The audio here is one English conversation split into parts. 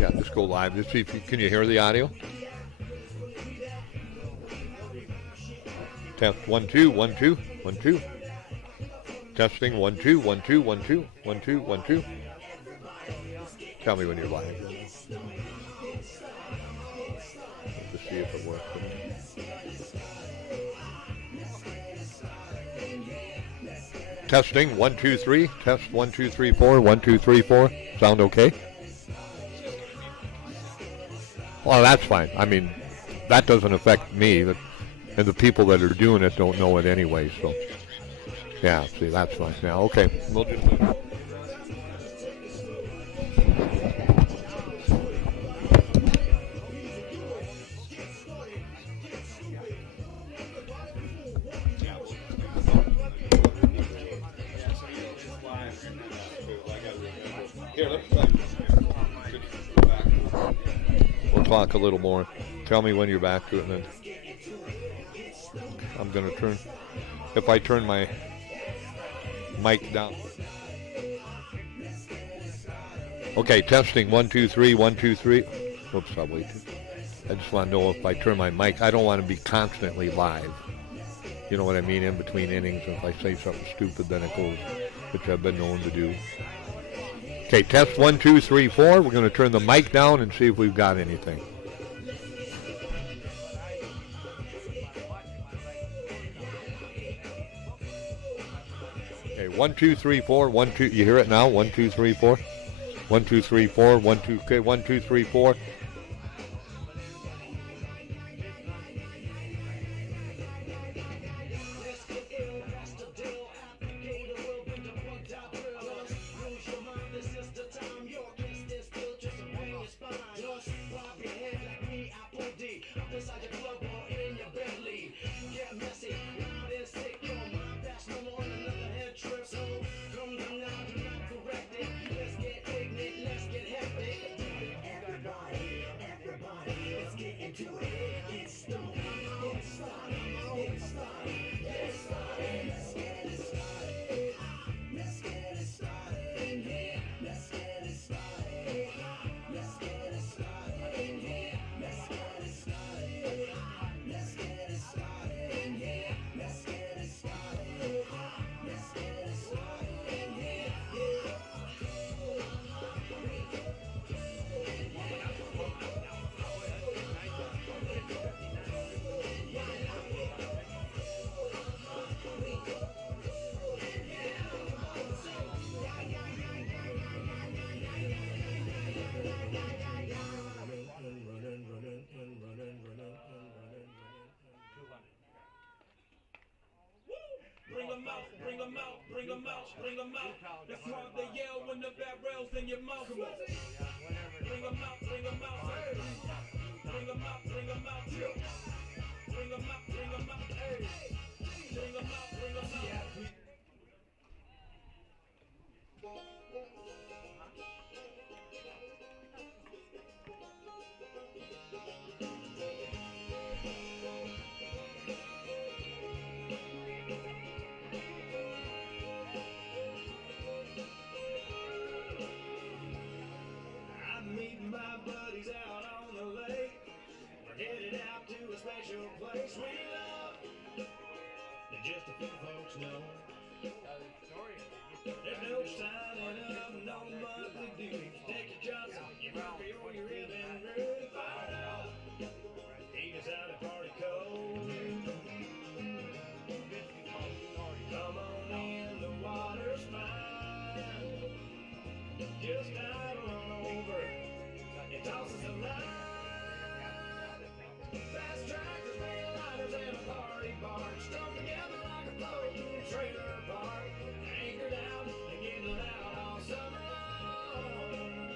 Yeah, just go live. Just see if you, can you hear the audio? Test 1 2 1 2 1 2. Testing 1 2 1 2 1 2 1 2 1 2. Tell me when you're live. Let's see if it works. Testing 1 2 3. Test 1 2 3 4 1 2 3 4. Sound okay? Well, that's fine. I mean, that doesn't affect me, and the people that are doing it don't know it anyway. So, yeah. See, that's fine. Now, okay. We'll just. We'll talk a little more. Tell me when you're back to it, and then I'm going to turn. If I turn my mic down. Okay, testing 1 2 3 1 2 3. Oops, I'll wait. I just want to know if I turn my mic. I don't want to be constantly live. You know what I mean? In between innings, if I say something stupid, then it goes, which I've been known to do. Okay, test 1 2 3 4. We're going to turn the mic down and see if we've got anything. Okay, 1 2 3 4 1 2. You hear it now? 1 2 3 4. 1 2 3 4 1 2. Okay, 1 2 3 4. Bring them out. That's why they yell when the barrel's in your mouth. Bring them out, bring them out. Bring them out, bring them out. Bring them out, bring them out. Bring them out, bring them out. Place we love, and just a few folks know. There's no signing up, no monthly dues. Take your Johnson, your Murphy, or your Evan Rude. Fired up, eat us out at party code. Come on in, the water's fine. Just idle on over and toss us a line. Fast trackers, mainliners, and a party barn strung together like a floating trailer park. Anchored out and getting loud all summer long.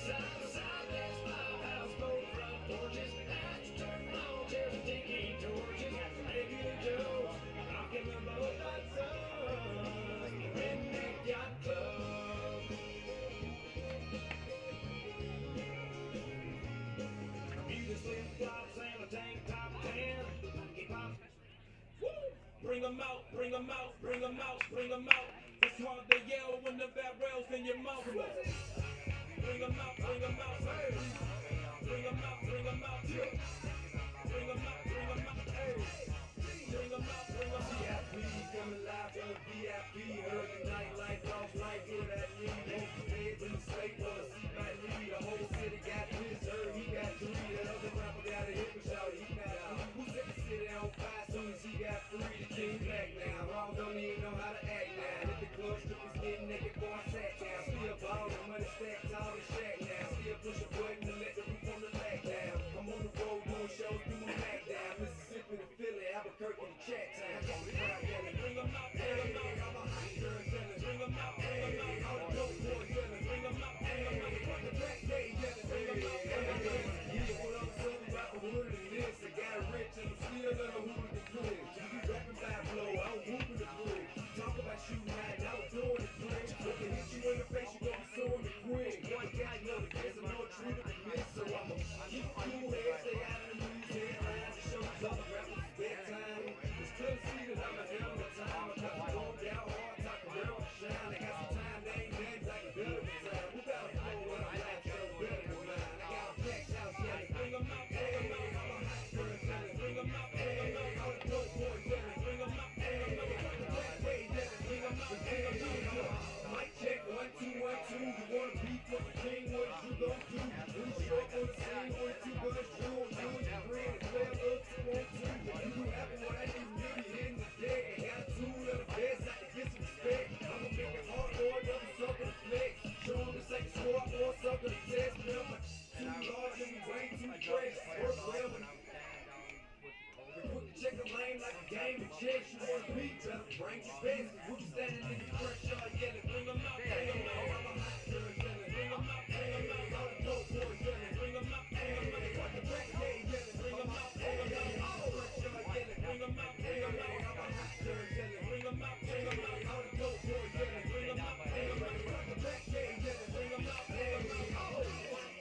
Side to side, there's 5 houseboat front porches, astroturf lawn chairs and tiki torches. Maybe the Joe rocking the boat lights up. Redneck Yacht Club. Flip-flops and a tank top tan. Woo! Bring them out, bring them out, bring them out, bring them out. That's why they yell when the barrel's in your mouth. Bring bring 'em out, bring 'em out, hey. Bring 'em out, bring 'em out, yeah. Bring 'em out, hey. Bring 'em out, bring 'em out. VIP, coming live from the VIP. Heard the nightlife, lost life, what that mean? Most feds in the state wanna see my lead. The whole city got pissed, heard he got three. The other rapper got a hip and shout, he got two. Who set the city on fire soon as he got free? The king back now. Wrong don't even know how to act now. Hit the club, strippers getting naked, boy, I sat down. Still ballin', money stacked tall and shack now. Still push a button to let the roof on the back down. I'm on the road doing shows, through my back down. Mississippi to Philly, Albuquerque to Chat Town. I got the crowd yelling, bring 'em out, bring 'em out. I'm a hot girl yelling, bring 'em out, bring 'em out. All the dope boys yelling, bring 'em out, bring 'em out. Front the back day yelling, bring 'em out, bring 'em out. Yeah, what I'm southern rapper hood than this. I got rich and I'm still in a hood to twin. You be rapping by blow, I'm whooping the bridge. Talk about shooting at, I was doing it quick. If they hit you in the face, you gon' be suing me quick. One got another case, I'm not true to the miss. So I'ma keep a cool head, stay out of the news, headlines, and show these other rappers it's bedtime. It's clear to see that I'm a hell of a time. I got to go down hard, talk a real shine. I got some time, they ain't names like a better time. Who got a flow when I'm like so better than mine? I got a packed house yelling, bring 'em out, bring 'em out. I'm a hot girl yelling, bring 'em out, bring 'em out. All the dope boys yelling, bring 'em out, bring 'em out. Front the back way yelling, bring 'em out, bring 'em out. Mic check, 1 2 1 2. You wanna beat with the king? What is you gon' do? When you show up on the scene, what you gonna do? You and your friend, play a little 2 on 2. You do happen what I need, really hitting the deck. I got a tool of the best, I can get some respect. I'ma make it hard, boy, double sucker the flex. Show 'em this ain't sport, or sucker the test. Remember, too large and we way too fresh. Work well and we quick to check the lane like a game of chess. You wanna beat, better bring your best. We be standing in the fresh yard yelling, bring 'em out, bring 'em out. I'm a hot girl yelling, bring 'em out, bring 'em out. All the dope boys yelling, bring 'em out, bring 'em out. Front the back day yelling, bring 'em out, bring 'em out. All the fresh yard yelling, bring 'em out, bring 'em out. I'm a hot girl yelling, bring 'em out, bring 'em out. All the dope boys yelling, bring 'em out, bring 'em out. Front the back day yelling, bring 'em out, bring 'em out.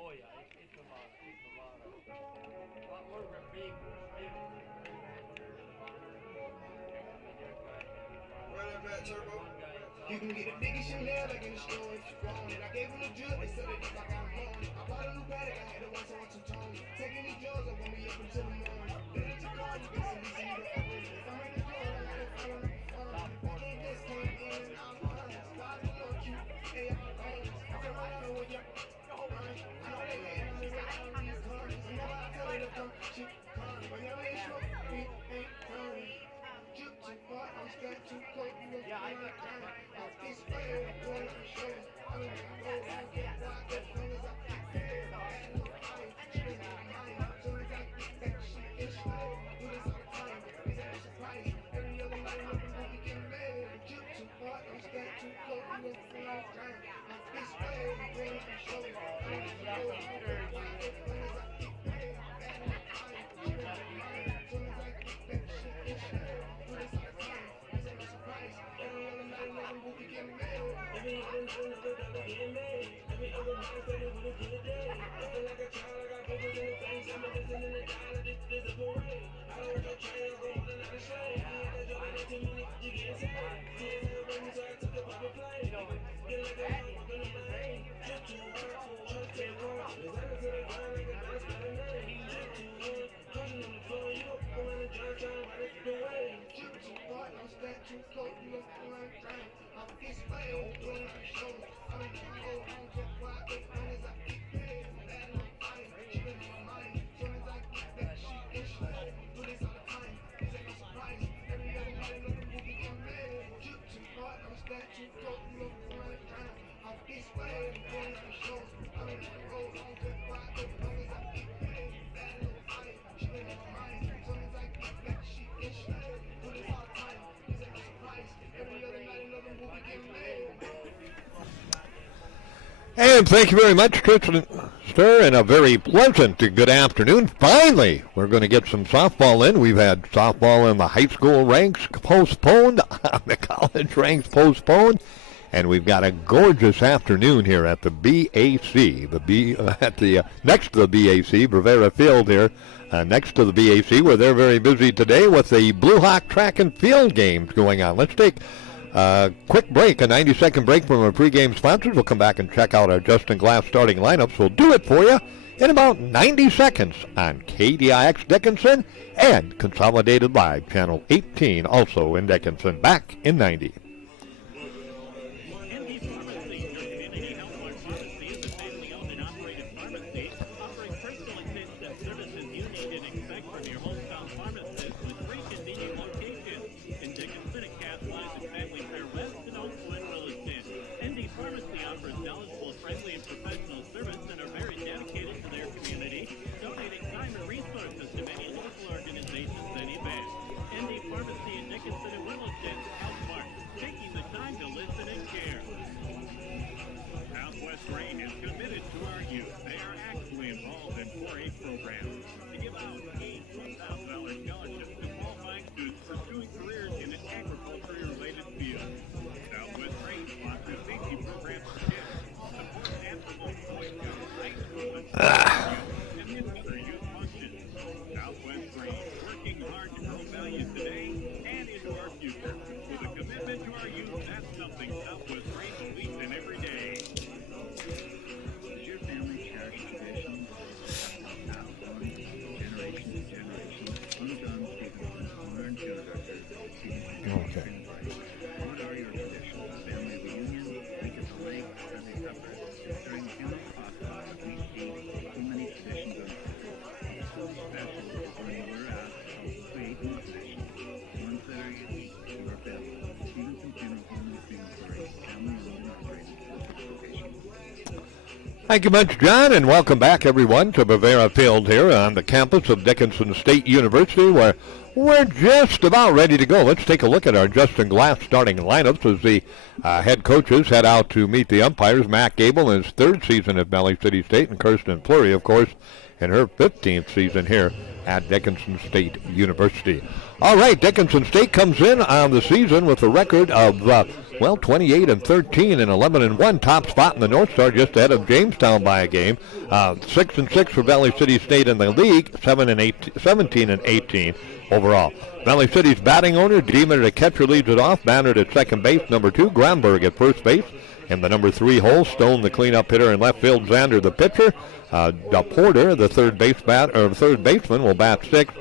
Oh yeah, it's a lot. It's a lot of. We're big. Run that back, Turbo. You can get the biggest shit now, like in the store if you want it. I gave him the drip, they said that if I got him on it. I bought a new bag, I had to watch on two-tone. Taking these drugs, I'm gonna be up until the morning. Then it's your car, you can see me see the average. If I'm in the club, I gotta follow the phone. I can't just came in and out of line. Start to look cute, hey, I'm gone. I can run out with you. I know they hate me around these corners. I know I tell you to come, shit, come. But you ain't sure, we ain't coming. Drip too far, I'm stuck too close. You gon' feel like time. Off this way, I'm going to show. I'm gonna go, I get wild, as long as I get paid. I ain't no fight, shit is not mine. As soon as I get that shit, it's slow. Do this all the time, it's a surprise. Every other night, looking for we get mad. Drip too far, I'm stuck too close. You gon' feel like time. Off this way, I'm going to show. I'm gonna go, I get wild, as long as I get paid. I ain't no fight, shit is not mine. As soon as I get that shit, it's slow. Do this all the time, it's a surprise. Every other night, looking for we get mad. Every other night, I'm getting mad. Every other night, I'm gonna get a day. I feel like a child, I got bubbles in the face. I'm missing in the dollar, this is a parade. I don't want no train, I'm going out of shade. I ain't got to drive that 10 minutes, you get inside. See, it's a rain, so I took a proper plane. Get like a man, walking on my lane. Trip too hard, trying to take hard. Designer to the ground like a dance, And thank you very much, Tristan Stir, and a very pleasant good afternoon. Finally, we're going to get some softball in. We've had softball in the high school ranks postponed, the college ranks postponed, and we've got a gorgeous afternoon here at the BAC, next to the BAC, Bravera Field here, next to the BAC, where they're very busy today with the Blue Hawk track and field games going on. Let's take quick break, a 90-second break from our pregame sponsors. We'll come back and check out our Justin Glass starting lineups. We'll do it for you in about 90 seconds on KDIX Dickinson and Consolidated Live, Channel 18, also in Dickinson. Back in 90. Thank you much, John, and welcome back, everyone, to Bravera Field here on the campus of Dickinson State University, where we're just about ready to go. Let's take a look at our Justin Glass starting lineups as the head coaches head out to meet the umpires. Matt Gable in his third season at Valley City State, and Kirsten Fleury, of course, in her 15th season here at Dickinson State University. All right, Dickinson State comes in on the season with a record of 28-13 and 11-1, top spot in the North Star, just ahead of Jamestown by a game. 6-6 for Valley City State in the league, 17-18 overall. Valley City's batting owner, Deemer, the catcher, leads it off. Bannard at second base, number 2, Granberg at first base. In the number 3 hole, Stone, the cleanup hitter, in left field, Zander, the pitcher. Porter, the third baseman, will bat 6th.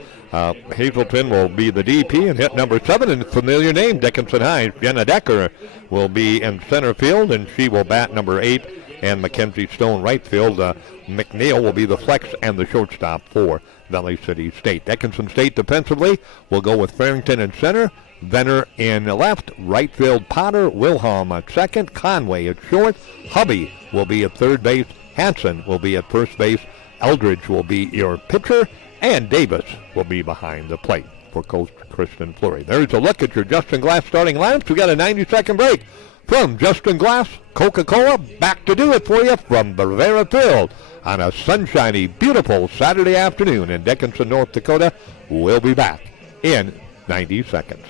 Hazelton will be the DP and hit number 7, and familiar name, Dickinson High. Jenna Decker will be in center field, and she will bat number 8. And Mackenzie Stone, right field. McNeil will be the flex and the shortstop for Valley City State. Dickinson State defensively will go with Farrington in center, Venner in left, right field Potter, Wilhelm at second, Conway at short, Hubby will be at third base, Hanson will be at first base, Eldridge will be your pitcher, and Davis will be behind the plate for Coach Kristen Fleury. There's a look at your Justin Glass starting lineups. We got a 90-second break from Justin Glass, Coca-Cola. Back to do it for you from Bravera Field on a sunshiny, beautiful Saturday afternoon in Dickinson, North Dakota. We'll be back in 90 seconds.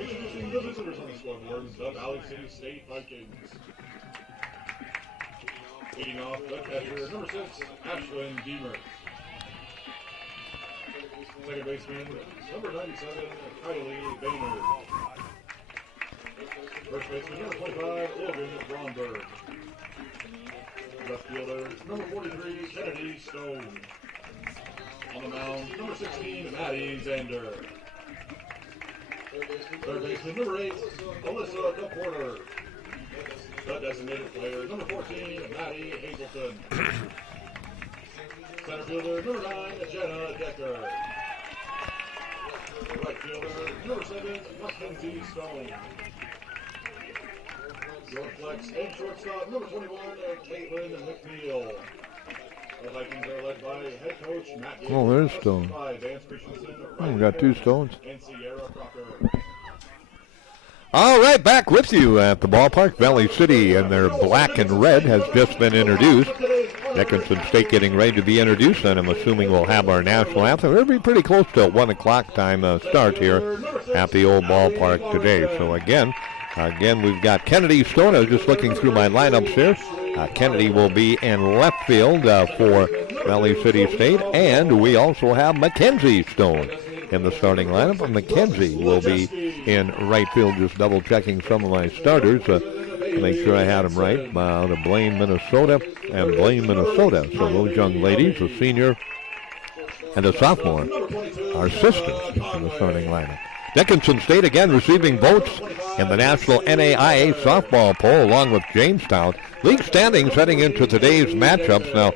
Introducing the visitors on the scoreboard, the Valley City State Vikings. Leading off, the catcher, number 6, Ashlyn Deemer. Second baseman, number 97, Kylie Boehner. First baseman, number 25, Logan Bromberg. Left fielder, number 43, Kennedy Stone. On the mound, number 16, Maddie Zander. Third baseman, number 8, Alyssa DePorter. The designated player, number 14, Maddie Hazelton. Center fielder, number 9, Jenna Decker. Right fielder, number 7, Mackenzie Stone. Short flex and shortstop, number 21, Caitlin McNeil. The Vikings are led by head coach Matt Gates. Oh, there's Stone. By Vance Christensen, Oh, we got two Stones. and Sierra Crocker. All right, back with you at the ballpark. Valley City and their black and red has just been introduced. Dickinson State getting ready to be introduced, and I'm assuming we'll have our national anthem. It'll be pretty close to 1 o'clock time start here at the old ballpark today. So again, we've got Kennedy Stone. I was just looking through my lineups here. Kennedy will be in left field for Valley City State, and we also have Mackenzie Stone in the starting lineup. And Mackenzie will be in right field, just double-checking some of my starters to make sure I had them right. Out of Blaine, Minnesota, and Blaine, Minnesota. So those young ladies, a senior and a sophomore, are sisters in the starting lineup. Dickinson State again receiving votes in the National NAIA softball poll along with Jamestown. League standings heading into today's matchups. Now,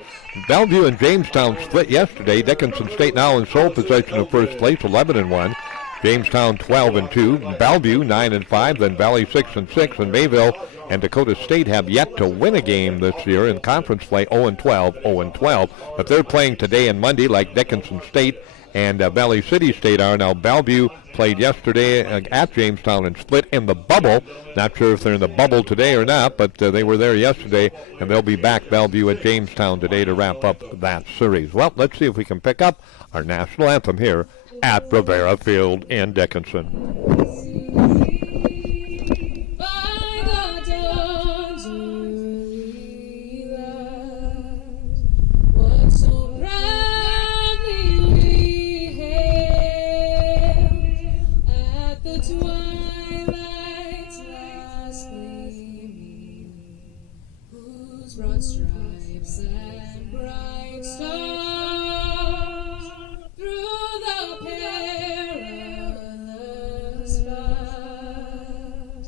Bellevue and Jamestown split yesterday. Dickinson State now in sole possession of first place, 11-1. Jamestown 12-2. Bellevue 9-5. Then Valley 6-6. And Mayville and Dakota State have yet to win a game this year in conference play, 0-12, 0-12. But they're playing today and Monday like Dickinson State and Valley City State are. Now, Bellevue played yesterday at Jamestown and split in the bubble. Not sure if they're in the bubble today or not, but they were there yesterday, and they'll be back, Bellevue at Jamestown today, to wrap up that series. Well, let's see if we can pick up our national anthem here at Rivera Field in Dickinson. Broad stripes and bright stars through the perilous fight,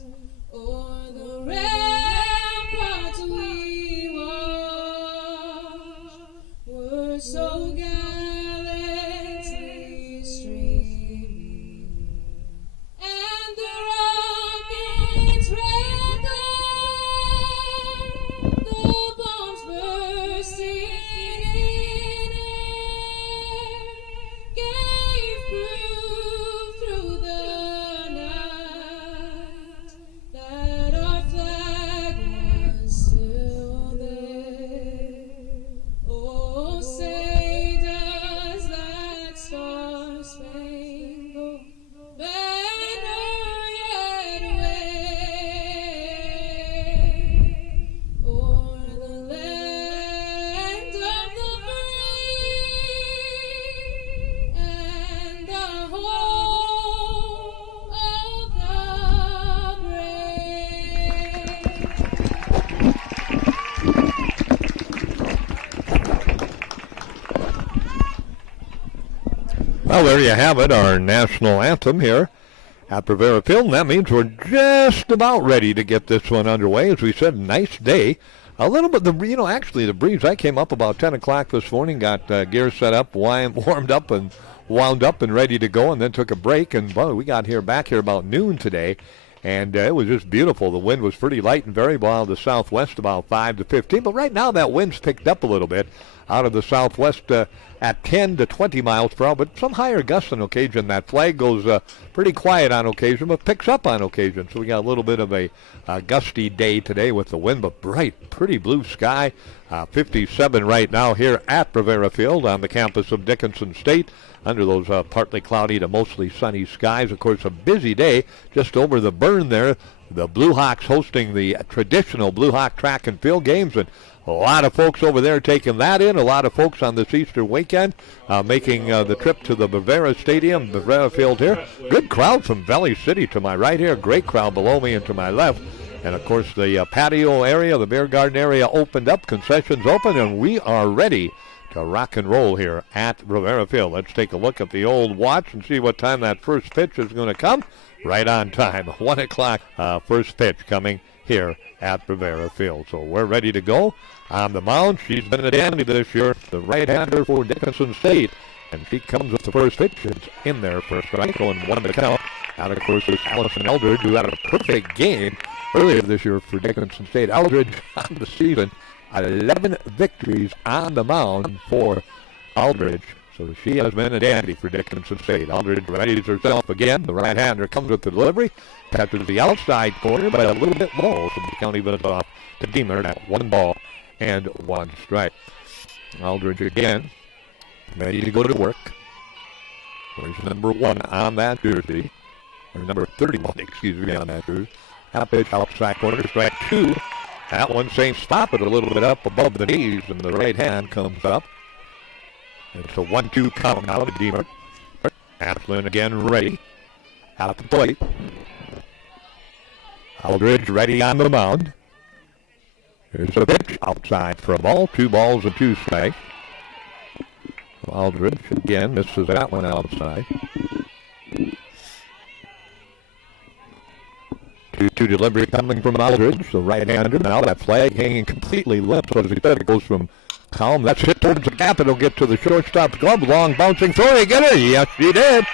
o'er the ramparts we watched were so gallantly streaming, and the rockets red glare, the bombs bursting in air, gave proof through the night that our flag was still there. Oh, say does that star-spangled banner yet wave o'er the land of the free and the home of the Well, there you have it, our national anthem here at Rivera Field. And that means we're just about ready to get this one underway. As we said, nice day. A little bit, actually the breeze. I came up about 10 o'clock this morning, got gear set up, warmed up and wound up and ready to go, and then took a break. And, well, we got back here about noon today. And it was just beautiful. The wind was pretty light and variable out of the southwest, about 5 to 15. But right now that wind's picked up a little bit out of the southwest at 10 to 20 miles per hour. But some higher gusts on occasion. That flag goes pretty quiet on occasion, but picks up on occasion. So we got a little bit of a gusty day today with the wind, but bright, pretty blue sky. 57 right now here at Rivera Field on the campus of Dickinson State, under those partly cloudy to mostly sunny skies. Of course, a busy day just over the burn there. The Blue Hawks hosting the traditional Blue Hawk track and field games, and a lot of folks over there taking that in. A lot of folks on this Easter weekend making the trip to the Rivera Stadium, Rivera Field here. Good crowd from Valley City to my right here. Great crowd below me and to my left. And, of course, the patio area, the beer garden area opened up, concessions open, and we are ready to rock and roll here at Rivera Field. Let's take a look at the old watch and see what time that first pitch is going to come. Right on time, 1 o'clock first pitch coming here at Rivera Field. So we're ready to go. On the mound, she's been a dandy this year, the right-hander for Dickinson State. And she comes with the first pitch. It's in there for a strike, going 1 to count. And, of course, is Allison Eldridge, who had a perfect game earlier this year for Dickinson State. Eldridge on the season, 11 victories on the mound for Eldridge. So she has been a dandy for Dickinson State. Eldridge readies herself again. The right-hander comes with the delivery. Catches the outside corner, but a little bit low. So the county bits off to Deemer at 1 ball and 1 strike. Eldridge again, ready to go to work. There's number 1 on that jersey. Or number 31, excuse me, on that jersey. Half pitch outside corner, strike 2. That one same spot, but a little bit up above the knees, and the right hand comes up. It's a 1-2 count now to Deemer. Asplin again ready. Out at the plate. Eldridge ready on the mound. Here's a pitch outside for a ball. 2 balls and 2 strikes. Eldridge again misses that one outside. 2-2 delivery coming from Eldridge, the right-hander. Now that flag hanging completely limp, so as he said, it goes from Calm. That's hit towards the gap. It'll get to the shortstop's glove. Long bouncing throw. He get it. Yes, he did.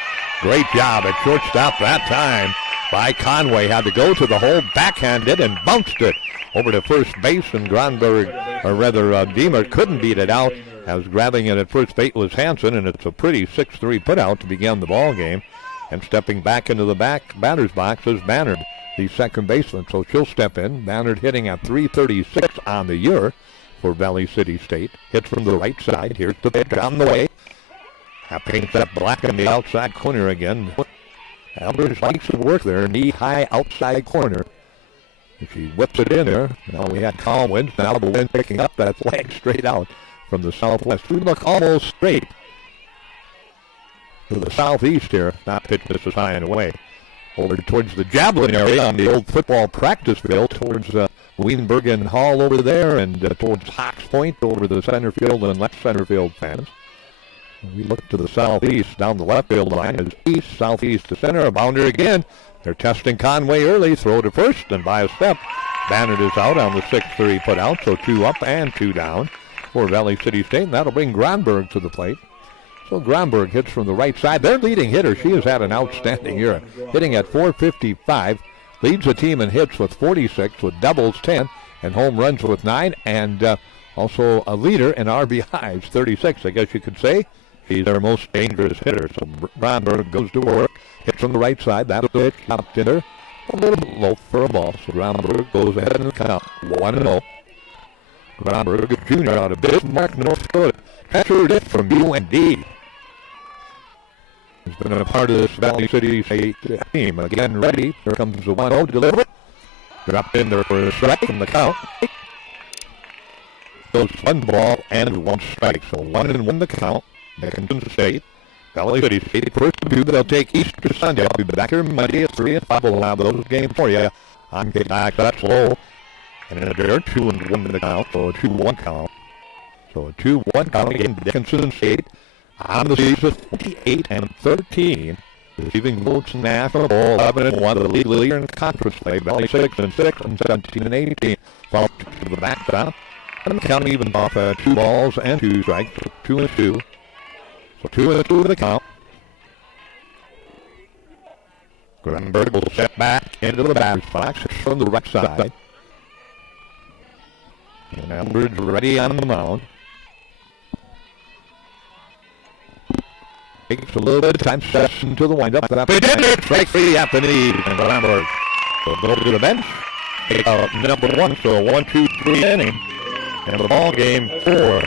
Great job at shortstop that time by Conway. Had to go to the hole, backhanded, and bounced it over to first base. And Gronberg, or rather Deemer, couldn't beat it out. As grabbing it at first base was Hansen, and it's a pretty 6-3 putout to begin the ball game. And stepping back into the batter's box is Bannard, the second baseman. So she'll step in. Bannard hitting at .336 on the year for Valley City State. Hits from the right side. Here's the pitch on the way. That paints that black in the outside corner again. Eldridge likes to work there. Knee-high outside corner. She whips it in there. Now we had calm winds. Now the wind picking up that flag straight out from the southwest. We look almost straight to the southeast here. That pitch misses high and away. Over towards the Javelin area on the old football practice field, towards Wienbergen Hall over there, and towards Hawks Point over the center field and left center field fans. We look to the southeast. Down the left field line is east, southeast to center. A bounder again. They're testing Conway early. Throw to first, and by a step, Bannard is out on the 6-3 put out. So 2 up and 2 down for Valley City State, and that'll bring Gronberg to the plate. So Gronberg hits from the right side. Their leading hitter, she has had an outstanding year, hitting at .455. Leads the team in hits with 46, with doubles 10, and home runs with 9, and also a leader in RBIs, 36, I guess you could say. She's their most dangerous hitter. So Gronberg goes to work, hits from the right side. That's the pitch, chopped in her. A little bit low for a ball, so Gronberg goes ahead and count 1-0. Gronberg, a junior out of Bismarck, North Dakota. Transferred it from UND. He's been a part of this Valley City State team. Again, ready. Here comes the 1-0 delivery. Dropped in there for a strike from the count. Goes 1 ball and 1 strike. So 1-1 the count. Dickinson State. Valley City State. First two, they'll take Easter Sunday. I'll be back here Monday at 3 and 5. We'll have those games for you on KDAX. That's low. And in there, 2-1 the count. So a 2-1 count. So a 2-1 count again. Dickinson State on the season, 28-13, receiving votes in national ball, 11-1, the league leader in conference play. Valley 6-6 and 17-18. Followed to the backstop, and the count evens off 2 balls and 2 strikes, so 2-2. So 2-2 the count. Gronberg will step back into the batter's box from the right side. And Eldridge ready on the mound. Takes a little bit of time, steps into the windup. Strike 3 at the knees, and Gronberg will go to the bench. Take out number 1, so a 1-2-3 inning. And the ball game for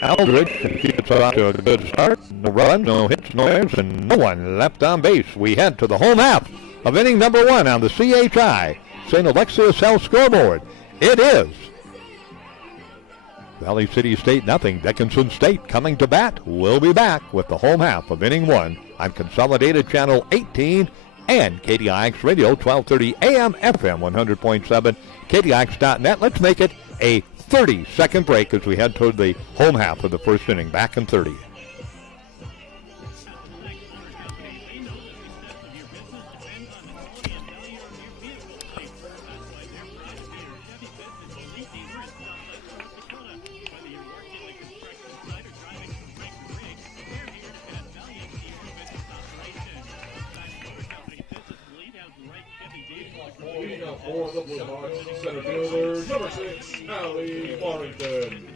Eldridge. And she gets out to a good start. No run, no hits, no errors, and no one left on base. We head to the home half of inning number 1 on the CHI St. Alexius Health scoreboard. It is Valley City State nothing. Dickinson State coming to bat. We'll be back with the home half of inning 1 on Consolidated Channel 18 and KDIX Radio 1230 AM FM 100.7 KDIX.net. Let's make it a 30-second break as we head toward the home half of the first inning. Back in 30. For the Blue Hawks, center fielder, number 6, Allie Warrington.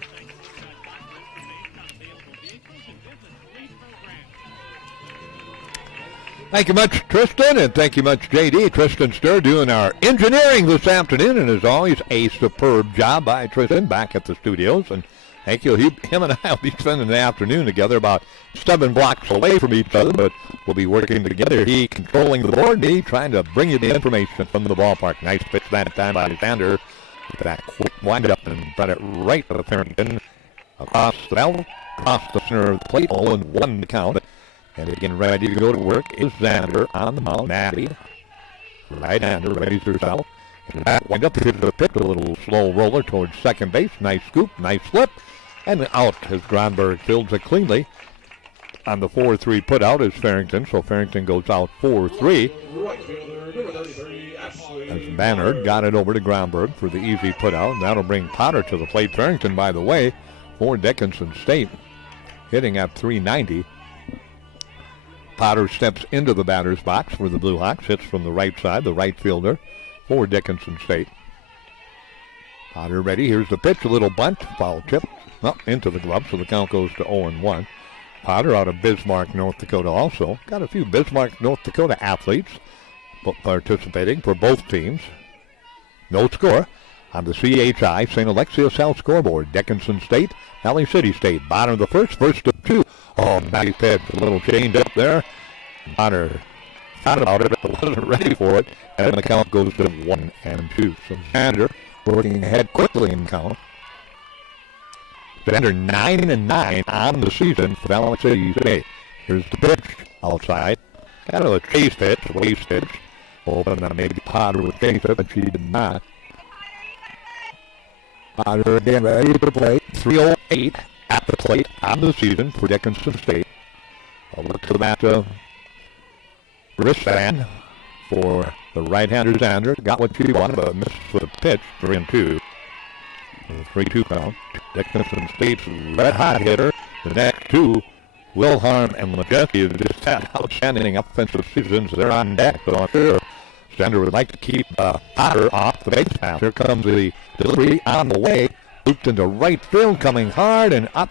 Thank you much, Tristan, and thank you much, JD. Tristan Sturr doing our engineering this afternoon, and as always, a superb job by Tristan back at the studios. And thank you. Him and I will be spending the afternoon together about 7 blocks away from each other, but we'll be working together. He controlling the board, me trying to bring you the information from the ballpark. Nice pitch that time by Xander. With that quick wind-up and brought it right to the Farrington. Across the belt, across the center of the plate, 0-1 to count. And again, ready to go to work is Xander on the mound. Maddie, right-hander, readies herself. And that wind up to the pitch, a little slow roller towards second base. Nice scoop, nice flip. And out as Gronberg fields it cleanly. On the 4-3 put out is Farrington, so Farrington goes out 4-3. Right fielder, number 33, Ashley. As Bannard got it over to Gronberg for the easy put out. That'll bring Potter to the plate. Farrington, by the way, for Dickinson State, hitting at .390. Potter steps into the batter's box for the Blue Hawks. Hits from the right side, the right fielder for Dickinson State. Potter ready. Here's the pitch. A little bunt. Foul tip. Up into the glove, so the count goes to 0-1. Potter out of Bismarck, North Dakota also. Got a few Bismarck, North Dakota athletes participating for both teams. No score on the CHI St. Alexius South scoreboard. Dickinson State, Valley City State. Bottom of the first of 2. Oh, nice pitch. A little change up there. Potter thought about it, but wasn't ready for it. And the count goes to 1-2. So Xander working ahead quickly in count. Xander 9-9 on the season for Valley City State. Here's the pitch outside. Kind of a chase pitch, a waste pitch. Hoping that maybe Potter would chase it, but she did not. Potter again ready to play. 3:08 at the plate on the season for Dickinson State. A look to that wristband for the right-hander Xander. Got what she wanted, but missed with a pitch. 3-2. 3-2 count. Dickinson State's red-hot hitter. The next two, Wilharm and Majeski, have just had outstanding offensive seasons. They're on deck, so I'm sure Xander would like to keep Potter off the base path. Here comes the delivery on the way. Looped into right field, coming hard and up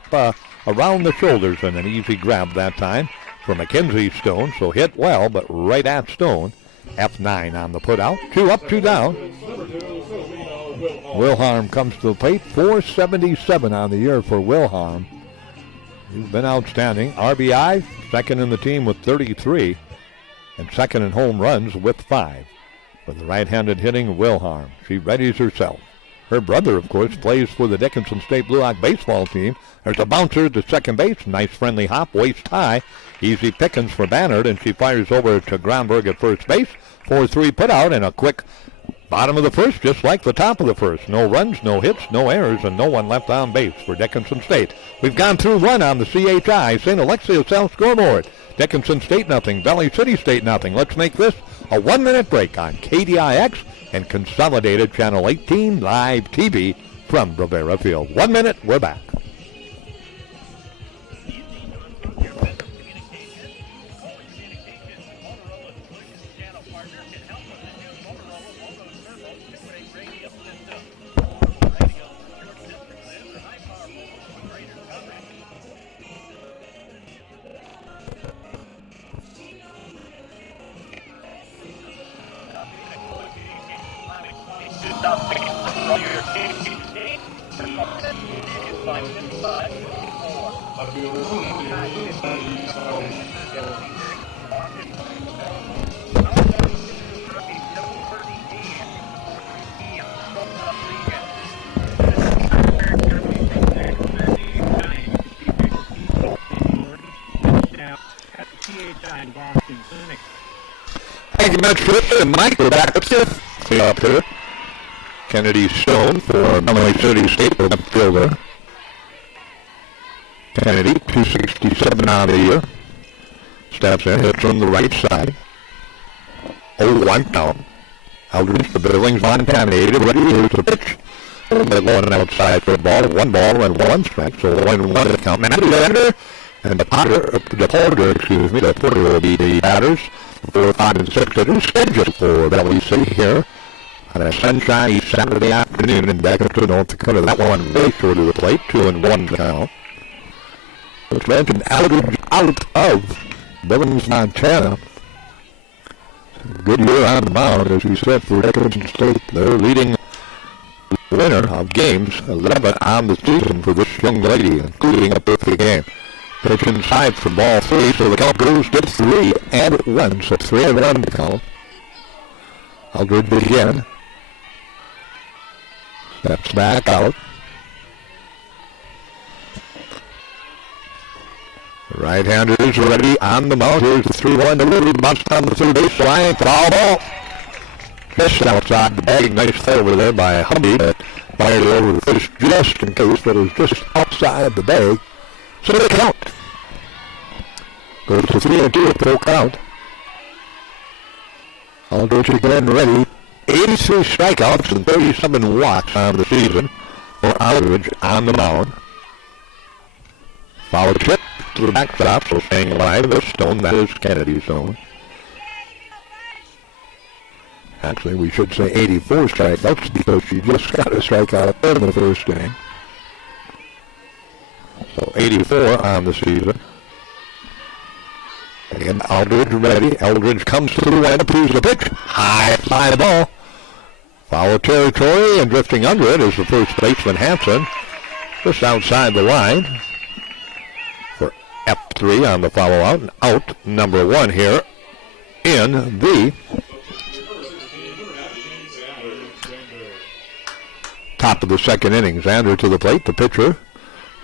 around the shoulders, and an easy grab that time for Mackenzie Stone. So hit well, but right at Stone. F9 on the put out. 2 up, 2 down. Wilharm comes to the plate. 477 on the year for Wilharm. He's been outstanding. RBI, second in the team with 33, and second in home runs with 5. For the right-handed hitting Wilharm, she readies herself. Her brother, of course, plays for the Dickinson State Blue Hawk baseball team. There's a bouncer to second base. Nice friendly hop, waist high. Easy pickings for Bannard, and she fires over to Gronberg at first base. 4-3 put out, and a quick bottom of the first, just like the top of the first. No runs, no hits, no errors, and no one left on base for Dickinson State. We've gone through 1 on the CHI St. Alexius South scoreboard. Dickinson State nothing, Valley City State nothing. Let's make this a 1-minute break on KDIX and Consolidated Channel 18 Live TV from Rivera Field. 1 minute, we're back. Thank you much, Tristan and Mike. We're back up here. Kennedy Stone for Valley City State, the left fielder. Kennedy, 267 out of the year. Steps in, hits from the right side. 0-1 count. Aldridge, the Billings, non-contaminated. Ready, here's the pitch. A little bit going outside for the ball. 1 ball and 1 strike, so 1-1 to count. Maddie Lander and the Porter will be the batters. 4, 5, and 6 that are scheduled for Valley City here on a sunshiny Saturday afternoon in Dickinson, North Dakota. That one very short of the plate, 2-1 count. Let's mention Aldridge out of Billings, Montana. Good year on the mound, as we said, for Dickinson State. They're leading winner of games 11 on the season for this young lady, including a perfect game. Pitch inside for ball 3, so the count goes to 3-1, so 3-1 the count. Aldridge again. Steps back out. Right-hander is ready on the mound. Here's the 3-1 delivery. Bounced on the third base line. Foul ball. Just outside the bag. Nice throw over there by Hubby. That fired it over the fish just in case, but it was just outside the bag. So the count goes to 3-2, full count. Aldridge again ready. 83 strikeouts and 37 walks on the season for Aldridge on the mound. Foul chip to the backstop, so staying alive. This stone, that is Kennedy's zone. Actually, we should say 84 strikeouts because she just got a strikeout in the first inning. So 84 on the season. Again, Aldridge ready. Aldridge comes to the wind, approves the pitch. High fly ball. Foul territory, and drifting under it is the first baseman Hansen. Just outside the line for F3 on the follow out. And out number 1 here in the top of the second inning. Xander to the plate, the pitcher.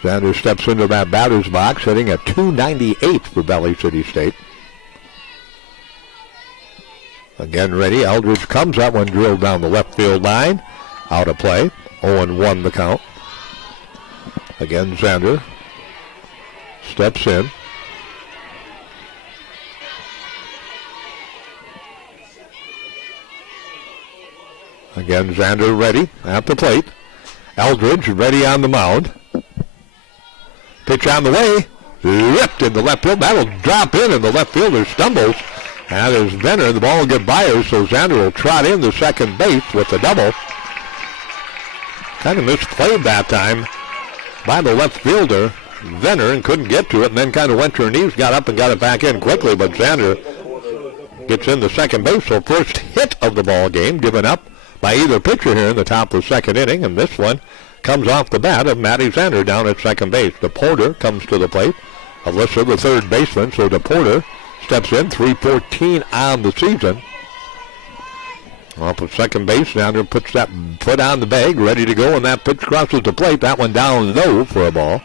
Xander steps into that batter's box, hitting at .298 for Valley City State. Again ready. Aldridge comes. That one drilled down the left field line. Out of play. 0-1 the count. Again Xander steps in. Again Xander ready at the plate. Aldridge ready on the mound. Pitch on the way. Ripped in the left field. That'll drop in, and the left fielder stumbles. And as Venner, the ball will get by her, so Xander will trot in to second base with the double. Kind of misplayed that time by the left fielder, Venner, and couldn't get to it, and then kind of went to her knees, got up and got it back in quickly, but Xander gets in the second base. So first hit of the ball game given up by either pitcher here in the top of the second inning, and this one comes off the bat of Matty Xander down at second base. DePorter comes to the plate. Alyssa, the third baseman, so DePorter steps in, 3:14 on the season. Off of second base, Xander puts that foot on the bag, ready to go, and that pitch crosses the plate. That one down low for a ball.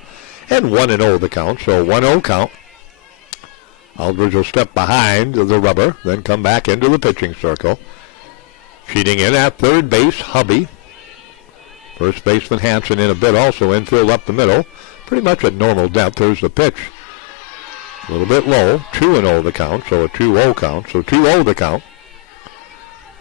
And 1-0 the count, so 1-0 count. Aldridge will step behind the rubber, then come back into the pitching circle. Cheating in at third base, Hubby. First baseman Hansen in a bit, also infield up the middle. Pretty much at normal depth. There's the pitch. A little bit low. 2-0 the count, so a 2-0 count. So 2-0 the count.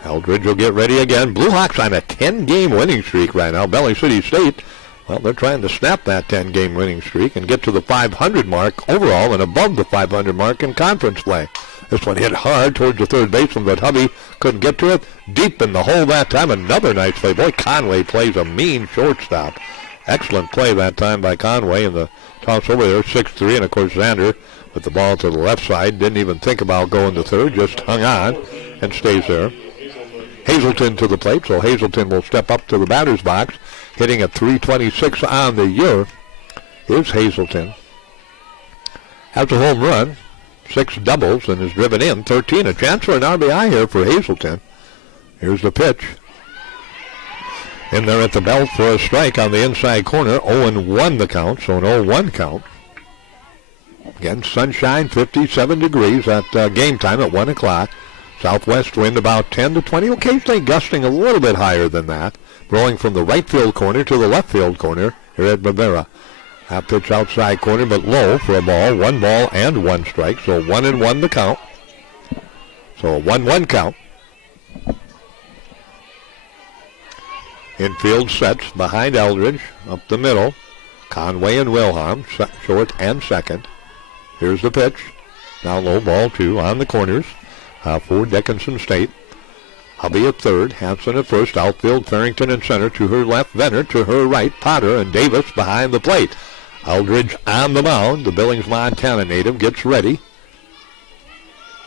Aldridge will get ready again. Blue Hawks on a 10-game winning streak right now. Valley City State, well, they're trying to snap that 10-game winning streak and get to the 500 mark overall and above the 500 mark in conference play. This one hit hard towards the third baseman, but Hubby couldn't get to it. Deep in the hole that time. Another nice play. Boy, Conway plays a mean shortstop. Excellent play that time by Conway, and the toss over there, 6-3, and of course Xander with the ball to the left side. Didn't even think about going to third, just hung on and stays there. Hazelton to the plate, so Hazelton will step up to the batter's box, hitting at .326 on the year. Here's Hazelton. Has a home run, 6 doubles, and is driven in, 13. A chance for an RBI here for Hazelton. Here's the pitch. In there at the belt for a strike on the inside corner. 0-1 the count, so an 0-1 count. Again, sunshine, 57 degrees at game time at 1 o'clock. Southwest wind about 10 to 20, occasionally gusting a little bit higher than that. Blowing from the right field corner to the left field corner here at Bavera. That pitch outside corner, but low for a ball. 1 ball and 1 strike, so 1-1 the count. So a 1-1 count. Infield sets behind Eldridge, up the middle. Conway and Wilhelm, short and second. Here's the pitch. Now low, ball 2 on the corners for Dickinson State. I'll be at third. Hanson at first. Outfield, Farrington in center. To her left, Venner. To her right, Potter. And Davis behind the plate. Eldridge on the mound. The Billings, Montana native gets ready.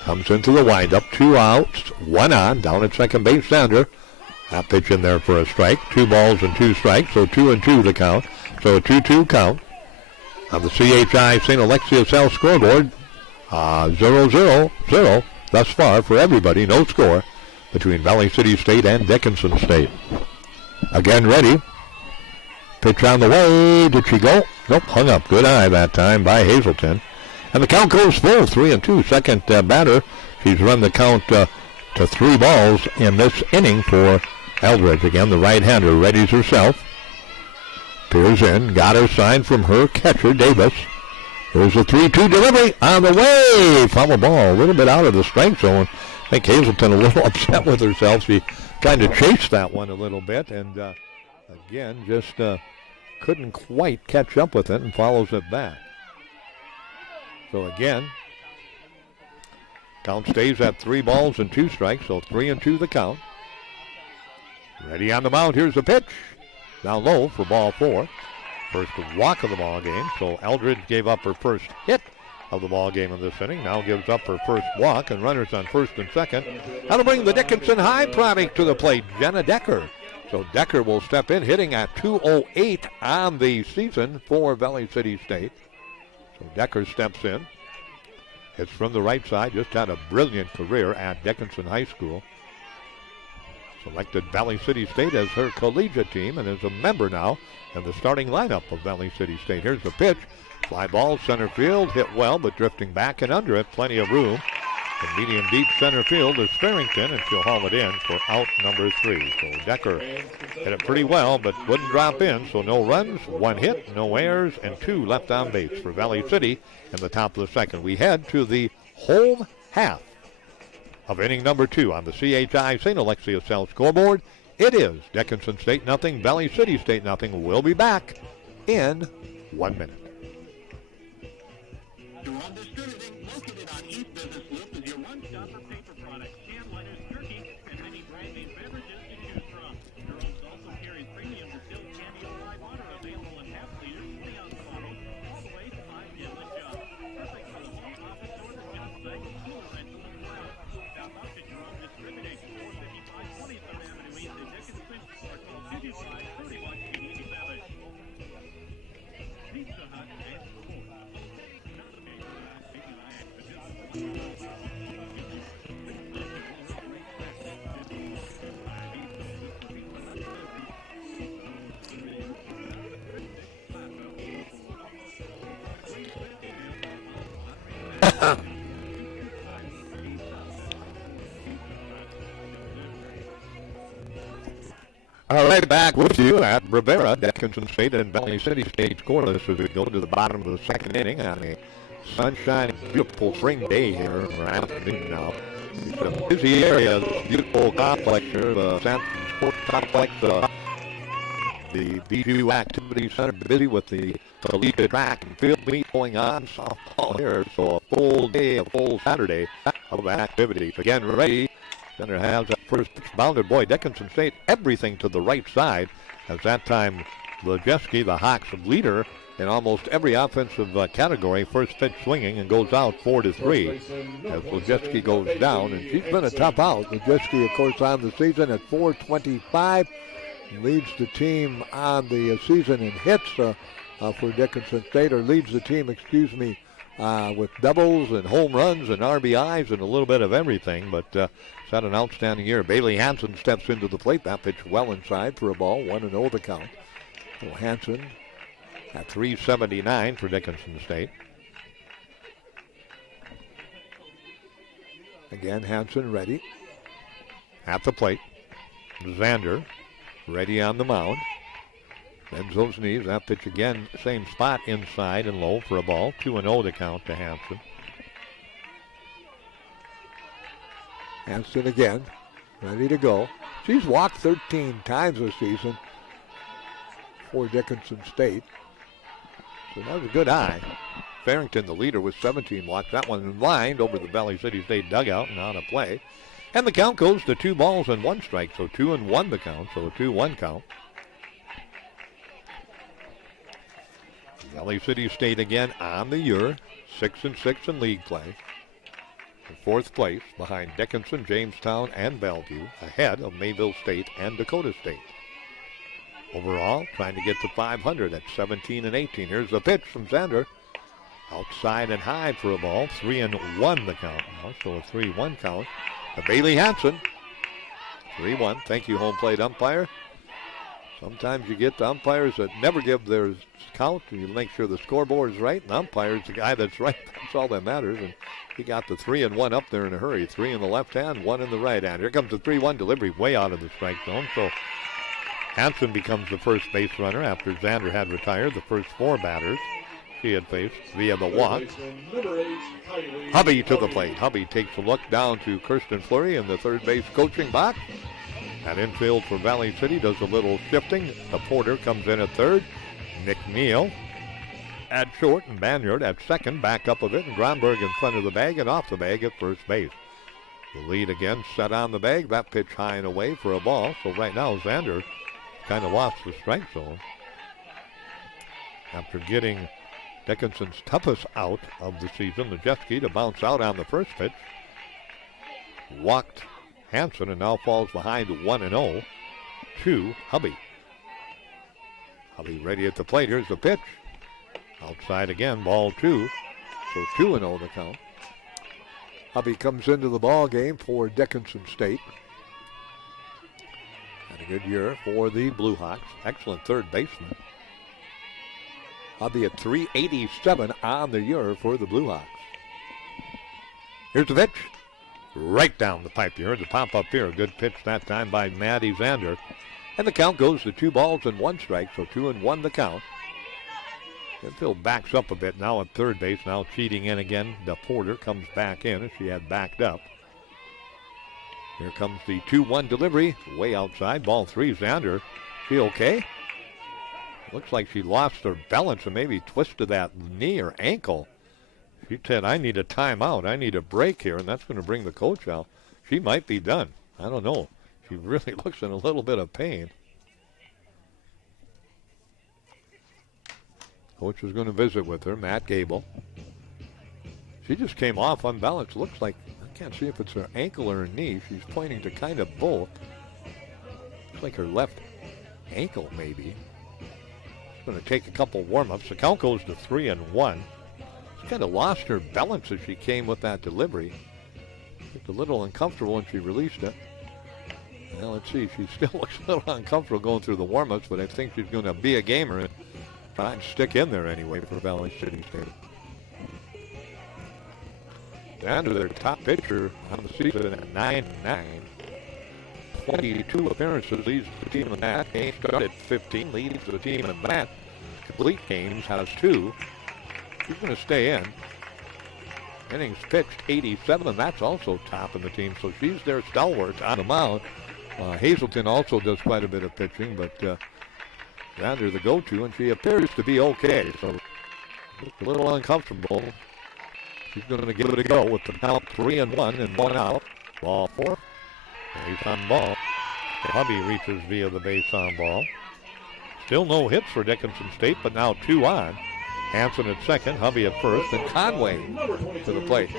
Comes into the windup. 2 outs, 1 on. Down at second base, Sander. That pitch in there for a strike. 2 balls and 2 strikes. So 2-2 the count. So a 2-2 count. On the CHI St. Alexius L scoreboard, 0-0 thus far for everybody. No score between Valley City State and Dickinson State. Again ready. Pitch on the way. Did she go? Nope, hung up. Good eye that time by Hazelton. And the count goes full, 3-2. Second batter. She's run the count to 3 balls in this inning for Eldridge. Again, the right-hander readies herself. Peers in, got her sign from her catcher, Davis. There's a 3-2 delivery on the way. Foul ball, a little bit out of the strike zone. I think Hazelton a little upset with herself. She tried to chase that one a little bit, and again, just couldn't quite catch up with it and follows it back. So again, count stays at 3 balls and 2 strikes, so 3-2 the count. Ready on the mound, here's the pitch. Down low for ball 4. First walk of the ball game. So Eldridge gave up her first hit of the ball game in this inning. Now gives up her first walk, and runners on first and second. That'll bring the Dickinson High product to the plate, Jenna Decker. So Decker will step in, hitting at 208 on the season for Valley City State. So Decker steps in. Hits from the right side. Just had a brilliant career at Dickinson High School. Selected Valley City State as her collegiate team and is a member now in the starting lineup of Valley City State. Here's the pitch. Fly ball, center field, hit well, but drifting back and under it, plenty of room. In medium deep center field is Farrington, and she'll haul it in for out number 3. So Decker hit it pretty well, but wouldn't drop in, so no runs, 1 hit, no errors, and 2 left on base for Valley City in the top of the second. We head to the home half of inning number 2 on the CHI St. Alexius L scoreboard. It is Dickinson State nothing, Valley City State nothing. We'll be back in 1 minute. Durand Distributing, located on East Business Loop, is your one-stop for paper products, can liners, turkey, and many brand-name beverages to choose from. Durand's also carries premium distilled Cameo Live Water available in half liters, 3-ounce bottles, all the way to 5 gallon jugs. Perfect for the home office or the job site, school rental as well. Stop out to Durand Distributing, 455 20th Avenue East in Dickinson, or call 225-3187. Pizza Hut and Sport. All right, back with you at Rivera, Dickinson State and Valley City State scoreless as we go to the bottom of the second inning on a sunshiny, beautiful spring day here, or afternoon now. It's a busy area, this beautiful complex here, the Sanford Sports Complex, the VCSU Activity Center, busy with the collegiate track and field meet going on, softball here, so a full day, a full Saturday of activities. Again, ready. Center has that first pitch bounded. Boy, Dickinson State, everything to the right side. As that time, Lejeski, the Hawks leader in almost every offensive category, first pitch swinging and goes out 4-3 as Lejeski goes down. And she's been a tough out. Lejeski, of course, on the season at .425. Leads the team on the season in hits for Dickinson State, or leads the team, with doubles and home runs and RBIs and a little bit of everything, but it's had an outstanding year. Bailey Hanson steps into the plate. That pitch well inside for a ball, 1-0 the count. So Hanson at .379 for Dickinson State. Again, Hanson ready at the plate. Xander ready on the mound. Bends those knees. That pitch again, same spot, inside and low for a ball. 2-0 to count to Hanson. Hanson again, ready to go. She's walked 13 times this season for Dickinson State. So that was a good eye. Farrington, the leader, with 17 walks. That one lined over the Valley City State dugout and out of play. And the count goes to 2 balls and 1 strike, so 2-1 the count, so a 2-1 count. Valley City State again on the year, 6-6 in league play. In 4th place behind Dickinson, Jamestown, and Bellevue, ahead of Mayville State and Dakota State. Overall, trying to get to 500 at 17-18. Here's the pitch from Zander. Outside and high for a ball. 3-1 the count now, so a 3-1 count. To Bailey Hanson. 3-1. Thank you, home plate umpire. Sometimes you get the umpires that never give their count, and you make sure the scoreboard is right, and the umpire's the guy that's right. That's all that matters. And he got the 3-1 up there in a hurry. 3 in the left hand, 1 in the right hand. Here comes the 3-1 delivery way out of the strike zone. So Hanson becomes the first base runner after Zander had retired. The first 4 batters she had faced via the walk. Hubby to the plate. Hubby takes a look down to Kirsten Fleury in the third base coaching box. At infield for Valley City does a little shifting. The Porter comes in at third. Nick Neal at short and Banyard at second. Back up of it, and Gronberg in front of the bag and off the bag at first base. The lead again set on the bag. That pitch high and away for a ball. So right now Zander kind of lost the strike zone after getting Dickinson's toughest out of the season, Lejeski, to bounce out on the first pitch. Walked Hanson and now falls behind 1-0 to Hubby. Hubby ready at the plate. Here's the pitch. Outside again, ball 2. So 2-0 the count. Hubby comes into the ball game for Dickinson State. Had a good year for the Blue Hawks. Excellent third baseman. Hubby at 387 on the year for the Blue Hawks. Here's the pitch. Right down the pipe. You heard the pop up here. A good pitch that time by Maddie Zander. And the count goes to 2 balls and 1 strike, so 2-1 the count. Infield backs up a bit now at third base. Now cheating in again. The Porter comes back in as she had backed up. Here comes the 2-1 delivery. Way outside. Ball 3. Zander. She okay? Looks like she lost her balance and maybe twisted that knee or ankle. She said, I need a timeout. I need a break here, and that's going to bring the coach out. She might be done. I don't know. She really looks in a little bit of pain. Coach is going to visit with her, Matt Gable. She just came off unbalanced. Looks like, I can't see if it's her ankle or her knee. She's pointing to kind of both. Looks like her left ankle, maybe. She's going to take a couple warm-ups. The count goes to 3-1. She kind of lost her balance as she came with that delivery. Looked a little uncomfortable when she released it. Well, let's see. She still looks a little uncomfortable going through the warm-ups, but I think she's going to be a gamer and try and stick in there anyway for Valley City State. Down to their top pitcher on the season at 9-9. 22 appearances, leads the team in that. Game started 15, leads the team in that. Complete games has 2. She's going to stay in. Innings pitched 87, and that's also top in the team. So she's their stalwart on the mound. Hazelton also does quite a bit of pitching, but Zander the go-to, and she appears to be okay. So just a little uncomfortable. She's going to give it a go with the count 3-1 and 1 out. Ball 4. Base on ball. The Hubby reaches via the base on ball. Still no hits for Dickinson State, but now 2 on. Hanson at second, Hubby at first, and Conway to the plate.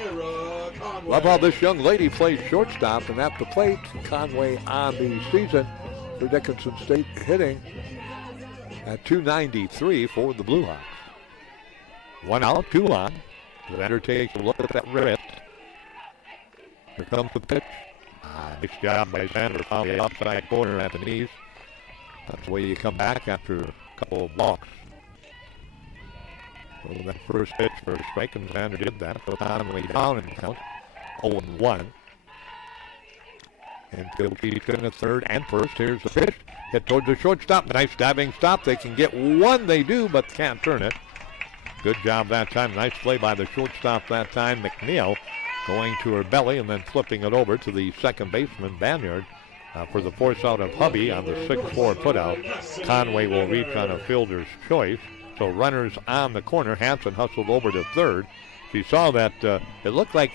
Love how this young lady plays shortstop, and at the plate, Conway on the season for Dickinson State, hitting at 293 for the Blue Hawks. 1 out, 2 on. Zander takes a look at that wrist. Here comes the pitch. Nice job by Zander, found the outside corner at the knees. That's the way you come back after a couple of walks. So that first pitch for a strike, and Zander did that. So Conway down in the count, 0-1. And Phil Keaton at third and first. Here's the pitch. Hit towards the shortstop. Nice diving stop. They can get one. They do, but can't turn it. Good job that time. Nice play by the shortstop that time. McNeil going to her belly and then flipping it over to the second baseman, Banyard, for the force out of Hubby on the 6-4 putout. Conway will reach on a fielder's choice. So runners on the corner. Hanson hustled over to third. She saw that it looked like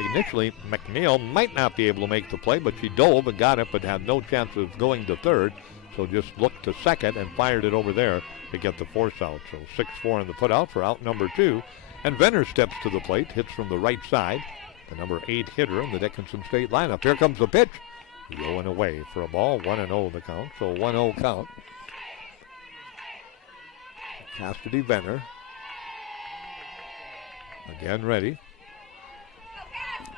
Initially, McNeil might not be able to make the play, but she dove and got it, but had no chance of going to third. So just looked to second and fired it over there to get the force out. So 6-4 in the put out for out number 2. And Venner steps to the plate, hits from the right side. The number 8 hitter in the Dickinson State lineup. Here comes the pitch. Going away for a ball. 1-0 the count. So 1-0 count. Cassidy Venner. Again ready.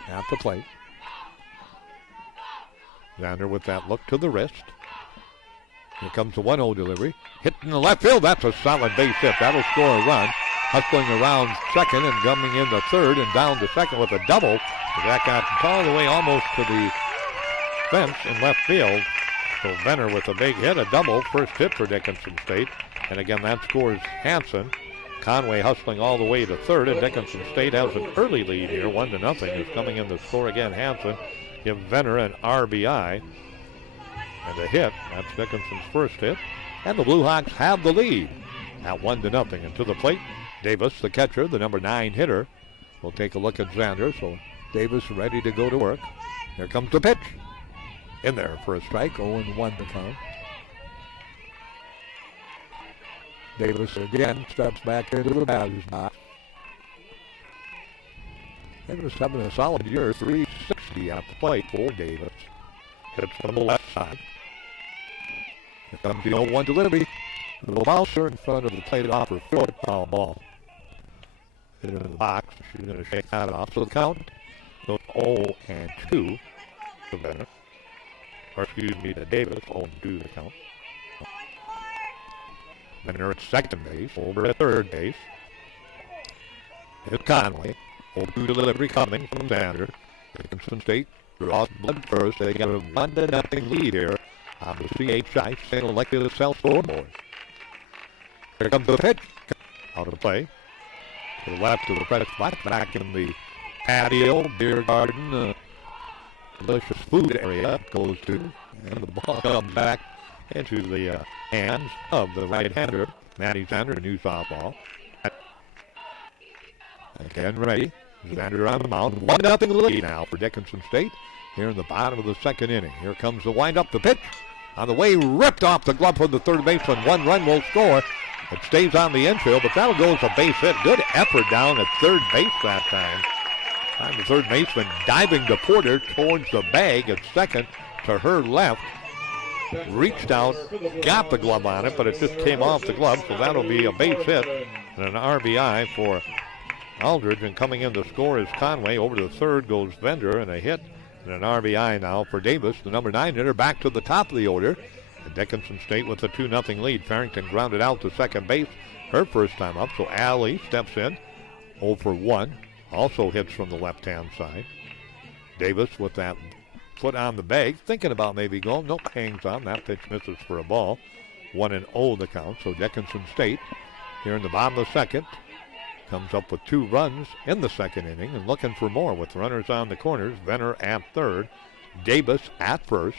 At the plate. Xander with that look to the wrist. Here comes the 1-0 delivery. Hit in the left field. That's a solid base hit. That'll score a run. Hustling around second and coming into third and down to second with a double. That got all the way almost to the fence in left field. So Venner with a big hit, a double. First hit for Dickinson State. And again, that scores Hanson. Conway hustling all the way to third, and Dickinson State has an early lead here, 1-0. Is coming in to score again. Hanson give Venner an RBI and a hit. That's Dickinson's first hit, and the Blue Hawks have the lead at 1-0. And to the plate, Davis, the catcher, the number 9 hitter. We'll take a look at Xander. So Davis ready to go to work. Here comes the pitch. In there for a strike. 0-1 the count. Davis again steps back into the batter's box. Davis having a solid year, 360 at the plate for Davis. Hits from the left side. Here comes the 0-1 delivery. The bouncer in front of the plate off for short foul ball. Hit it in the box. She's going to shake that off. So the count goes 0-2 to Venner. Or excuse me, to Davis. 0-2 the count. Venner at second base, over at third base. It's Conway. 0-2 delivery coming from Xander. Dickinson State draws blood first. They got a 1-0 lead here on the CHI St. Alexis Cell scoreboard. Here comes the pitch. Out of play. To the left of the press box. Back in the patio, beer garden, delicious food area goes to. And the ball comes back into the hands of the right-hander, Matty Xander, a new softball. Again ready. Xander on the mound. 1-0 lead now for Dickinson State here in the bottom of the second inning. Here comes the wind-up. The pitch on the way, ripped off the glove from the third baseman. 1 run will score. It stays on the infield, but that'll go as a base hit. Good effort down at third base that time. The third baseman diving to Porter towards the bag at second to her left. Reached out, got the glove on it, but it just came off the glove, so that'll be a base hit and an RBI for Aldridge. And coming in to score is Conway. Over to third goes Bender, and a hit and an RBI now for Davis, the number 9 hitter, back to the top of the order. And Dickinson State with a 2-0 lead. Farrington grounded out to second base, her first time up, so Alley steps in, 0-for-1. Also hits from the left-hand side. Davis with that foot on the bag, thinking about maybe going. Nope, hangs on. That pitch misses for a ball. 1-0 the count. So Dickinson State here in the bottom of the second comes up with 2 runs in the second inning and looking for more with runners on the corners. Venner at third, Davis at first.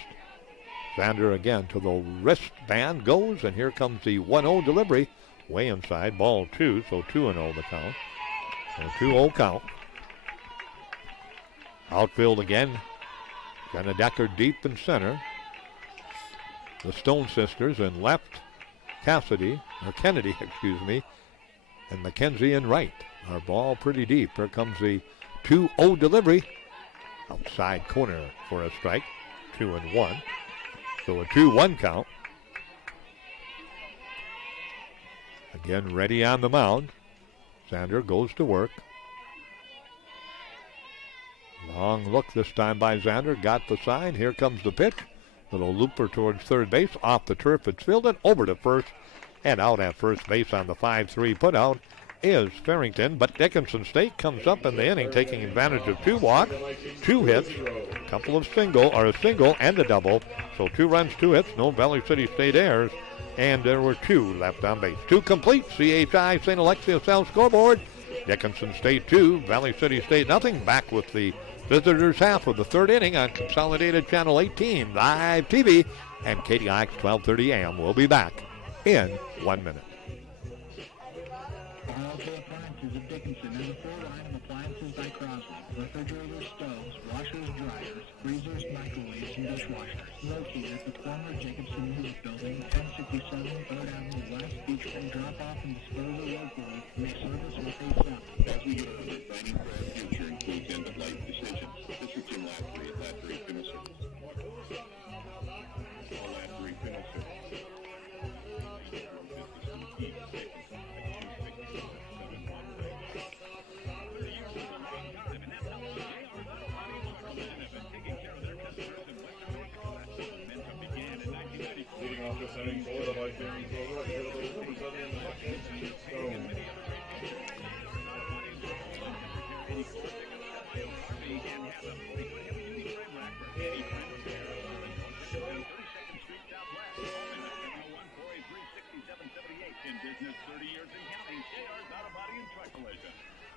Xander again to the wristband goes, and here comes the 1-0 delivery. Way inside, ball 2, so 2-0 the count. So 2-0 count. Outfield again. Jenna Decker deep in center. The Stone sisters in left. Kennedy, and Mackenzie in right. Our ball pretty deep. Here comes the 2-0 delivery. Outside corner for a strike. 2-1. So a 2-1 count. Again ready on the mound. Xander goes to work. Long look this time by Xander. Got the sign. Here comes the pitch. Little looper towards third base. Off the turf. It's fielded over to first. And out at first base on the 5-3 putout is Farrington. But Dickinson State comes up in the inning, taking advantage of 2 walks, 2 hits, a single and a double. So 2 runs, 2 hits. No Valley City State errors. And there were 2 left on base. 2 complete. CHI St. Alexis South scoreboard. Dickinson State 2, Valley City State nothing. Back with the visitors' half of the third inning on Consolidated Channel 18, live TV, and KDIX 1230 AM. We'll be back in 1 minute. Okay, branches of Dickinson and the full line of appliances by Crosby. Refrigerators, stoves, washers, dryers, freezers, microwaves, and dishwashers. Located at the former Jacobson Music Building, 1067 3rd Avenue West, featuring drop-off and disposal locally. May service with a stop. As we get older, planning for our future includes end-of-life decisions. This is Jim Lafferty at Lafferty Funeral Service. All Lafferty Funeral Service. Leading off the setting for the Vikings, over at number 7 in the second, Stone.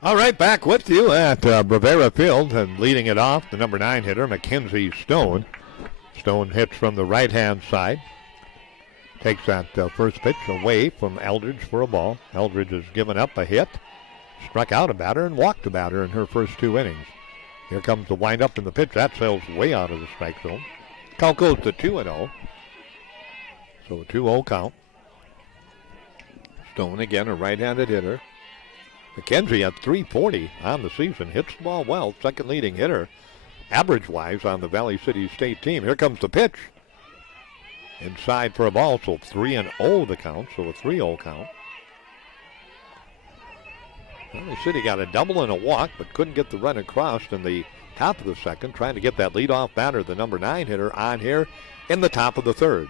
All right, back with you at Bravera Field, and leading it off, the number 9 hitter, Mackenzie Stone. Stone hits from the right-hand side. Takes that first pitch away from Eldridge for a ball. Eldridge has given up a hit, struck out a batter, and walked a batter in her first 2 innings. Here comes the windup in the pitch. That sails way out of the strike zone. Count goes to 2-0. So a 2-0 count. Stone again, a right-handed hitter. McKenzie at 340 on the season. Hits the ball well. Second leading hitter, average-wise, on the Valley City State team. Here comes the pitch. Inside for a ball, so 3-0 the count, so a 3-0 count. Valley City got a double and a walk, but couldn't get the run across in the top of the second, trying to get that leadoff batter, the number 9 hitter, on here in the top of the third.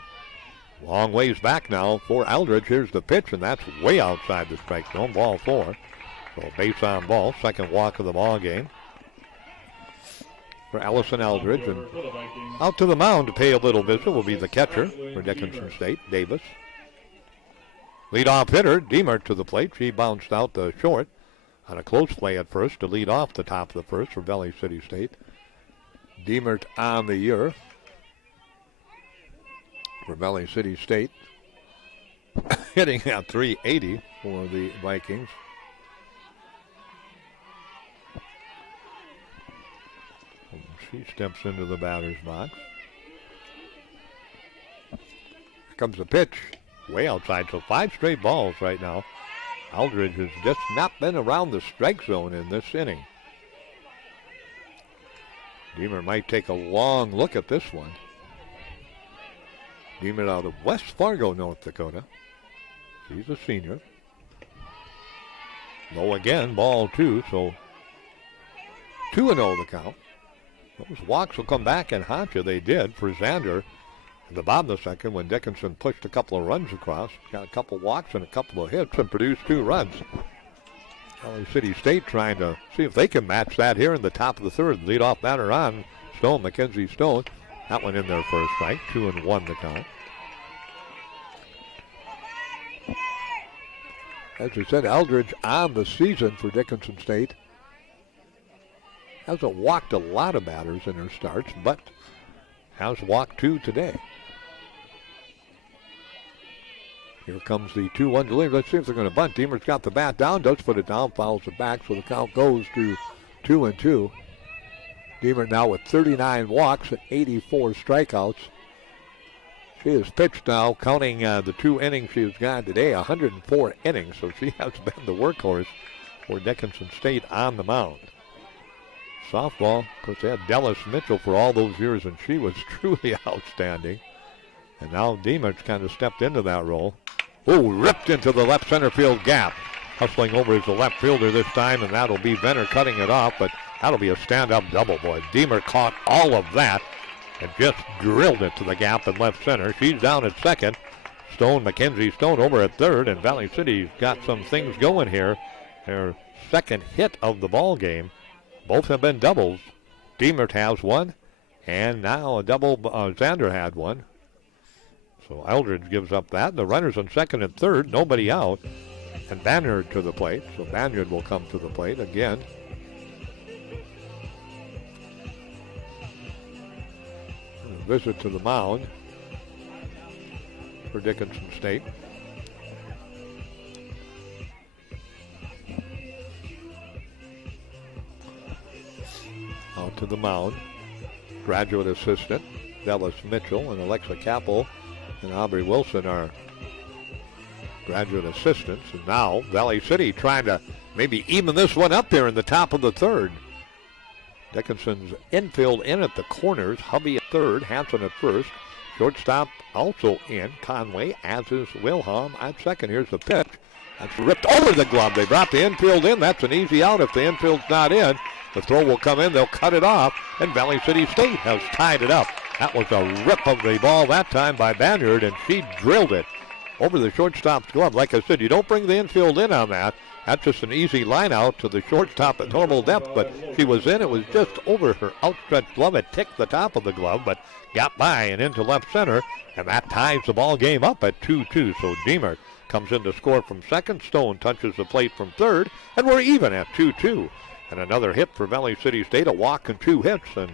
Long ways back now for Eldridge. Here's the pitch, and that's way outside the strike zone, ball 4. So base on ball, second walk of the ball game for Allison Eldridge. And out to the mound to pay a little visit will be the catcher for Dickinson State, Davis. Leadoff hitter, Deemer to the plate. She bounced out the short on a close play at first to lead off the top of the first for Valley City State. Deemer on the year for Valley City State. Hitting at 380 for the Vikings. She steps into the batter's box. Here comes the pitch. Way outside, so 5 straight balls right now. Eldridge has just not been around the strike zone in this inning. Deemer might take a long look at this one. Deemer out of West Fargo, North Dakota. She's a senior. Low again, ball 2, so 2-0 the count. Those walks will come back and haunt you. They did for Xander in the bottom of the second when Dickinson pushed a couple of runs across. Got a couple walks and a couple of hits and produced 2 runs. Valley City State trying to see if they can match that here in the top of the third. Leadoff batter on Stone, Mackenzie Stone. That one in there for a strike. 2-1 the count. As I said, Eldridge on the season for Dickinson State. Hasn't walked a lot of batters in her starts, but has walked 2 today. Here comes the 2-1 delivery. Let's see if they're going to bunt. Deemer's got the bat down, does put it down, fouls it back, so the count goes to 2-2. Deemer now with 39 walks and 84 strikeouts. She has pitched now, counting the 2 innings she has gone today, 104 innings, so she has been the workhorse for Dickinson State on the mound. Softball, of course, they had Dallas Mitchell for all those years, and she was truly outstanding. And now Deemer's kind of stepped into that role. Oh, ripped into the left center field gap. Hustling over is the left fielder this time, and that'll be Venner cutting it off, but that'll be a stand-up double, boy. Deemer caught all of that and just drilled it to the gap in left center. She's down at second. Stone, Mackenzie Stone over at third, and Valley City's got some things going here. Their second hit of the ball game. Both have been doubles. Deemer has one, and now a double. Xander had one. So Eldridge gives up that. The runners on second and third, nobody out. And Banyard to the plate. So Banyard will come to the plate again. A visit to the mound for Dickinson State. Out to the mound. Graduate assistant Dallas Mitchell and Alexa Capel and Aubrey Wilson are graduate assistants. And now Valley City trying to maybe even this one up here in the top of the third. Dickinson's infield in at the corners. Hubby at third, Hanson at first. Shortstop also in. Conway, as is Wilhelm at second. Here's the pitch. That's ripped over the glove. They brought the infield in. That's an easy out. If the infield's not in, the throw will come in. They'll cut it off, and Valley City State has tied it up. That was a rip of the ball that time by Banyard, and she drilled it over the shortstop's glove. Like I said, you don't bring the infield in on that. That's just an easy line out to the shortstop at normal depth, but she was in. It was just over her outstretched glove. It ticked the top of the glove, but got by and into left center, and that ties the ball game up at 2-2. So Deemer comes in to score from second. Stone touches the plate from third, and we're even at 2-2. And another hit for Valley City State, a walk and 2 hits, and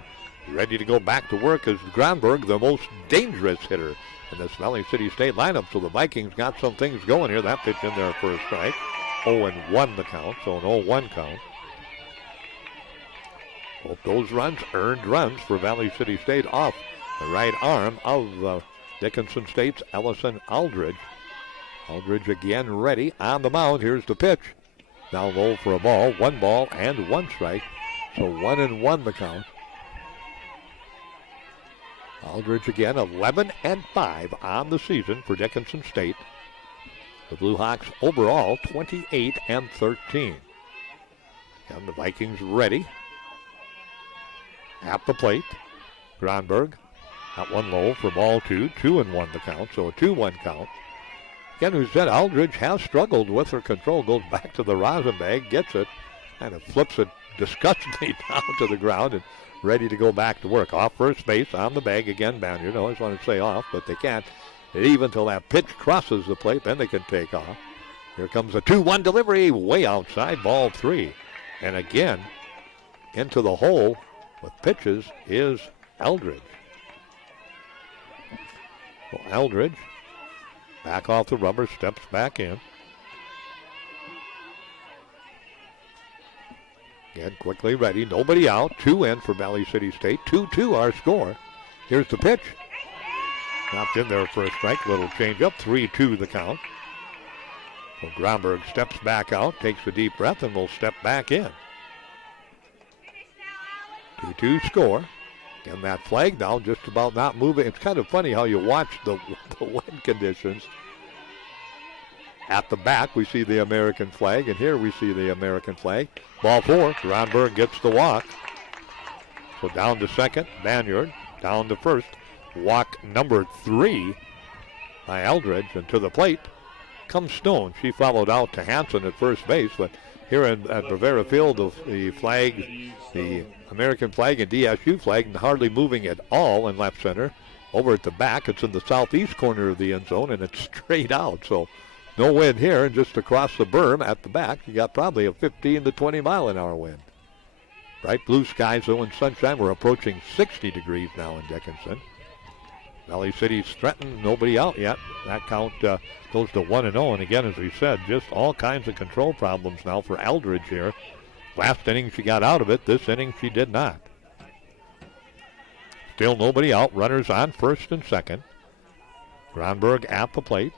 ready to go back to work is Gronberg, the most dangerous hitter in this Valley City State lineup. So the Vikings got some things going here. That pitch in there for a strike. 0-1 the count, so an 0-1 count. Both those runs, earned runs for Valley City State off the right arm of Dickinson State's Ellison Aldridge. Aldridge again ready on the mound. Here's the pitch. Down low for a ball. 1 ball and 1 strike. So 1-1 the count. Aldridge again 11-5 on the season for Dickinson State. The Blue Hawks overall 28-13. And the Vikings ready. At the plate. Gronberg at 1 low for ball 2. 2-1 the count. So a 2-1 count. Again, who said Aldridge has struggled with her control. Goes back to the rosin bag. Gets it. Kind of flips it disgustingly down to the ground and ready to go back to work. Off first base on the bag again. Banyard. I always want to say off, but they can't. Even until that pitch crosses the plate, then they can take off. Here comes a 2-1 delivery way outside, ball 3. And again, into the hole with pitches is Eldridge. Well, Eldridge, back off the rubber, steps back in. Again, quickly ready, nobody out. 2 in for Valley City State. 2-2 our score. Here's the pitch. Knocked in there for a strike. Little change up. 3-2 the count. So Gronberg steps back out, takes a deep breath, and will step back in. 2-2 score. And that flag now just about not moving. It's kind of funny how you watch the wind conditions. At the back, we see the American flag, and here we see the American flag. Ball 4. Gronberg gets the walk. So down to second, Banyard. Down to first. Walk number 3 by Eldridge, and to the plate comes Stone. She followed out to Hanson at first base, but here at Rivera Field, the flag, the American flag and DSU flag, hardly moving at all in left center. Over at the back, it's in the southeast corner of the end zone, and it's straight out. So no wind here, and just across the berm at the back, you got probably a 15 to 20 mile an hour wind. Bright blue skies, though, and sunshine. We're approaching 60 degrees now in Dickinson. Valley City's threatened, nobody out yet. That count goes to 1-0. And again, as we said, just all kinds of control problems now for Eldridge here. Last inning she got out of it. This inning she did not. Still nobody out. Runners on first and second. Gronberg at the plate.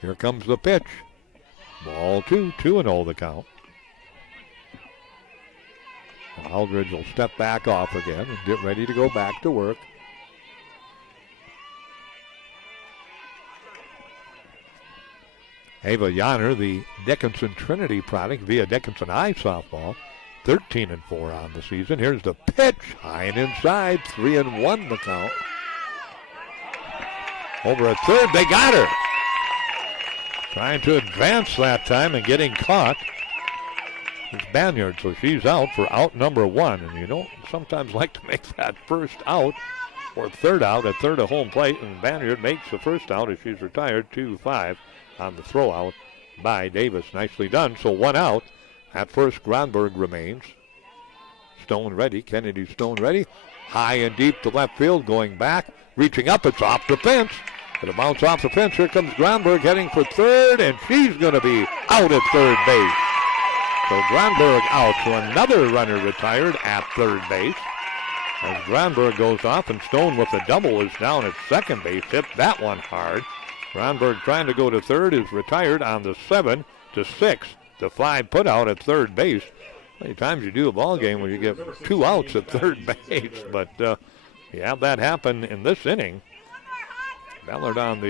Here comes the pitch. Ball 2, 2-0 the count. Eldridge will step back off again and get ready to go back to work. Ava Yonner, the Dickinson Trinity product via Dickinson High softball, 13-4 on the season. Here's the pitch, high and inside, 3-1 the count. Over at third, they got her. Trying to advance that time and getting caught. It's Banyard, so she's out for out number 1. And you don't sometimes like to make that first out or third out at third of home plate. And Banyard makes the first out as she's retired, 2-5 on the throw out by Davis. Nicely done. So 1 out. At first, Gronberg remains. Stone ready. Kennedy Stone ready. High and deep to left field, going back. Reaching up, it's off the fence. It'll bounce off the fence. Here comes Gronberg heading for third, and she's going to be out at third base. So Gronberg out, so another runner retired at third base. As Gronberg goes off, and Stone with a double is down at second base. Hit that one hard. Gronberg trying to go to third is retired on the 7-6 to 5 put out at third base. Many times you do a ball game where you get 2 outs at third base, but you have that happen in this inning. Banyard on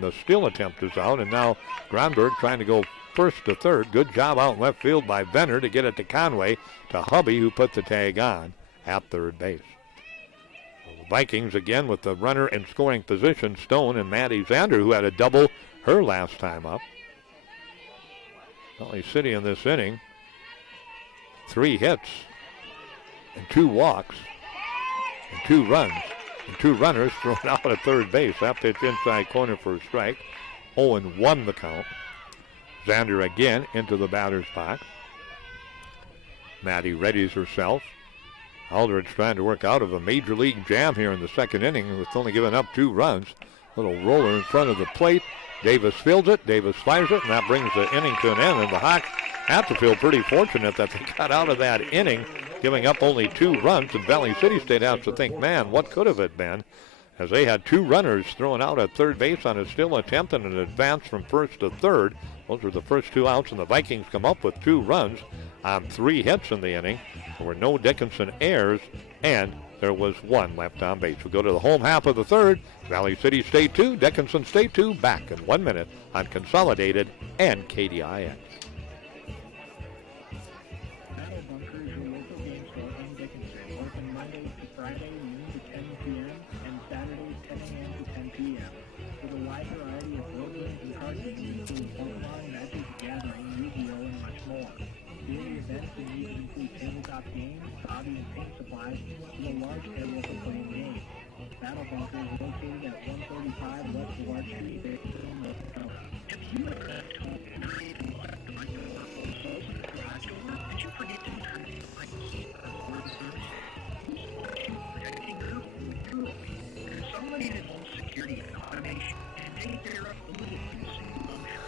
the steal attempt is out, and now Gronberg trying to go first to third. Good job out in left field by Venner to get it to Conway, to Hubby, who put the tag on at third base. The Vikings again with the runner in scoring position, Stone, and Maddie Zander, who had a double her last time up. Valley City in this inning, 3 hits and 2 walks and 2 runs and 2 runners thrown out at third base. That pitch inside corner for a strike. 0-1 the count. Zander again into the batter's box. Maddie readies herself. Aldridge trying to work out of a major league jam here in the second inning with only giving up 2 runs. Little roller in front of the plate. Davis fields it. Davis fires it, and that brings the inning to an end. And the Hawks have to feel pretty fortunate that they got out of that inning, giving up only 2 runs. And Valley City State has to think, man, what could have it been? As they had 2 runners thrown out at third base on a steal attempt and an advance from first to third. Those were the first 2 outs, and the Vikings come up with 2 runs on 3 hits in the inning. There were no Dickinson errors, and there was 1 left on base. We go to the home half of the third. Valley City State 2, Dickinson State 2, back in 1 minute on Consolidated and KDIX. Battle Bunker is your local game store in Dickinson, open Mondays to Friday, noon to 10 p.m., and Saturdays 10 a.m. to 10 p.m. With a wide variety of board games and card games, including Pokemon, Magic, Gathering, Yu-Gi-Oh, and much more. Daily events and needs include tabletop games, hobby and paint supplies, and a large area for playing games. Battle Bunker is located at 135 West Larch Street, Dickinson, North Dakota. Have you ever left home and hurried and left the front door closed in the garage door? Did you forget to turn the light key or the service? Who's watching, protecting her thoroughly? There's somebody that owns security and automation and take care of all the things in motion.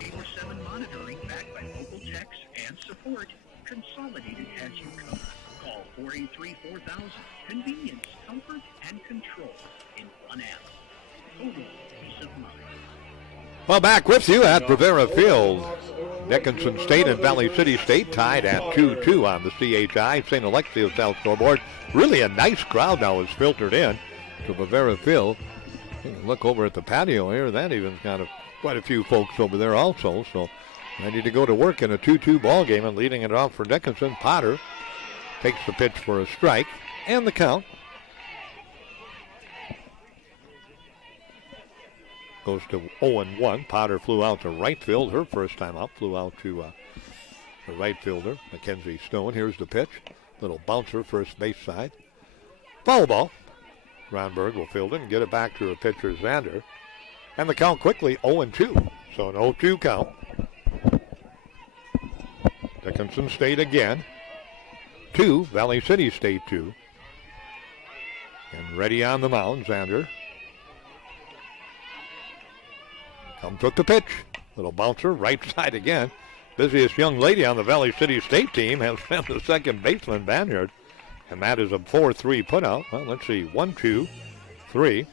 24/7 monitoring backed by local techs and support. Consolidated has you covered. Call 483-4000. Convenience, comfort, and control in one app. Total peace of mind. Well, back with you at Rivera Field. Dickinson State and Valley City State tied at 2-2 on the CHI St. Alexios South scoreboard. Really a nice crowd now has filtered in to Rivera Field. You can look over at the patio here. That even's got quite a few folks over there also. So ready to go to work in a 2-2 ball game, and leading it off for Dickinson. Potter takes the pitch for a strike and the count. Goes to 0-1. Potter flew out to right field. Her first time out, flew out to the right fielder, Mackenzie Stone. Here's the pitch. Little bouncer, first base side. Foul ball. Gronberg will field it and get it back to her pitcher, Zander. And the count quickly 0-2. So an 0-2 count. Dickinson State again. 2, Valley City State 2. And ready on the mound, Zander. Took the pitch. Little bouncer, right side again. Busiest young lady on the Valley City State team has been the second baseman, Banyard. And that is a 4-3 putout. Well, let's see. 1, 2, 3.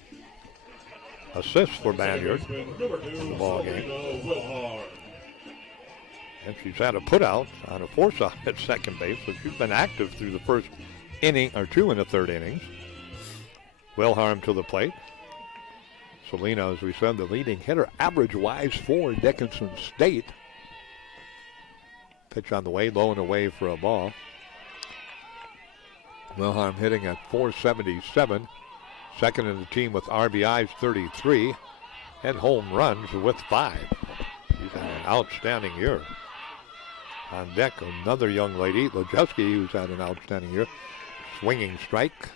Assists for Banyard in the ball game. And she's had a putout on a force out at second base, so she's been active through the first inning or 2 in the third innings. Wilhelm to the plate. Selena, as we said, the leading hitter, average-wise for Dickinson State. Pitch on the way, low and away for a ball. Wilhelm hitting at .477. Second in the team with RBIs, 33. And home runs with 5. She's had an outstanding year. On deck, another young lady, Lejeski, who's had an outstanding year. Swinging strike.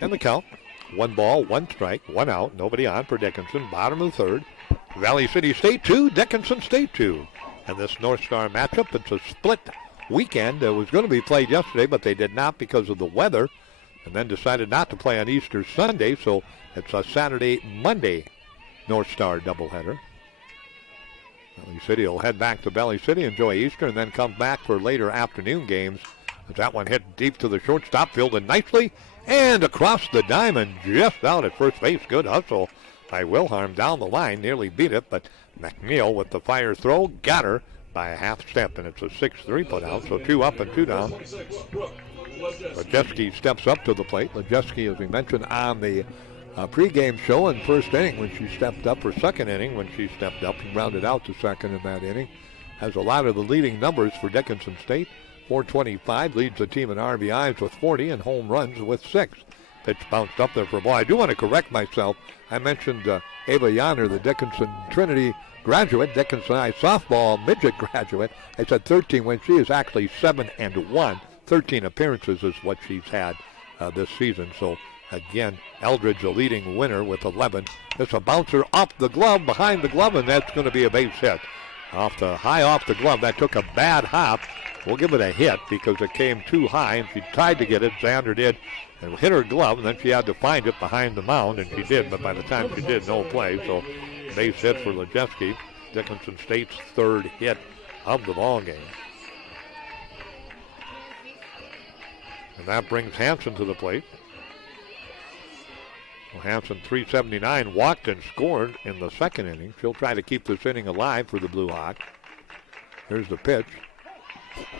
And the count. 1 ball, 1 strike, 1 out, nobody on for Dickinson. Bottom of the third. Valley City State 2, Dickinson State 2. And this North Star matchup, it's a split weekend. It was going to be played yesterday, but they did not because of the weather. And then decided not to play on Easter Sunday, so it's a Saturday-Monday North Star doubleheader. Valley City will head back to Valley City, enjoy Easter, and then come back for later afternoon games. As that one hit deep to the shortstop, fielded nicely, and across the diamond, just out at first base. Good hustle by Wilhelm down the line, nearly beat it, but McNeil with the fire throw got her by a half step, and it's a 6-3 put out, so 2 up and 2 down. Lejeski steps up to the plate. Lejeski, as we mentioned on the pregame show in first inning when she stepped up, or second inning when she stepped up and rounded out the second in that inning, has a lot of the leading numbers for Dickinson State. 425, leads the team in RBIs with 40 and home runs with 6. Pitch bounced up there for a ball. I do want to correct myself. I mentioned Ava Yonner, the Dickinson Trinity graduate, Dickinson High softball midget graduate. I said 13 when she is actually 7-1. 13 appearances is what she's had this season. So again, Eldridge, the leading winner with 11. It's a bouncer off the glove, behind the glove, and that's going to be a base hit. High off the glove. That took a bad hop. We'll give it a hit because it came too high, and she tried to get it. Xander did, and hit her glove, and then she had to find it behind the mound, and she did. But by the time she did, no play. So base hit for Lejeski, Dickinson State's third hit of the ball game. And that brings Hanson to the plate. Well, Hanson, 379, walked and scored in the second inning. She'll try to keep this inning alive for the Blue Hawks. Here's the pitch.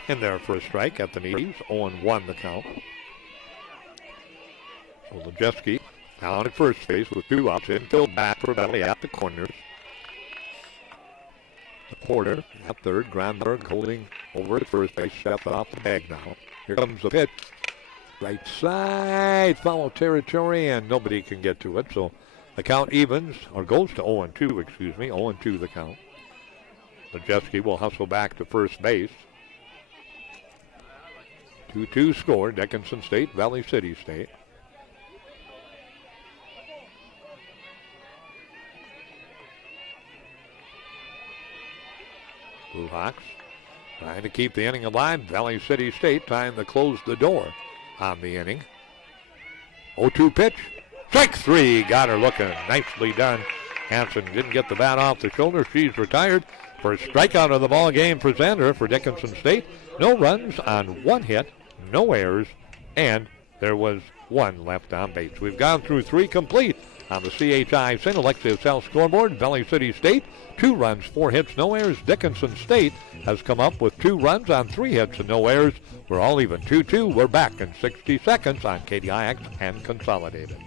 In there for a strike at the knees. 0-1 the count. So Lejeski down at first base with 2 outs. Infield back for Valley at the corners. The Porter at third. Granberg holding over at first base. Steps off the bag now. Here comes the pitch. Right side, foul territory, and nobody can get to it. So the count evens, or goes to 0-2, 0-2 the count. Lejeski will hustle back to first base. 2-2 score, Dickinson State, Valley City State. Blue Hawks trying to keep the inning alive. Valley City State trying to close the door on the inning. 0-2 pitch. Strike 3. Got her looking. Nicely done. Hanson didn't get the bat off the shoulder. She's retired. First strikeout of the ball game for Xander for Dickinson State. No runs on 1 hit. No errors. And there was 1 left on base. We've gone through 3 complete on the CHI St. Alexius South scoreboard. Valley City State, 2 runs, 4 hits, no errors. Dickinson State has come up with 2 runs on 3 hits and no errors. We're all even 2-2. We're back in 60 seconds on KDIX and Consolidated.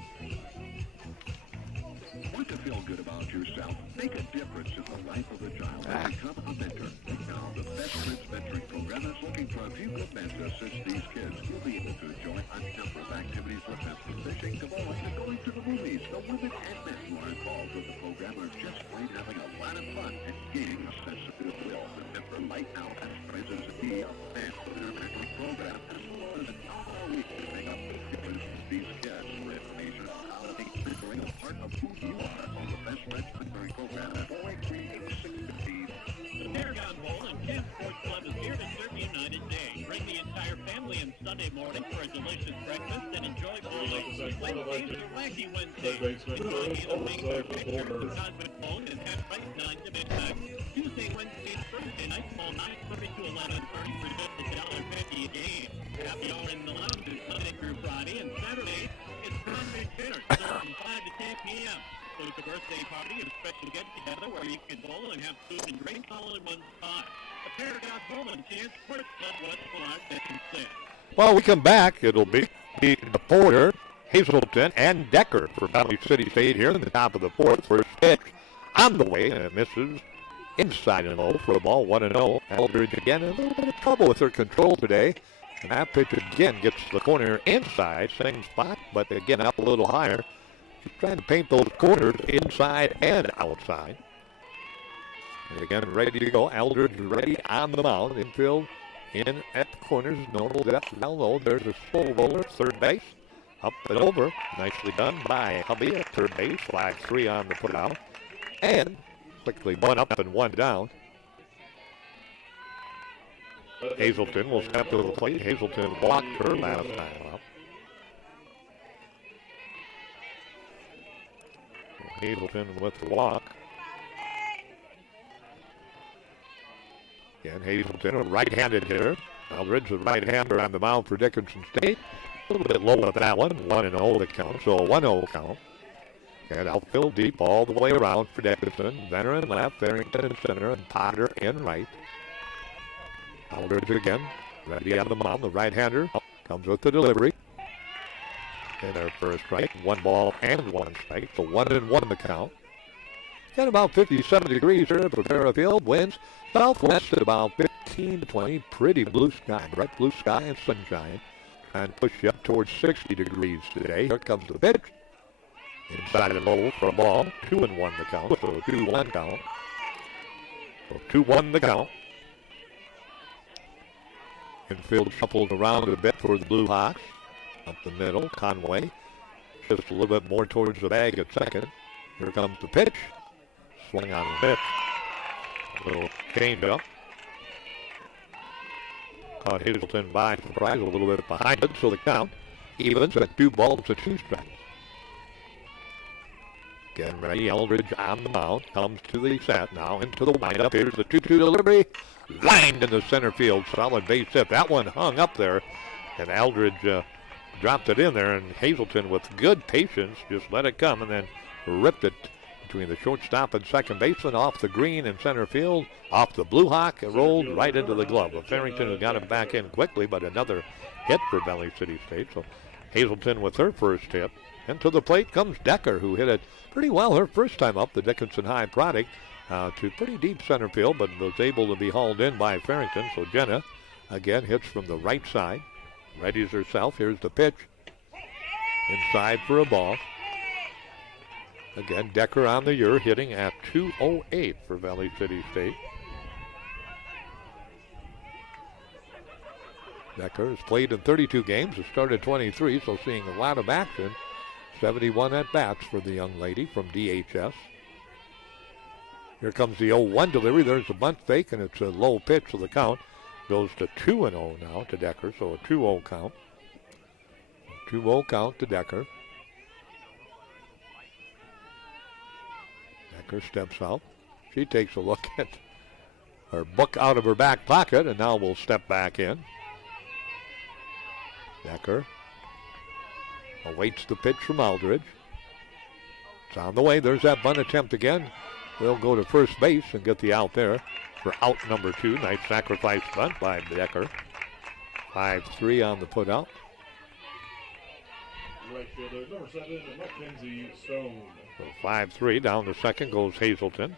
Want to feel good about yourself? Make a difference in the life of a child. Become a mentor. Now, the Best Friends Mentoring Program is looking for a few good men to assist these kids. You'll be able to join a number of activities with them, from fishing to bowling to going to the movies. The women and men who are involved with the program are just plain having a lot of fun and gaining a sense of goodwill. Remember, right now, Best Friends is the key of the mentoring program, as well as an hour a week to make up the difference with these kids. For information on how to make mentoring a part of who you are on the Best Friends Mentoring Program at 483-8615. The Paragon Bowl and Kids Sports Club is here to serve the United Day. Bring the entire family on Sunday morning for a delicious breakfast and enjoy bowling. Wednesdays are Wacky Wednesdays. Enjoy either wings or pictures with Cosmic Bowling and half price 9 to midnight. Tuesday, Wednesday, and Thursday nights from 9:30 to 11:30 for just $1.50 a game. Happy hour in the lounge is Sunday through Friday, and Saturday it's Sunday dinner from 5 to 10 p.m. So it's a birthday party and a special get-together where you can bowl and have food and drink all in one spot. The Paragon Bowl and Kids Sports Club West Florida, Dickinson. Well, we come back. It'll be the Porter, Hazelton, and Decker for Valley City State here in the top of the 4th. First pitch on the way, and it misses inside and low for a ball, 1-0. Eldridge again in a little bit of trouble with her control today. And that pitch again gets the corner inside, same spot, but again up a little higher. She's trying to paint those corners inside and outside. And again, ready to go. Eldridge ready on the mound. Infield in at the corners. Normal depth down low. There's a slow roller, third base. Up and over. Nicely done by Hubby at third base. Flag 3 on the putout. And quickly 1 up and 1 down. Hazelton will step to the plate. Hazelton blocked her last time up. Hazelton with the walk. Again, Hazelton, a right-handed hitter. Eldridge, the right-hander on the mound for Dickinson State. A little bit low with that one. 1-0 the count, so a 1-0 count. And outfield deep all the way around for Dickinson. Venner in left, Farrington in center, and Potter in right. Eldridge again, ready on the mound. The right-hander comes with the delivery. In their first strike, 1 ball and 1 strike, so 1-1 the count. Got about 57 degrees here at Prepara Field. Winds southwest at about 15 to 20. Pretty blue sky, bright blue sky and sunshine. And push you up towards 60 degrees today. Here comes the pitch. Inside the hole for a ball. 2-1 the count, so 2-1 count. So 2-1 the count. Infield shuffles around a bit for the Blue Hawks. Up the middle, Conway. Just a little bit more towards the bag at second. Here comes the pitch. Swing on the pitch. A little change up. Caught Hazelton by surprise, a little bit behind it, so the count evens at 2 balls and 2 strikes. Getting ready, Eldridge on the mound, comes to the set now, into the windup. Here's the 2-2 delivery. Lined in the center field, solid base hit. That one hung up there, and Eldridge dropped it in there, and Hazelton with good patience just let it come and then ripped it between the shortstop and second baseman off the green in center field, off the Blue Hawk, and rolled right into the glove of Farrington, who got it back in quickly, but another hit for Valley City State. So Hazelton with her first hit. And to the plate comes Decker, who hit it pretty well her first time up, the Dickinson High product, to pretty deep center field, but was able to be hauled in by Farrington. So Jenna, again, hits from the right side. Readies herself. Here's the pitch. Inside for a ball. Again, Decker on the year, hitting at 208 for Valley City State. Decker has played in 32 games, has started 23, so seeing a lot of action. 71 at-bats for the young lady from DHS. Here comes the 0-1 delivery. There's a bunt fake, and it's a low pitch, so the count goes to 2-0 now to Decker, so a 2-0 count. 2-0 count to Decker. Decker steps out. She takes a look at her book out of her back pocket, and now will step back in. Decker awaits the pitch from Eldridge. It's on the way. There's that bunt attempt again. They'll go to first base and get the out there for out number 2. Nice sacrifice bunt by Decker. 5-3 on the putout. Right fielder, number 7, Mackenzie Stone. So 5-3 down the second goes Hazelton.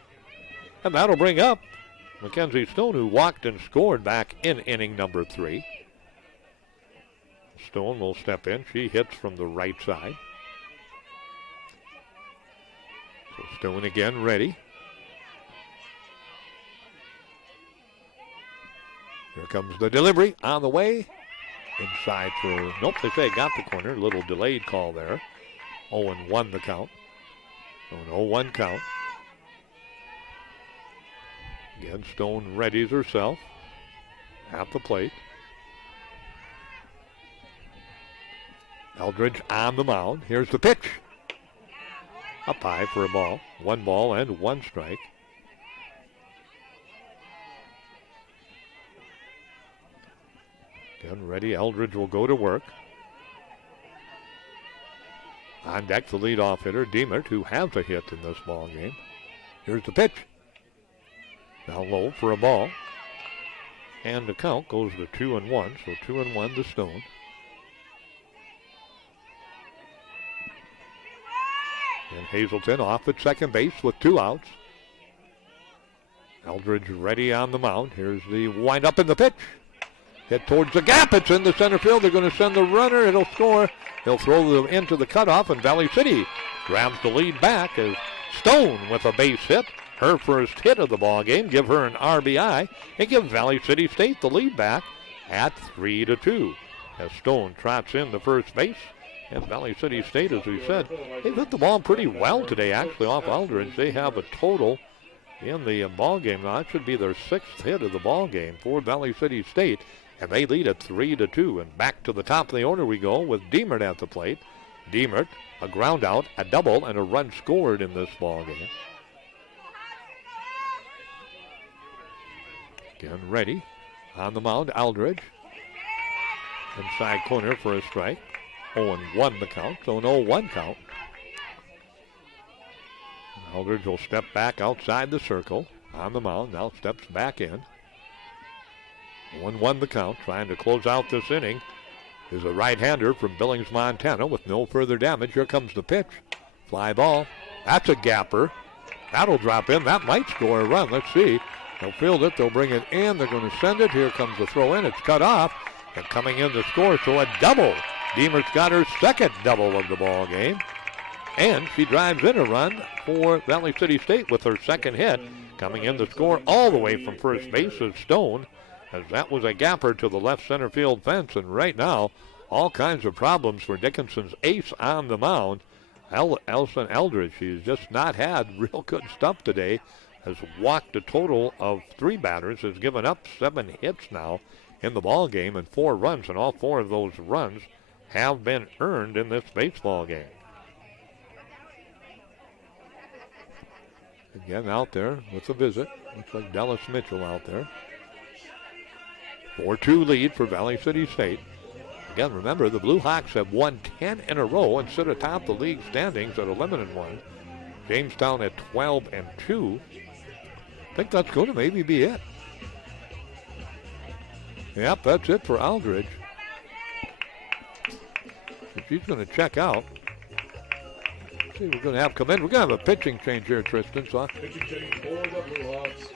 And that'll bring up Mackenzie Stone, who walked and scored back in inning number 3. Stone will step in. She hits from the right side. So Stone again ready. Here comes the delivery on the way. Inside for, nope, they say got the corner. A little delayed call there. 0-1 the count. So an 0-1 count. Again, Stone readies herself at the plate. Eldridge on the mound. Here's the pitch. Up high for a ball. 1 ball and 1 strike. Again, ready. Eldridge will go to work. On deck, the leadoff hitter, Diemert, who has a hit in this ball game. Here's the pitch. Now low for a ball. And the count goes to 2-1, so 2-1 to Stone. And Hazelton off at second base with 2 outs. Eldridge ready on the mound. Here's the windup in the pitch. Hit towards the gap. It's in the center field. They're going to send the runner. It'll score. He'll throw them into the cutoff, and Valley City grabs the lead back as Stone with a base hit. Her first hit of the ball game. Give her an RBI and give Valley City State the lead back at 3-2. As Stone trots in the first base. And Valley City State, as we said, they've hit the ball pretty well today, actually, off Eldridge. They have a total in the ball game. Now, that should be their 6th hit of the ball game for Valley City State. And they lead at 3-2. And back to the top of the order we go with Diemert at the plate. Diemert, a ground out, a double, and a run scored in this ball game. Again, ready. On the mound, Aldridge. Inside corner for a strike. 0-1 the count, so an 0-1 count. Aldridge will step back outside the circle. On the mound, now steps back in. 1-1 the count, trying to close out this inning is a right-hander from Billings, Montana with no further damage. Here comes the pitch. Fly ball. That's a gapper. That'll drop in. That might score a run. Let's see. They'll field it. They'll bring it in. They're going to send it. Here comes the throw in. It's cut off. And coming in to score, so a double. Deemer's got her second double of the ball game. And she drives in a run for Valley City State with her second hit. Coming in to score all the way from first base is Stone, as that was a gapper to the left center field fence. And right now, all kinds of problems for Dickinson's ace on the mound. Elson Eldridge, she's just not had real good stuff today. Has walked a total of 3 batters, has given up 7 hits now in the ball game and 4 runs, and all 4 of those runs have been earned in this baseball game. Again out there with a visit. Looks like Dallas Mitchell out there. 4-2 lead for Valley City State. Again, remember, the Blue Hawks have won 10 in a row and sit atop the league standings at 11-1. Jamestown at 12-2. I think that's going to maybe be it. Yep, that's it for Aldridge. If she's going to check out. Let's see, we're going to have come in. We're going to have a pitching change here, Tristan. So Pitching change for the Blue Hawks.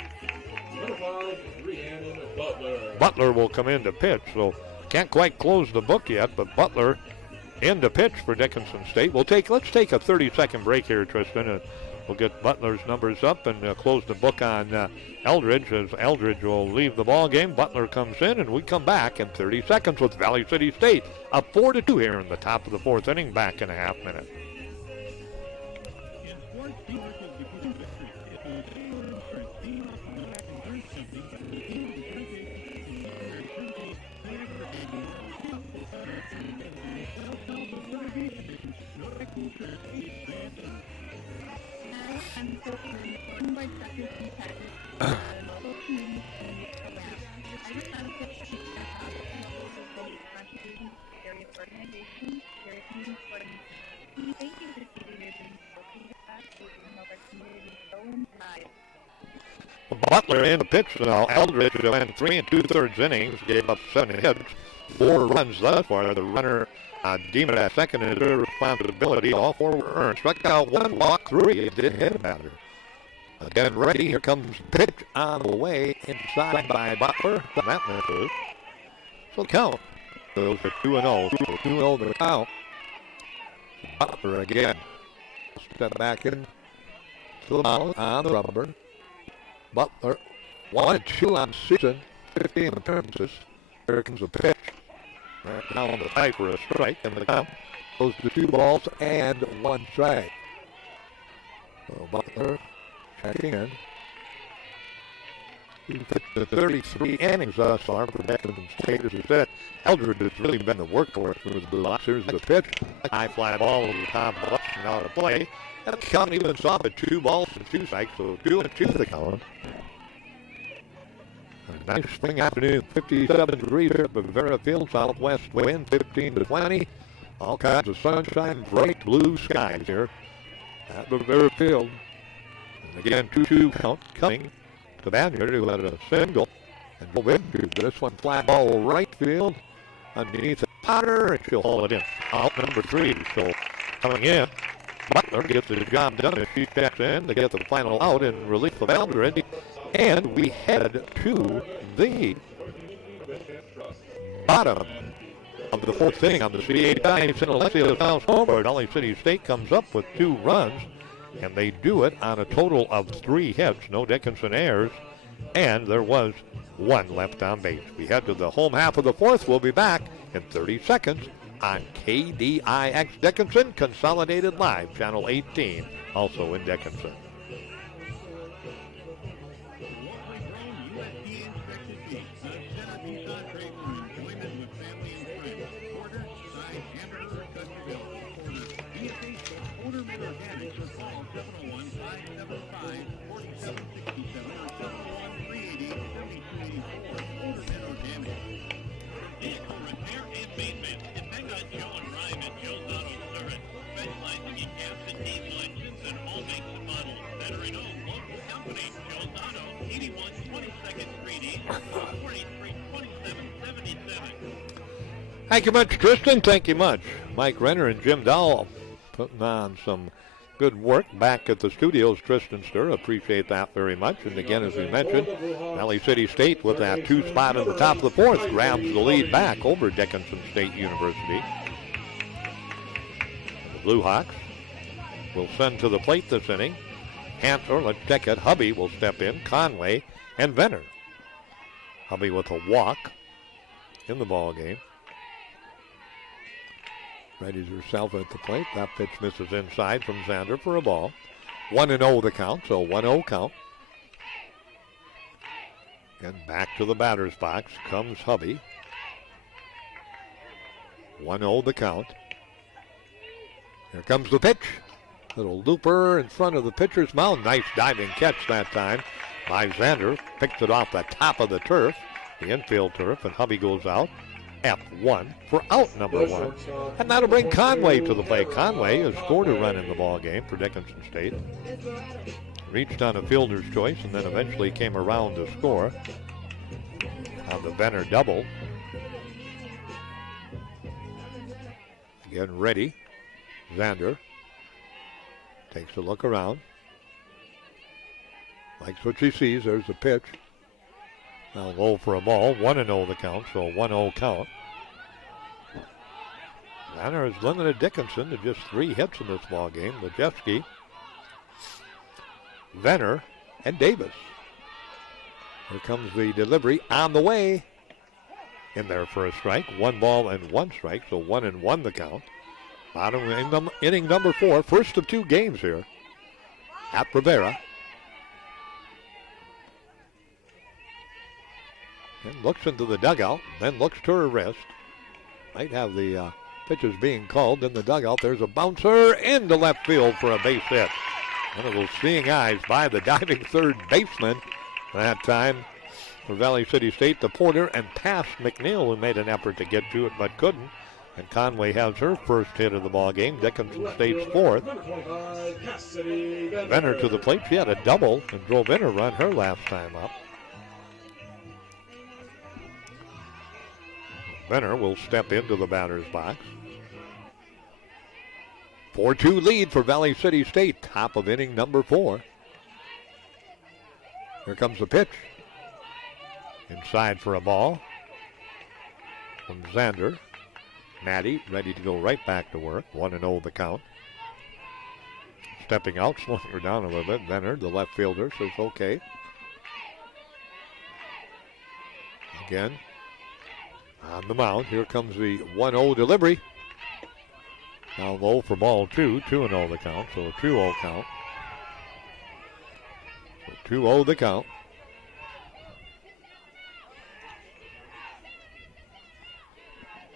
Number 5, Rhiannon Butler. Butler will come in to pitch. So can't quite close the book yet, but Butler in to pitch for Dickinson State. Let's take a 30-second break here, Tristan, and we'll get Butler's numbers up and close the book on Eldridge, as Eldridge will leave the ball game. Butler comes in, and we come back in 30 seconds with Valley City State up 4-2 here in the top of the 4th inning, back in a half minute. In sports, team versus Dickinson victory. It was Taylor Insurance, team up on the back insurance company, but the team of insurance agency, I'm Sophie, joined by Dr. Steve Patton, local community around. I just have a quick sheet about the contributions to various organizations, various community sporting. Thank you for keeping your dreams located with us. We can help our community grow and thrive. Butler in the pitch now. Eldridge went 3 2/3 innings, gave up 7 hits, 4 runs thus far. The runner Deemer at second is her responsibility. All 4 were earned. Struck out 1, walked 3. It did hit a batter. Again, ready. Here comes pitch on the way inside by Butler. That misses. So count. Those are 2-0. So 2-0 the count. Butler again. Step back in to the mound on the rubber. Butler 1-2 on season. 15 appearances. Here comes the pitch. Right down the pipe for a strike, and the count goes to 2 balls and 1 strike. So Butler checking in. He's pitched the 33 innings thus far for Dickinson State. As I said, Eldridge has really been the workhorse for the Blue Hawks. Here's the pitch. High fly ball over the top of and out of play. And the count even saw the 2 balls and 2 strikes, so 2-2 the count. A nice spring afternoon, 57 degrees here at Bavera Field, southwest wind 15 to 20. All kinds of sunshine, bright blue skies here at Bavera Field. And again, 2-2 count coming to Banyard, who had a single and drove into this one. Fly ball right field underneath Potter, and she'll haul it in. Out number 3, so coming in. Butler gets the job done as she checks in to get the final out in relief of Eldridge. And we head to the bottom of the 4th inning on the CHI. St. Alexia's house homer. Valley City State comes up with 2 runs, and they do it on a total of 3 hits. No Dickinson errors, and there was 1 left on base. We head to the home half of the 4th. We'll be back in 30 seconds on KDIX Dickinson, Consolidated Live, Channel 18, also in Dickinson. Thank you much, Tristan. Thank you much. Mike Renner and Jim Dowell putting on some good work back at the studios. Tristan Stir, appreciate that very much. And again, as we mentioned, Valley City State with that 2 spot in the top of the 4th grabs the lead back over Dickinson State University. The Blue Hawks will send to the plate this inning. Hantler, let's check it. Hubby will step in. Conway and Venner. Hubby with a walk in the ball game. Readies herself at the plate. That pitch misses inside from Xander for a ball. 1-0 the count, so 1-0 count. And back to the batter's box comes Hubby. 1-0 the count. Here comes the pitch. Little looper in front of the pitcher's mound. Nice diving catch that time by Xander. Picks it off the top of the turf, the infield turf, and Hubby goes out. F1 for out number 1. And that'll bring Conway to the plate. Conway has scored a run in the ball game for Dickinson State. Reached on a fielder's choice and then eventually came around to score on the Venner double. Again ready. Xander takes a look around. Likes what she sees. There's the pitch. Now low for a ball. 1-0 the count, so 1-0 count. Banner has limited Dickinson to just 3 hits in this ball game. Lajewski, Venner, and Davis. Here comes the delivery on the way. In there for a strike. 1 ball and 1 strike, so 1-1 the count. Bottom inning number 4, first of 2 games here at Rivera. And looks into the dugout, then looks to her wrist. Might have the pitches being called in the dugout. There's a bouncer into left field for a base hit. One of those seeing eyes by the diving third baseman that time for Valley City State. The Porter and past McNeil, who made an effort to get to it but couldn't. And Conway has her first hit of the ball game. Dickinson State's 4th. Venner to the plate. She had a double and drove in a run her last time up. Venner will step into the batter's box. 4-2 lead for Valley City State. Top of inning number 4. Here comes the pitch. Inside for a ball from Xander. Maddie ready to go right back to work. 1-0 the count. Stepping out, slowing her down a little bit. Venner, the left fielder, says okay. Again, on the mound, here comes the 1-0 delivery. Now low for ball 2, 2-0 the count, so a 2-0 count. So 2-0 the count.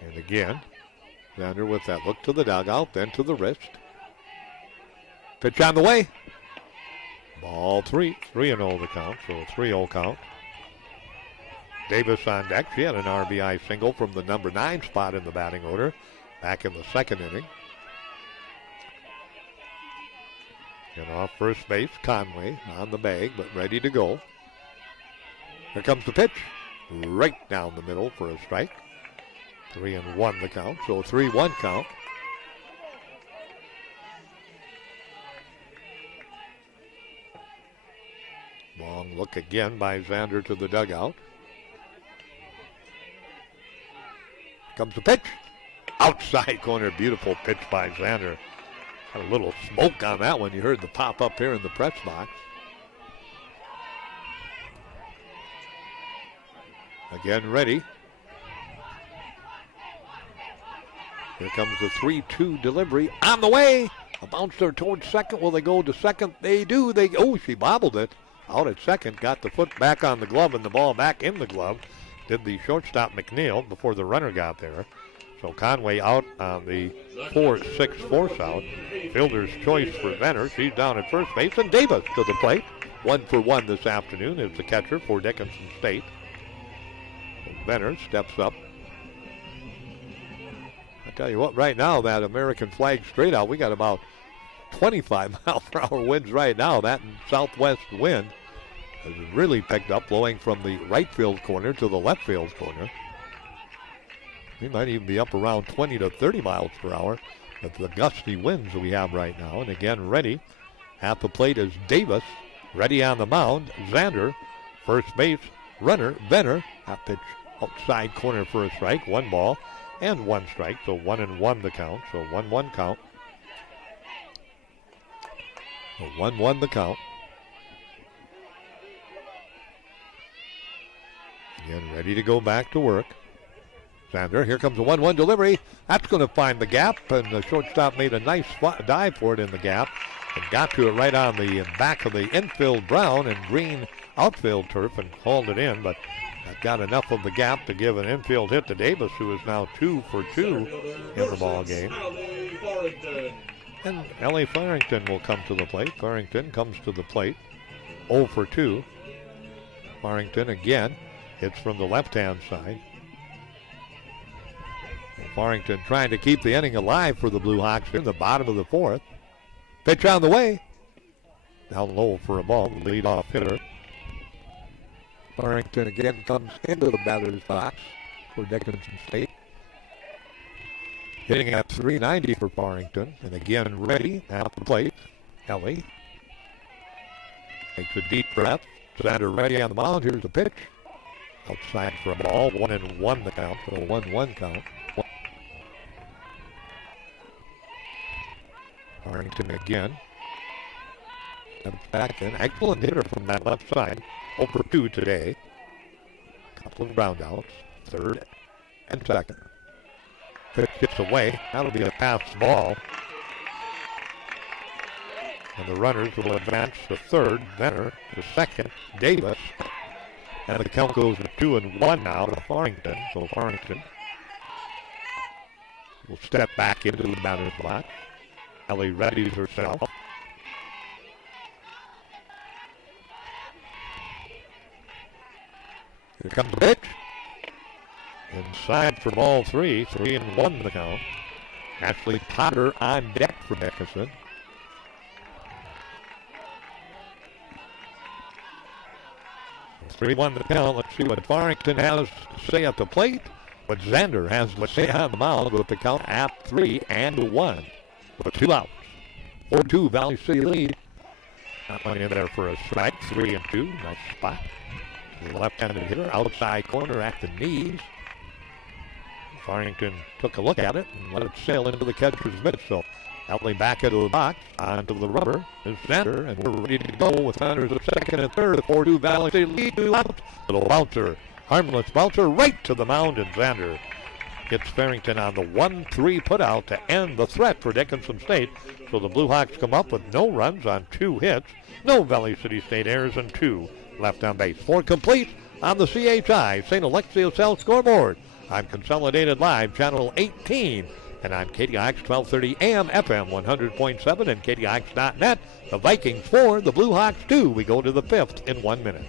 And again, Xander with that look to the dugout, then to the wrist. Pitch on the way. Ball 3, 3-0 the count, so a 3-0 count. Davis on deck. She had an RBI single from the number 9 spot in the batting order back in the 2nd inning. And off first base, Conway on the bag, but ready to go. Here comes the pitch. Right down the middle for a strike. 3-1 the count, so a 3-1 count. Long look again by Xander to the dugout. Comes the pitch. Outside corner, beautiful pitch by Xander. Had a little smoke on that one. You heard the pop up here in the press box. Again ready. Here comes the 3-2 delivery on the way. A bouncer towards second. Will they go to second? They do. She bobbled it out at second. Got the foot back on the glove and the ball back in the glove. Did the shortstop McNeil before the runner got there. So Conway out on the 4-6 force out. Fielder's choice for Venner. She's down at first base. And Davis to the plate. 1-for-1 this afternoon is the catcher for Dickinson State. Venner steps up. I tell you what, right now, that American flag straight out, we got about 25 mile per hour winds right now. That southwest wind has really picked up, blowing from the right field corner to the left field corner. We might even be up around 20 to 30 miles per hour with the gusty winds that we have right now. And again, ready at the plate is Davis. Ready on the mound, Xander. First base, runner, Venner. Hot pitch outside corner for a strike. 1 ball and 1 strike. So 1-1 the count. So 1-1 count. So 1-1 the count. Again, ready to go back to work. Xander, here comes a 1-1 delivery. That's going to find the gap, and the shortstop made a nice dive for it in the gap and got to it right on the back of the infield brown and green outfield turf and hauled it in, but that got enough of the gap to give an infield hit to Davis, who is now 2 for 2 in the ball game. And Ellie Farrington will come to the plate. Farrington comes to the plate, 0 for 2. Farrington again hits from the left-hand side. Farrington trying to keep the inning alive for the Blue Hawks in the bottom of the 4th. Pitch on the way. Down low for a ball, the leadoff hitter. Farrington again comes into the batter's box for Dickinson State. Hitting at .390 for Farrington. And again ready at the plate. Ellie takes a deep breath. Xander ready on the mound. Here's the pitch. Outside for a ball. 1-1 the count. So 1-1 count. Farrington again. Steps back in. Excellent hitter from that left side. 0 for 2 today. Couple of ground outs. 3rd and 2nd. Pitch gets away. That'll be a pass ball. And the runners will advance to 3rd. Venner to 2nd. Davis. And the count goes to 2-1 now to Farrington. So Farrington will step back into the batter's box. Ellie readies herself. Here comes the pitch. Inside for ball 3. 3-1 the count. Ashley Potter on deck for Dickinson. So 3-1 the count. Let's see what Farrington has to say at the plate. What Xander has to say on the mound with the count at 3-1. With 2 outs. 4-2 Valley City lead. Not one in there for a strike. 3-2. Nice spot. The left-handed hitter outside corner at the knees. Farrington took a look at it and let it sail into the catcher's mitt. So Ellie back into the box. Onto the rubber is Xander, and we're ready to go with runners at 2nd and 3rd. 4-2 Valley City lead. 2 outs. Little bouncer. Harmless bouncer right to the mound, and Xander gets Farrington on the 1-3 putout to end the threat for Dickinson State. So the Blue Hawks come up with no runs on 2 hits, no Valley City State errors, and 2 left on base. 4 complete on the CHI St. Alexius Cell scoreboard. I'm Consolidated Live, Channel 18, and I'm KDIX 1230 AM, FM 100.7, and KDIX.net. The Vikings 4, the Blue Hawks 2. We go to the 5th in 1 minute.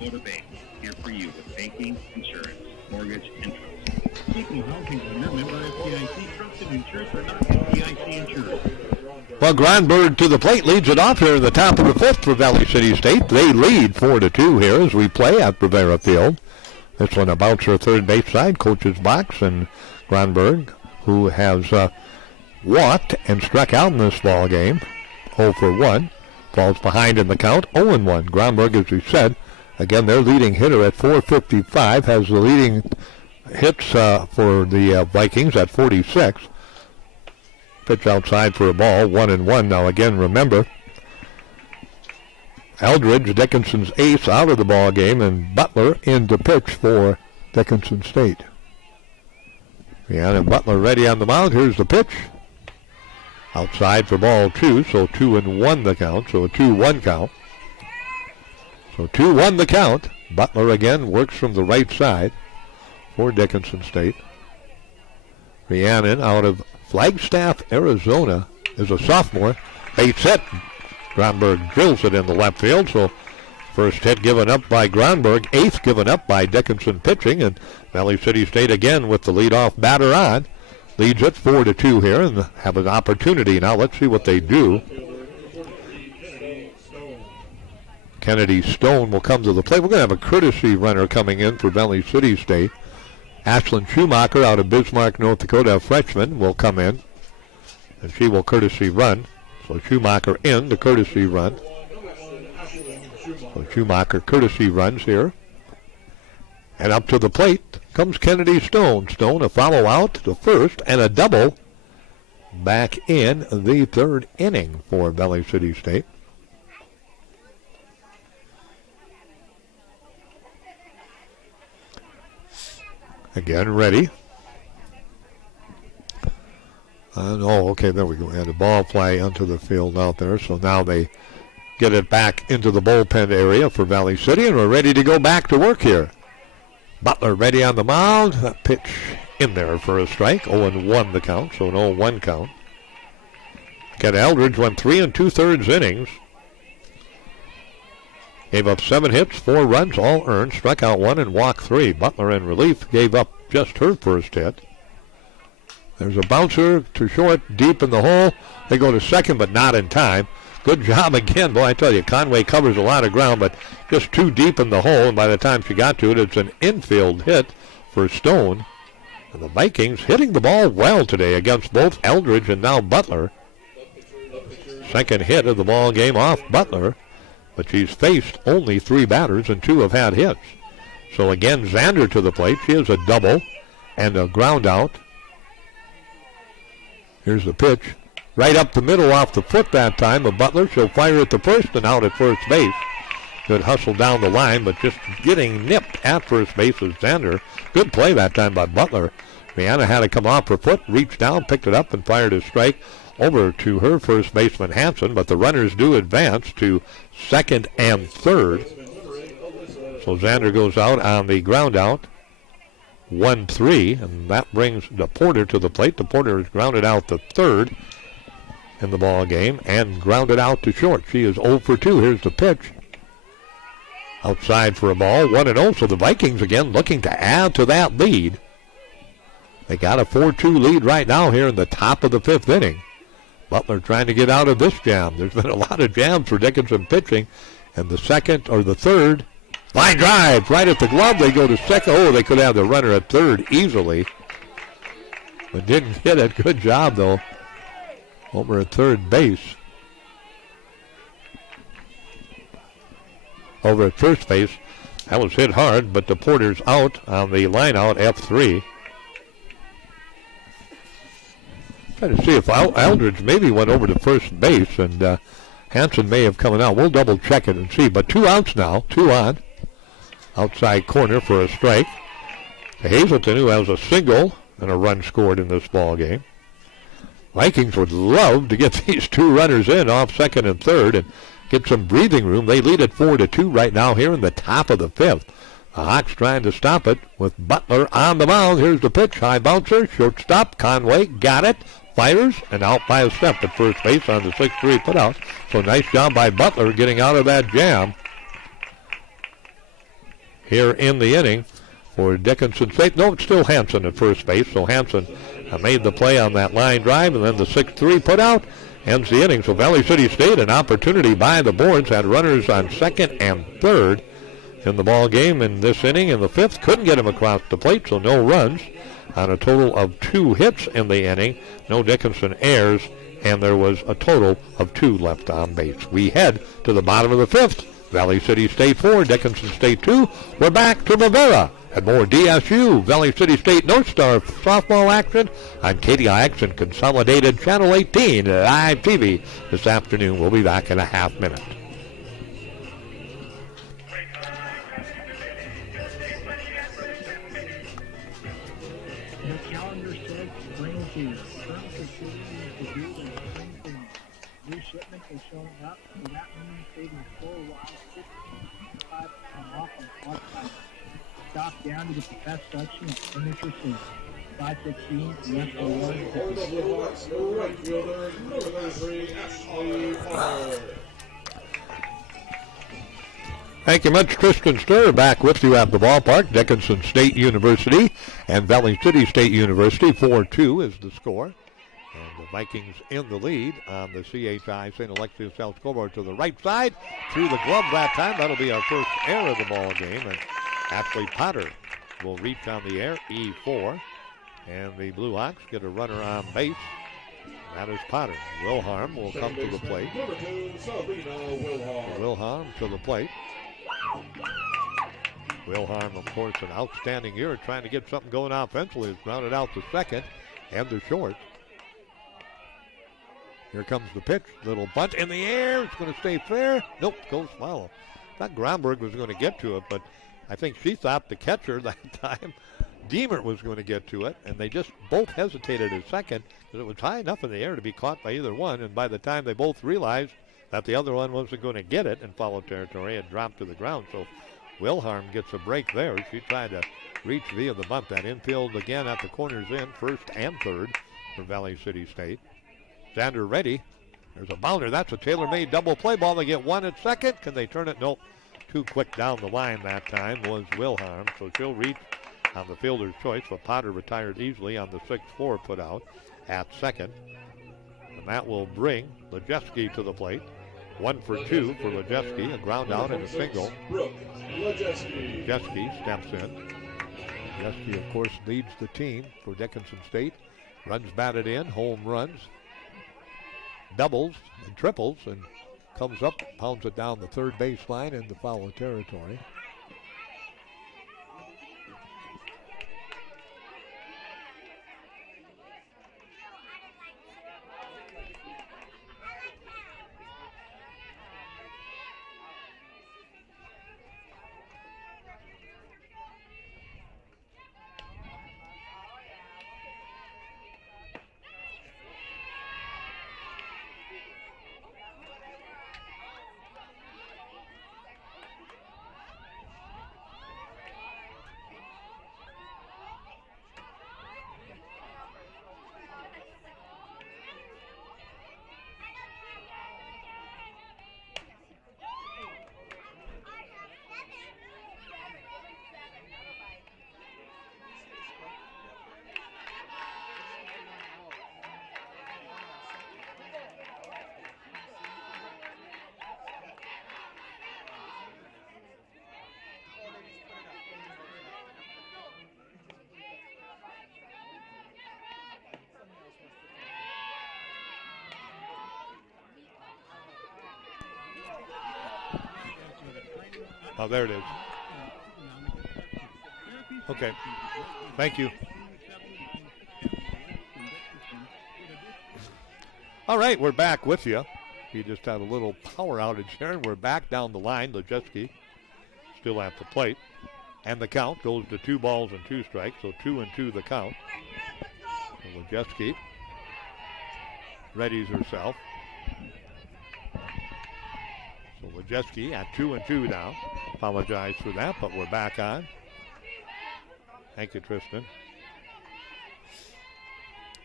Motor Bank, here for you with banking, insurance, mortgage, and trust. Seeking housing lender, member FDIC, trusted insurance, or not FDIC insurance. Well, Gronberg to the plate leads it off here in the top of the 5th for Valley City State. They lead 4-2 here as we play at Rivera Field. This one a bouncer 3rd base side, coach's box, and Gronberg, who has walked and struck out in this ball game, 0 for 1. Falls behind in the count, 0-1. Gronberg, as we said, again, their leading hitter at .455, has the leading hits for the Vikings at 46. Pitch outside for a ball, 1-1. Now again, remember, Eldridge, Dickinson's ace, out of the ball game, and Butler in to pitch for Dickinson State. And Butler ready on the mound. Here's the pitch. Outside for ball 2, so 2-1 the count, so a 2-1 count. So 2-1 the count. Butler again works from the right side for Dickinson State. Rhiannon out of Flagstaff, Arizona, is a sophomore. Base hit. Gronberg drills it in the left field, so first hit given up by Gronberg, eighth given up by Dickinson pitching, and Valley City State again with the leadoff batter on. Leads it 4-2 here and have an opportunity now. Let's see what they do. Kennedy Stone will come to the plate. We're going to have a courtesy runner coming in for Valley City State. Ashlyn Schumacher out of Bismarck, North Dakota, a freshman, will come in, and she will courtesy run. So Schumacher in the courtesy run. So Schumacher courtesy runs here. And up to the plate comes Kennedy Stone. Stone a follow out to first and a double back in the third inning for Valley City State. Again, ready. Okay, there we go. And a ball fly onto the field out there. So now they get it back into the bullpen area for Valley City, and we're ready to go back to work here. Butler ready on the mound. That pitch in there for a strike. 0-1 the count, so an 0-1 count. Ken Eldridge went 3 2/3 innings. Gave up 7 hits, 4 runs, all earned. Struck out 1 and walked 3. Butler in relief gave up just her first hit. There's a bouncer to short, deep in the hole. They go to second, but not in time. Good job again. Boy, I tell you, Conway covers a lot of ground, but just too deep in the hole, and by the time she got to it, it's an infield hit for Stone. And the Vikings hitting the ball well today against both Eldridge and now Butler. Second hit of the ball game off Butler, but she's faced only 3 batters, and 2 have had hits. So again, Zander to the plate. She has a double and a ground out. Here's the pitch. Right up the middle off the foot that time of Butler. She'll fire at the first and out at first base. Good hustle down the line, but just getting nipped at first base was Zander. Good play that time by Butler. Rihanna had to come off her foot, reached down, picked it up, and fired a strike over to her first baseman Hanson, but the runners do advance to second and third. So Zander goes out on the ground out. 1-3, and that brings the Porter to the plate. The Porter is grounded out to third in the ball game and grounded out to short. She is 0 for 2. Here's the pitch. Outside for a ball, 1-0. So the Vikings again looking to add to that lead. They got a 4-2 lead right now here in the top of the 5th inning. Butler trying to get out of this jam. There's been a lot of jams for Dickinson pitching, and the second or the third. Line drive right at the glove. They go to second. Oh, they could have the runner at third easily, but didn't hit it. Good job, though, over at third base. Over at first base, that was hit hard, but the Porter's out on the line out, F3. Trying to see if Eldridge maybe went over to first base, and Hanson may have come out. We'll double check it and see, but 2 outs now, 2 on. Outside corner for a strike. Hazelton, who has a single and a run scored in this ball game. Vikings would love to get these 2 runners in off second and third and get some breathing room. They lead at 4-2 right now here in the top of the 5th. The Hawks trying to stop it with Butler on the mound. Here's the pitch. High bouncer, shortstop. Conway got it. Fires and out by a step at first base on the 6-3 putout. So nice job by Butler getting out of that jam here in the inning for Dickinson State. No, it's still Hanson at first base. So Hanson made the play on that line drive, and then the 6-3 putout ends the inning. So Valley City State, an opportunity by the boards, had runners on second and third in the ball game in this inning. In the 5th, couldn't get him across the plate, so no runs on a total of 2 hits in the inning. No Dickinson errors, and there was a total of 2 left on base. We head to the bottom of the 5th. Valley City State 4, Dickinson State 2. We're back to Rivera And more DSU, Valley City State North Star softball action on KDIX and Consolidated Channel 18 live TV this afternoon. We'll be back in a half minute. The calendar says spring season. Current facilities to do the spring thing. New shipments are showing up, so that means saving 4 wild 15.5 off on all items. Stop down to get the best section of furniture soon. 516 left for 1. Right fielder, number 33, Ashley Farmer. Thank you much, Tristan Sturr, back with you at the ballpark. Dickinson State University and Valley City State University, 4-2 is the score. And the Vikings in the lead on the CHI St. Alexius South scoreboard to the right side. Through the glove that time. That'll be our first error of the ball game. And Ashley Potter will reach on the air, E4. And the Blue Hawks get a runner on base. That is Potter. Wilharm will come to the plate. Number 2, Sabrina Wilharm. Wilharm to the plate. Wilharm, of course, an outstanding year trying to get something going offensively. Has grounded out the second and the short. Here comes the pitch. Little bunt in the air. It's going to stay fair. Nope, goes foul. Thought Gromberg was going to get to it, but I think she thought the catcher that time, Deemer, was going to get to it, and they just both hesitated a second because it was high enough in the air to be caught by either one, and by the time they both realized that the other one wasn't going to get it in foul territory, it dropped to the ground. So Wilharm gets a break there. She tried to reach via the bunt. That infield again at the corners in, first and third for Valley City State. Xander ready. There's a bounder. That's a tailor-made double play ball. They get one at second. Can they turn it? Nope. Too quick down the line that time was Wilharm. So she'll reach on the fielder's choice, but Potter retired easily on the 6-4 put out at second. And that will bring Lejeski to the plate. 1 for 2 for Lejeski, a ground out and a single. Brooke Lejeski. Lejeski steps in. Lejeski, of course, leads the team for Dickinson State. Runs batted in, home runs, doubles and triples, and comes up, pounds it down the third baseline into foul territory. Oh, there it is. Okay. Thank you. All right, we're back with you. We just had a little power outage here, and we're back down the line. Lejeski still at the plate. And the count goes to 2 balls and 2 strikes, so 2-2 the count. So Lejeski readies herself. So Lejeski at 2-2 now. Apologize for that, but we're back on. Thank you, Tristan.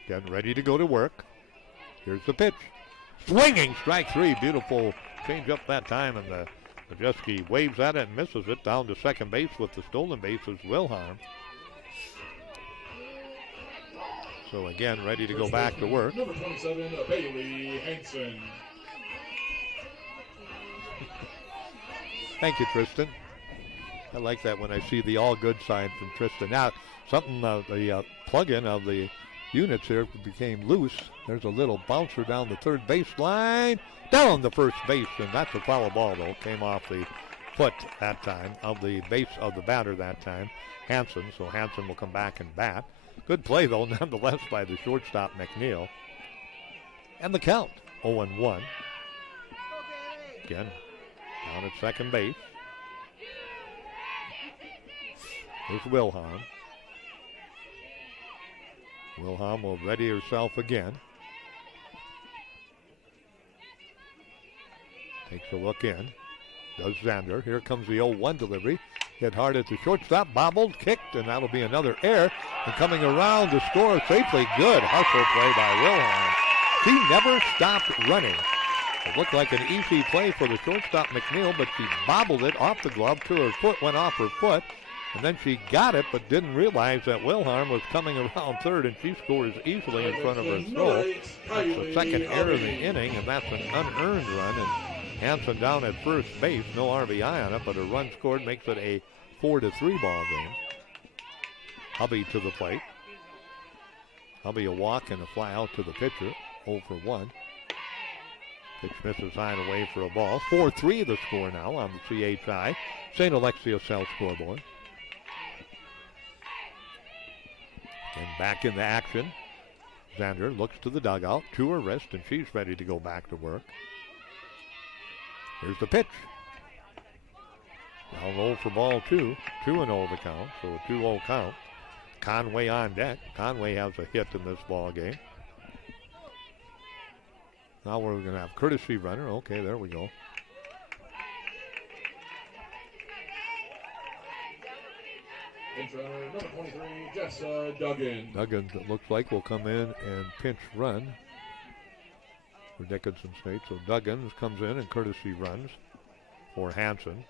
Getting ready to go to work. Here's the pitch. Swinging, strike 3. Beautiful change up that time, and the Lejeski waves at it and misses it down to second base with the stolen base is Wilharm. So again, ready to go back to work. Number 27, Bailey Hanson. Thank you, Tristan. I like that when I see the all good sign from Tristan. Now, something, the plug-in of the units here became loose. There's a little bouncer down the third baseline, down the first base, and that's a foul ball, though. Came off the foot that time of the base of the batter that time, Hanson. So Hanson will come back and bat. Good play, though, nonetheless, by the shortstop, McNeil. And the count, 0-1. Again, down at second base. Here's Wilhelm. Wilhelm will ready herself again. Takes a look in. Does Xander. Here comes the 0-1 delivery. Hit hard at the shortstop. Bobbled, kicked, and that'll be another error. And coming around to score safely. Good hustle play by Wilhelm. She never stopped running. It looked like an easy play for the shortstop, McNeil, but she bobbled it off the glove to her foot, went off her foot. And then she got it, but didn't realize that Wilhelm was coming around third, and she scores easily in front of her throw. That's the second error of the inning, and that's an unearned run. And Hanson down at first base, no RBI on it, but a run scored makes it a 4-3 ball game. Hubby to the plate. Hubby a walk and a fly out to the pitcher, 0-for-1. Pitch misses high and away for a ball. 4-3 the score now on the CHI St. Alexius South scoreboard. And back in the action. Xander looks to the dugout, to her wrist, and she's ready to go back to work. Here's the pitch. Down low for ball 2. 2-0 the count, so a 2-0 count. Conway on deck. Conway has a hit in this ball game. Now we're going to have courtesy runner. Okay, there we go. Pinch runner number 23, Jess Duggan. Duggan, it looks like, will come in and pinch run for Dickinson State. So Duggan comes in and courtesy runs for Hanson.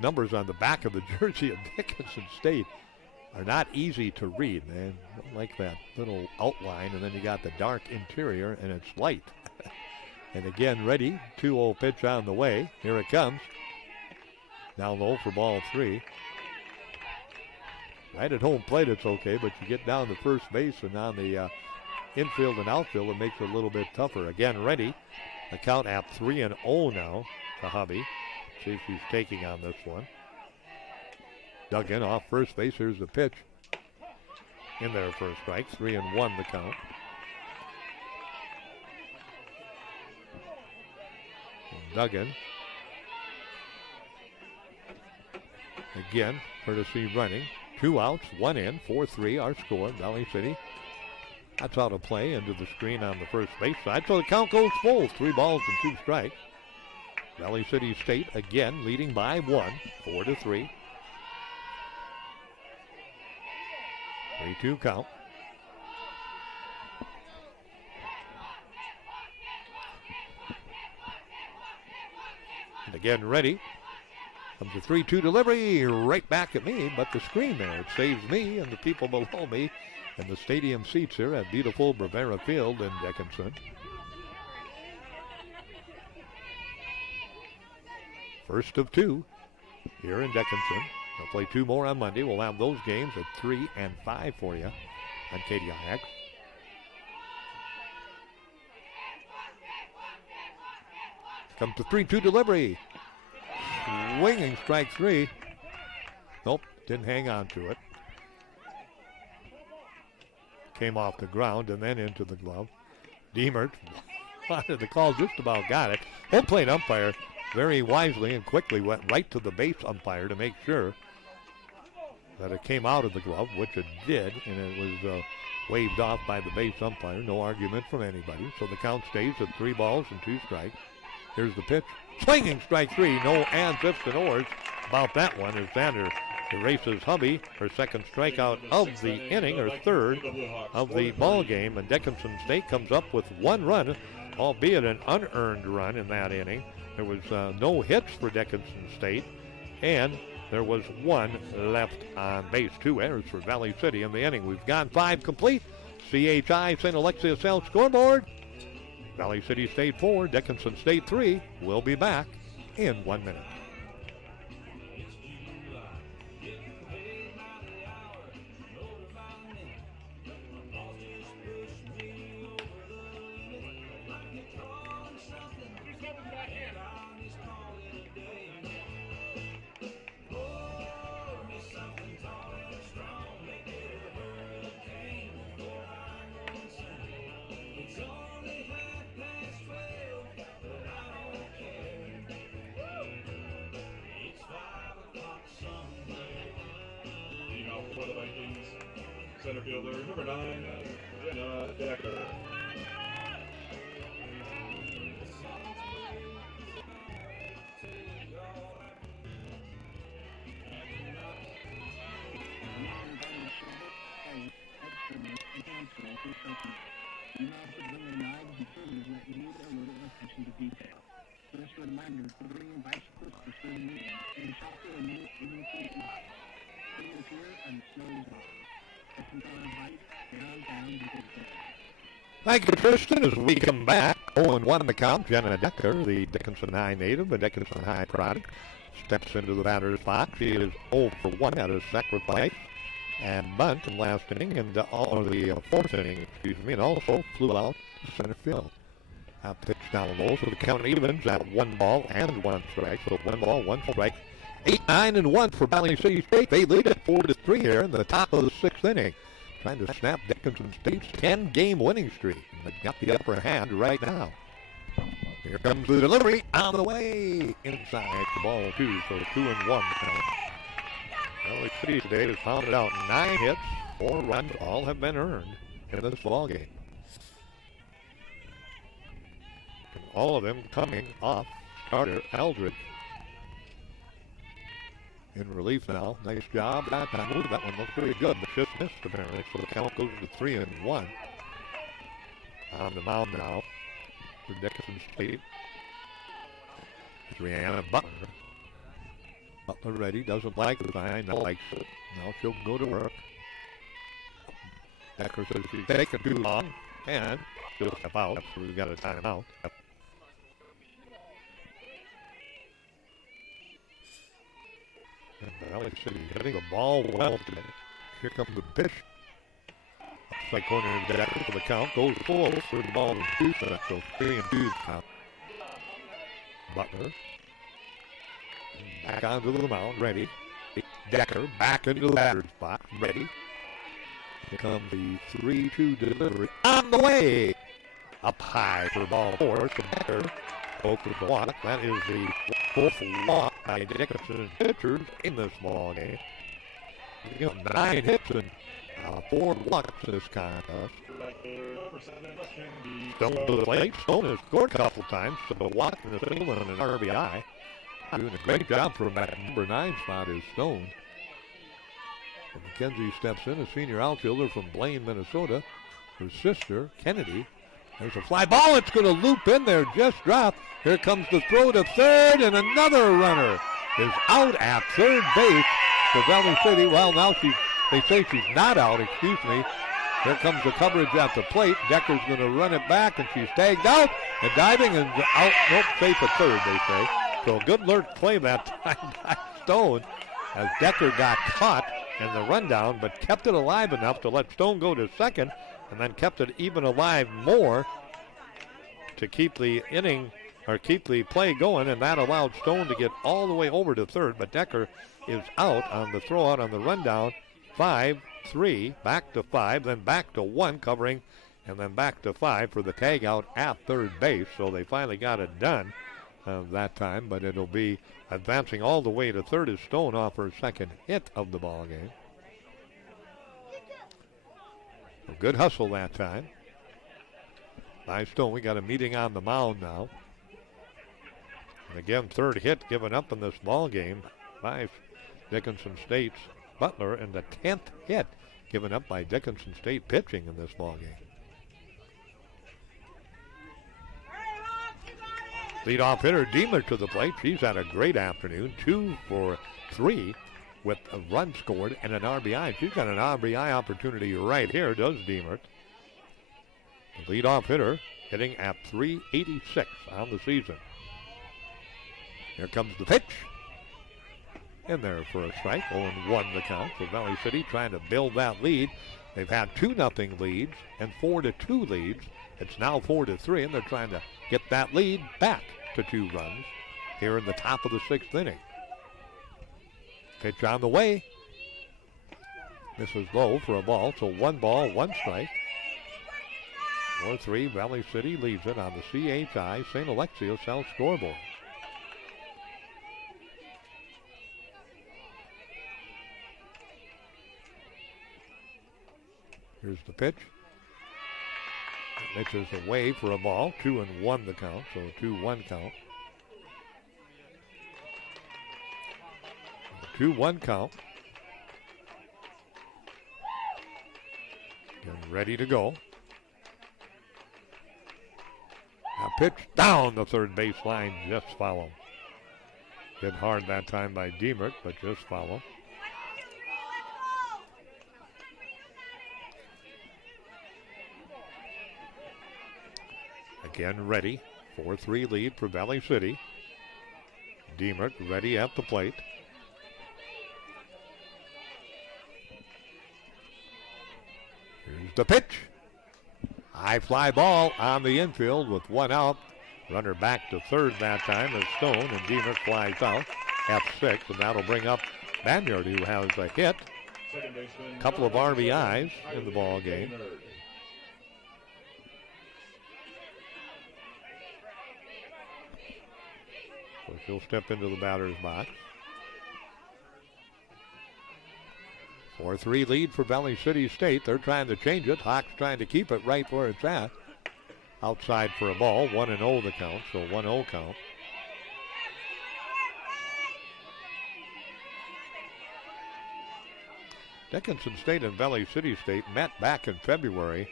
Numbers on the back of the jersey of Dickinson State are not easy to read, man. Don't like that little outline, and then you got the dark interior, and it's light. And again, ready. 2-0 pitch on the way. Here it comes. Down low for ball 3. Right at home plate, it's okay, but you get down to first base and on the infield and outfield, it makes it a little bit tougher. Again, ready. The count at 3-0 now to Hubby. See if she's taking on this one. Duggan off first base. Here's the pitch. In there for a strike. 3-1 the count. And Duggan. Again, courtesy running. 2 outs, 1 in, 4-3 our score. Valley City. That's out of play into the screen on the first base side. So the count goes full. 3 balls and 2 strikes. Valley City State again leading by 1, 4-3. 3-2 count. And again ready. Comes the 3-2 delivery right back at me, but the screen there, it saves me and the people below me and the stadium seats here at beautiful Bravera Field in Dickinson. First of 2 here in Dickinson. They'll play 2 more on Monday. We'll have those games at 3 and 5 for you on KDIX. Comes the 3-2 delivery. Swinging strike 3. Nope, didn't hang on to it. Came off the ground and then into the glove. Diemert wanted the call, just about got it. Home plate umpire very wisely and quickly went right to the base umpire to make sure that it came out of the glove, which it did, and it was waved off by the base umpire. No argument from anybody. So the count stays at 3 balls and 2 strikes. Here's the pitch. Swinging strike 3. No ands, ifs, and ors about that one as Xander erases Hubby, her second strikeout of the inning, or third of the ball game. And Dickinson State comes up with 1 run, albeit an unearned run in that inning. There was no hits for Dickinson State, and there was 1 left on base. 2 errors for Valley City in the inning. We've gone 5 complete. CHI St. Alexius South scoreboard. Valley City State 4, Dickinson State 3. We'll be back in 1 minute. center fielder, number 9, Jenna Decker. Just a reminder to bring your bicycles for certain meetings and shop for a new even Bring it here and slow down. If you want to bike, downtown Dickinson. Thank you, Tristan. As we come back, 0-1 the count. Jenna Decker, the Dickinson High native, a Dickinson High product, steps into the batter's box. She is 0 for 1 at a sacrifice and bunt in last inning, and the fourth inning, and also flew out to center field. Pitch down low, so the count evens at 1 ball and 1 strike. So 1 ball, 1 strike. 8-9-1 for Valley City State. They lead it 4-3 here in the top of the 6th inning. Trying to snap Dickinson State's 10-game winning streak. They've got the upper hand right now. Here comes the delivery on the way. Inside the ball 2, so 2-1 count. Valley City today has pounded out 9 hits, 4 runs, all have been earned in this ball game. All of them coming off starter Eldridge. In relief now. Nice job that time. Ooh, that one looks pretty good, but just missed apparently. So the count goes to 3-1. On the mound now for Dickinson State is Rihanna Butler. Butler ready, doesn't like the sign, now likes it. Now she'll go to work. Decker says she's taking too long, and she'll step out. So we've got a timeout. And Valley City hitting the ball well today. Here comes the pitch. Upside corner of Decker for the count. Goes full for the ball is 2 cents. So 3-2 count. Butler. Back onto the mound. Ready. Decker back into the batter's box. Ready. Here comes the 3-2 delivery. On the way. Up high for ball 4. So Decker goes for the walk. That is the 4th walk by Dickinson pitchers in this ball game. You got 9 hits and 4 walks this contest. Stone to the plate. Stone has scored a couple times, so a walk in the field and an RBI. Doing a great job from that number 9 spot is Stone. And McKenzie steps in, a senior outfielder from Blaine, Minnesota. Her sister, Kennedy. There's a fly ball. It's going to loop in there, just dropped. Here comes the throw to third, and another runner is out at third base for Valley City. Well, now they say she's not out, excuse me. Here comes the coverage at the plate. Decker's going to run it back, and she's tagged out and diving and out. Nope, safe at third, they say. So a good alert play that time by Stone as Decker got caught in the rundown, but kept it alive enough to let Stone go to second, and then kept it even alive more to keep the inning or keep the play going, and that allowed Stone to get all the way over to third, but Decker is out on the throw out on the rundown. 5-3, back to 5, then back to 1 covering, and then back to 5 for the tag out at third base. So they finally got it done that time, but it'll be advancing all the way to third as Stone off her second hit of the ball game. A good hustle that time by Stone. We got a meeting on the mound now. And again, third hit given up in this ball game by Dickinson State's Butler, and the 10th hit given up by Dickinson State pitching in this ball game. Leadoff hitter Deemer to the plate. She's had a great afternoon. 2 for 3 with a run scored and an RBI. She's got an RBI opportunity right here, does Deemer. The leadoff hitter hitting at .386 on the season. Here comes the pitch. In there for a strike. 0-1 the count for Valley City, trying to build that lead. They've had 2-0 leads and 4-2 leads. It's now 4-3, and they're trying to get that lead back to 2 runs here in the top of the 6th inning. Pitch on the way. This is low for a ball, so 1 ball, 1 strike. 4-3, Valley City leads it on the CHI St. Alexius South scoreboard. Here's the pitch. It misses away for a ball. 2-1 the count, so 2-1 count. 2-1 count. Getting ready to go. A pitch down the third baseline, just foul. Hit hard that time by Diemert, but just foul. Again ready. 4-3 lead for Valley City. Diemert ready at the plate. Here's the pitch. High fly ball on the infield with one out. Runner back to third that time as Stone, and Diemert flies out. F6, and that'll bring up Banyard, who has a hit. A couple of RBIs in the ball game. So she'll step into the batter's box. 4-3 lead for Valley City State. They're trying to change it. Hawks trying to keep it right where it's at. Outside for a ball. 1-0 the count, so 1-0 count. Dickinson State and Valley City State met back in February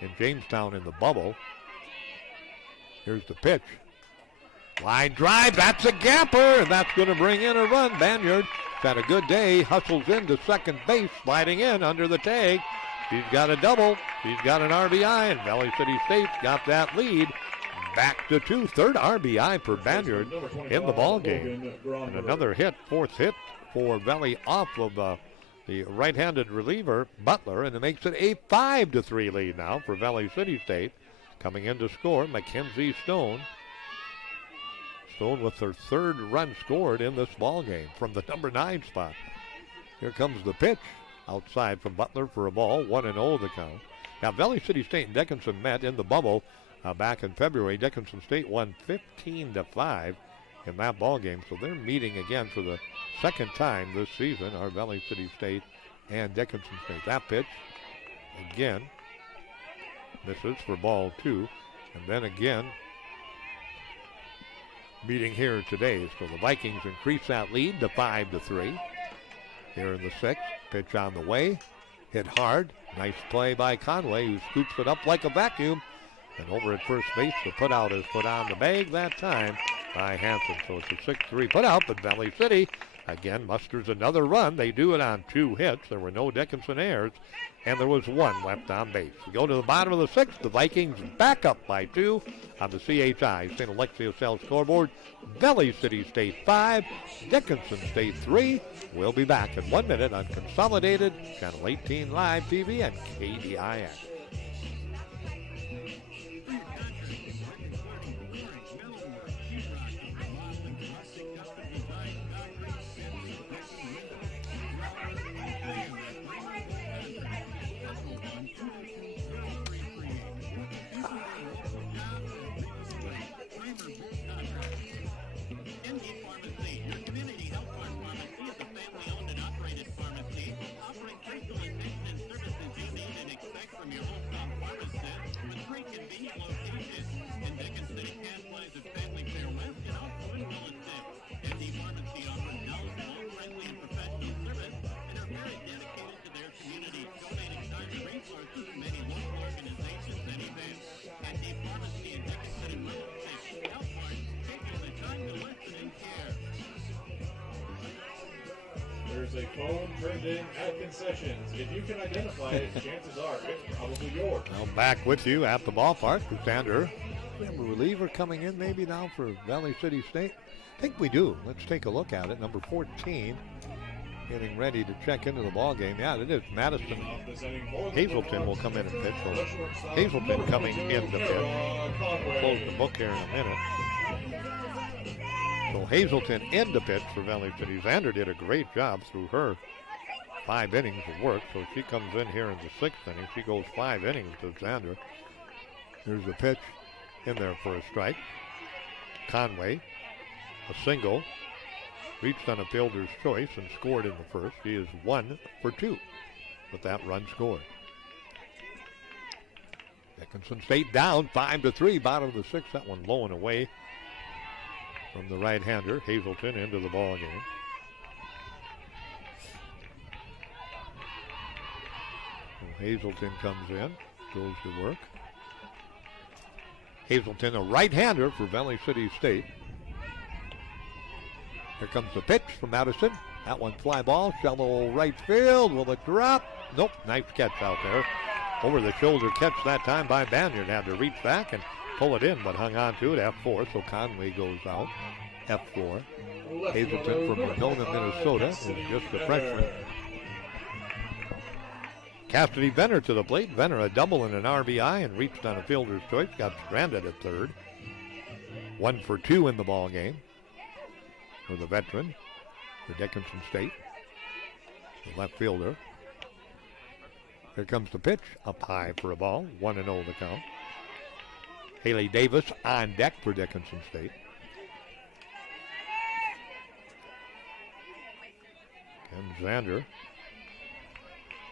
in Jamestown in the bubble. Here's the pitch. Line drive, that's a gapper, and that's going to bring in a run. Banyard had a good day, hustles into second base, sliding in under the tag. She's got a double, she's got an RBI, and Valley City State's got that lead back to 2. Third RBI for Banyard in the ball game. And another hit, fourth hit for Valley off of the right-handed reliever, Butler, and it makes it a 5-3 lead now for Valley City State. Coming in to score, Mackenzie Stone. Stone with her third run scored in this ball game from the number 9 spot. Here comes the pitch outside from Butler for a ball. 1-0 the count. Now Valley City State and Dickinson met in the bubble back in February. Dickinson State won 15-5 in that ball game, so they're meeting again for the second time this season. Our Valley City State and Dickinson State. That pitch again misses for ball 2, and then again meeting here today. So the Vikings increase that lead to 5-3. Here in the 6th, pitch on the way, hit hard. Nice play by Conway, who scoops it up like a vacuum. And over at first base, the putout is put on the bag that time by Hanson. So it's a 6-3 putout, but Valley City again musters another run. They do it on 2 hits. There were no Dickinson errors, and there was 1 left on base. We go to the bottom of the 6th. The Vikings back up by 2 on the CHI St. Alexius Cell scoreboard. Valley City State 5, Dickinson State 3. We'll be back in 1 minute on Consolidated Channel 18 Live TV and KDIX. There's a phone turned in at concessions. If you can identify it, chances are it's probably yours. Now back with you at the ballpark. Cassandra, we have a reliever coming in maybe now for Valley City State. I think we do. Let's take a look at it. Number 14, getting ready to check into the ball game. Yeah, it is Madison. Hazelton will come in and pitch. So Hazelton coming in to pitch. We'll close the book here in a minute. So Hazelton in to pitch for Valley City. Xander did a great job through her 5 innings of work. So she comes in here in the 6th inning. She goes 5 innings to Xander. Here's the pitch in there for a strike. Conway, a single, reached on a fielder's choice and scored in the first. She is 1 for 2 with that run scored. Dickinson State down 5-3, bottom of the sixth. That one low and away from the right-hander. Hazelton into the ball game. So Hazelton comes in, goes to work. Hazelton, a right-hander for Valley City State. Here comes the pitch from Madison. That one fly ball, shallow right field. Will it drop? Nope, nice catch out there. Over the shoulder catch that time by Banyard. Had to reach back and pull it in, but hung on to it. F4, so Conway goes out. F4. Hazelton from Monona, Minnesota is just a freshman. Cassidy Venner to the plate. Venner a double and an RBI and reached on a fielder's choice. Got stranded at third. 1 for 2 in the ball game for the veteran for Dickinson State. The left fielder. Here comes the pitch. Up high for a ball. 1-0 the count. Haley Davis on deck for Dickinson State. And Xander,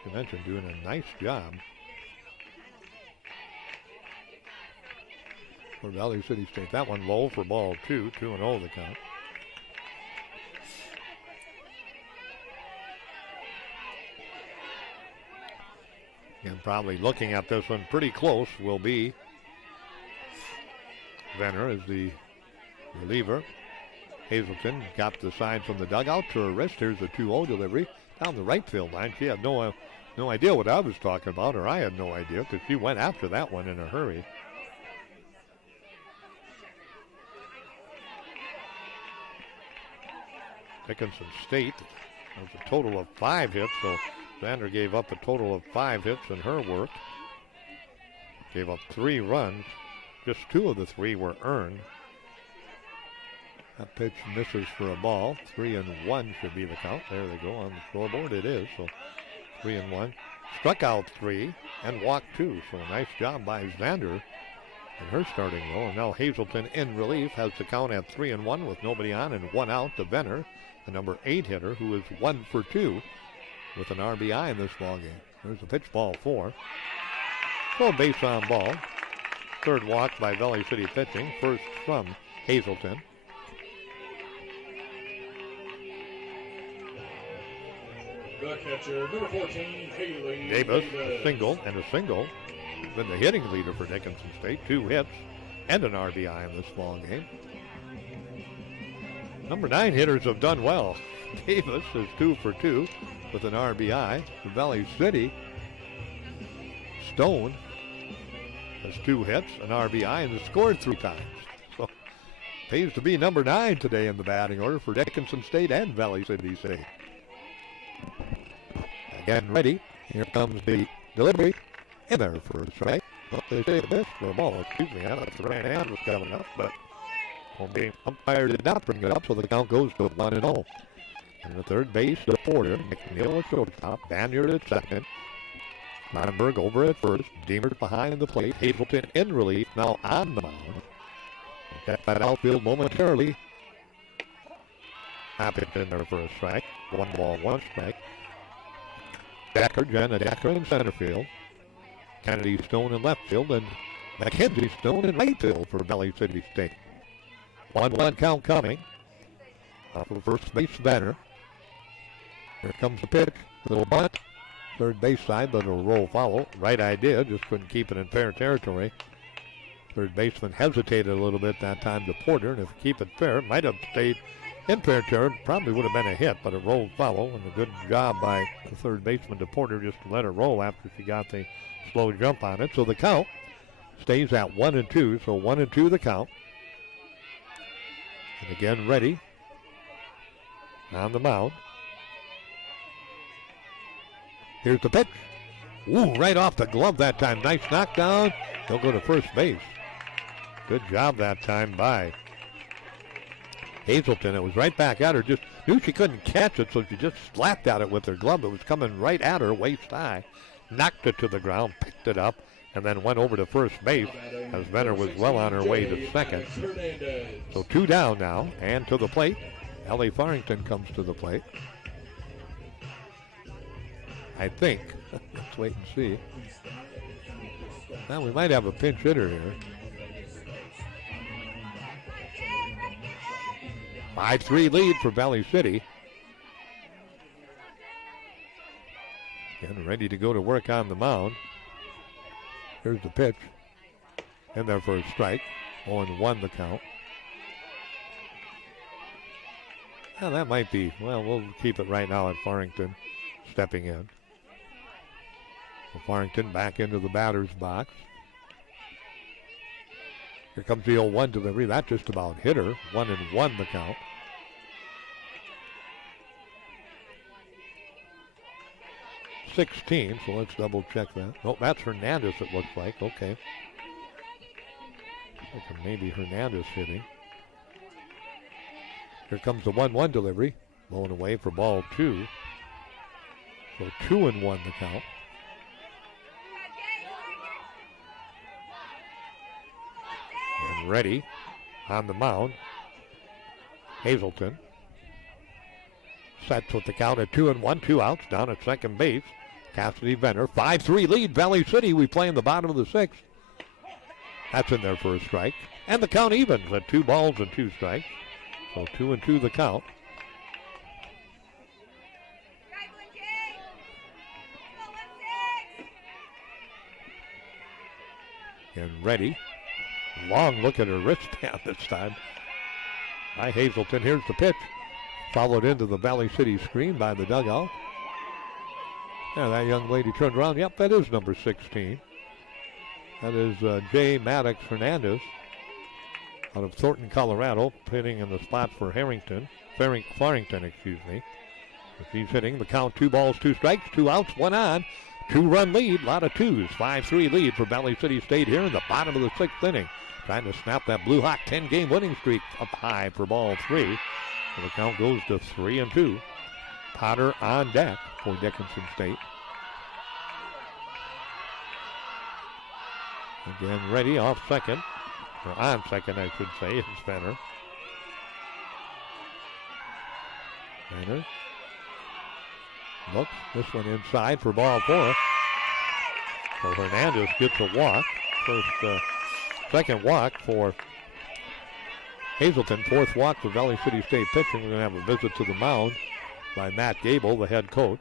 you mentioned, doing a nice job for Valley City State. That one low for ball 2. 2-0 the count. And probably looking at this one pretty close will be Venner as the reliever. Hazelton got the side from the dugout to her wrist. Here's the 2-0 delivery down the right field line. She had no idea what I was talking about, or I had no idea, because she went after that one in a hurry. Dickinson State has a total of 5 hits, so Xander gave up a total of 5 hits in her work. Gave up 3 runs. Just 2 of the 3 were earned. That pitch misses for a ball. 3-1 should be the count. There they go on the scoreboard. It is. So 3-1. Struck out 3 and walked 2. So a nice job by Xander in her starting role. And now Hazelton in relief has the count at 3-1 with nobody on and 1 out to Venner, the number 8 hitter, who is 1 for 2 with an RBI in this ball game. There's the pitch, ball 4. So base on ball. Third walk by Valley City pitching. First from Hazelton. The catcher, number 14, Haley Davis, a single and a single. Been the hitting leader for Dickinson State. 2 hits and an RBI in this ball game. Number 9 hitters have done well. Davis is 2 for 2 with an RBI. For Valley City, Stone has 2 hits, an RBI, and has scored 3 times. So pays to be number 9 today in the batting order for Dickinson State and Valley City State. Again ready. Here comes the delivery. In there for a strike. Well, they say this for a ball. Excuse me. I thought the right hand was coming up, but the umpire did not bring it up, so the count goes to 1-0. And the third base, the Porter, McNeil at shortstop, Banyard at second, Monenberg over at first, Deemert behind the plate, Hazelton in relief, now on the mound. Got that outfield momentarily. Happy in there for a strike. 1 ball, 1 strike. Decker, Jenna Decker in center field. Kennedy Stone in left field, and Mackenzie Stone in right field for Valley City State. 1-1 count coming. Off of first base, Venner. Here comes the pitch. Little bunt. Third base side, but it'll roll foul. Right idea, just couldn't keep it in fair territory. Third baseman hesitated a little bit that time to Porter, and if keep it fair, it might have stayed in fair territory. Probably would have been a hit, but it rolled foul, and a good job by the third baseman to Porter just to let it roll after she got the slow jump on it. So the count stays at 1-2, so 1-2 the count. And again, ready on the mound. Here's the pitch. Ooh, right off the glove that time. Nice knockdown. They'll go to first base. Good job that time by Hazelton. It was right back at her. Just knew she couldn't catch it, so she just slapped at it with her glove. It was coming right at her, waist high. Knocked it to the ground, picked it up, and then went over to first base as Venner was well on her way to second. So 2 down now, and to the plate. Ellie Farrington comes to the plate. I think. Let's wait and see. Well, we might have a pinch hitter here. 5-3 lead for Valley City. Again, ready to go to work on the mound. Here's the pitch. In there for a strike. 0-1 the count. Well, that might be, well, we'll keep it right now at Farrington stepping in. So Farrington back into the batter's box. Here comes the 0-1 delivery. That just about hit her. 1-1 the count. .16, so let's double check that. Oh, that's Hernandez, it looks like. Okay. Maybe Hernandez hitting. Here comes the 1-1 delivery. Blown away for ball 2. So 2-1 the count. And ready on the mound. Hazelton. Sets with the count at 2-1, 2 outs down at second base. Cassidy Venner, 5-3 lead Valley City. We play in the bottom of the 6th. That's in there for a strike. And the count evens at 2 balls and 2 strikes. So 2-2 the count. And ready. Long look at her wristband this time by Hazelton. Here's the pitch. Followed into the Valley City screen by the dugout. Yeah, that young lady turned around. Yep, that is number 16. That is J. Maddox Hernandez out of Thornton, Colorado, hitting in the spot for Farrington, excuse me. If he's hitting the count 2 balls, 2 strikes, 2 outs, 1 on. 2-run lead, a lot of 2s. 5-3 lead for Valley City State here in the bottom of the 6th inning. Trying to snap that Blue Hawk 10-game winning streak up high for ball 3. And the count goes to 3-2. Potter on deck for Dickinson State. Again, ready off second. Or on second, I should say, is Venner. Venner looks. This one inside for ball 4. So Hernandez gets a walk. Second walk for Hazelton. 4th walk for Valley City State pitching. We're going to have a visit to the mound by Matt Gable, the head coach.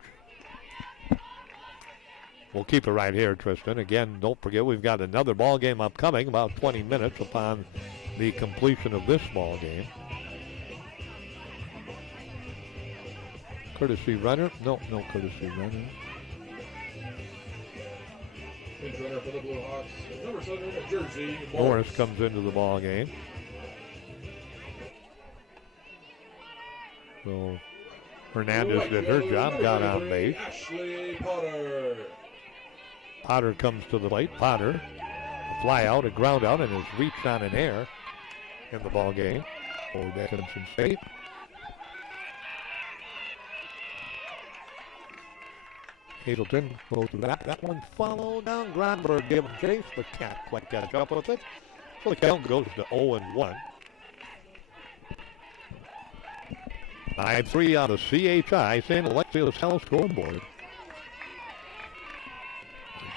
We'll keep it right here, Tristan. Again, don't forget we've got another ball game upcoming about 20 minutes upon the completion of this ball game. Courtesy runner? No courtesy runner. Runner for the Blue Hawks, number 7, jersey, Morris comes into the ball game. So Hernandez did her job, got on base. Ashley Potter. Potter comes to the plate. Potter, a fly out, a ground out, and has reached on an air in the ball game for Dickinson State. Hazelton goes to that. That one followed down. Gronberg gave him chase, but can't quite catch up with it. So the count goes to 0-1. 5-3 on the CHI St. Alexius Health scoreboard.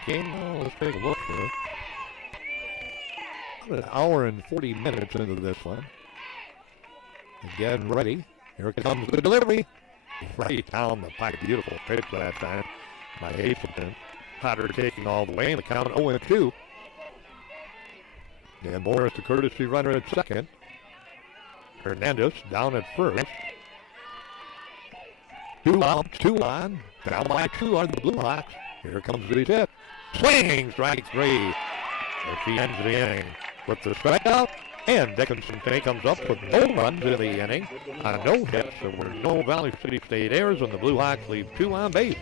Game, let's take a look here. About an hour and 40 minutes into this one. Again, ready. Here comes the delivery. Right down the pipe. Beautiful pitch that time by Hazelton. Potter taking all the way, and the count 0-2. Dan Morris, the courtesy runner at second. Hernandez down at first. 2 outs, 2 on. Down by 2 are the Blue Hawks. Here comes the tip. Swing, strike 3. As she ends the inning with the strikeout. And Dickinson State comes up with no runs in the inning on no hits. There were no Valley City State errors, and the Blue Hawks leave 2 on base.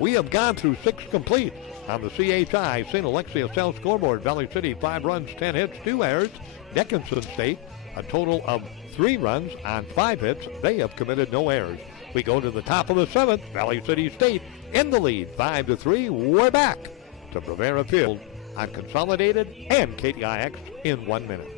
We have gone through 6 complete on the CHI St. Alexius South scoreboard. Valley City 5 runs, 10 hits, 2 errors. Dickinson State a total of 3 runs on 5 hits. They have committed no errors. We go to the top of the 7th. Valley City State in the lead, 5-3. We're back to Bravera Field on Consolidated and KTIX in 1 minute.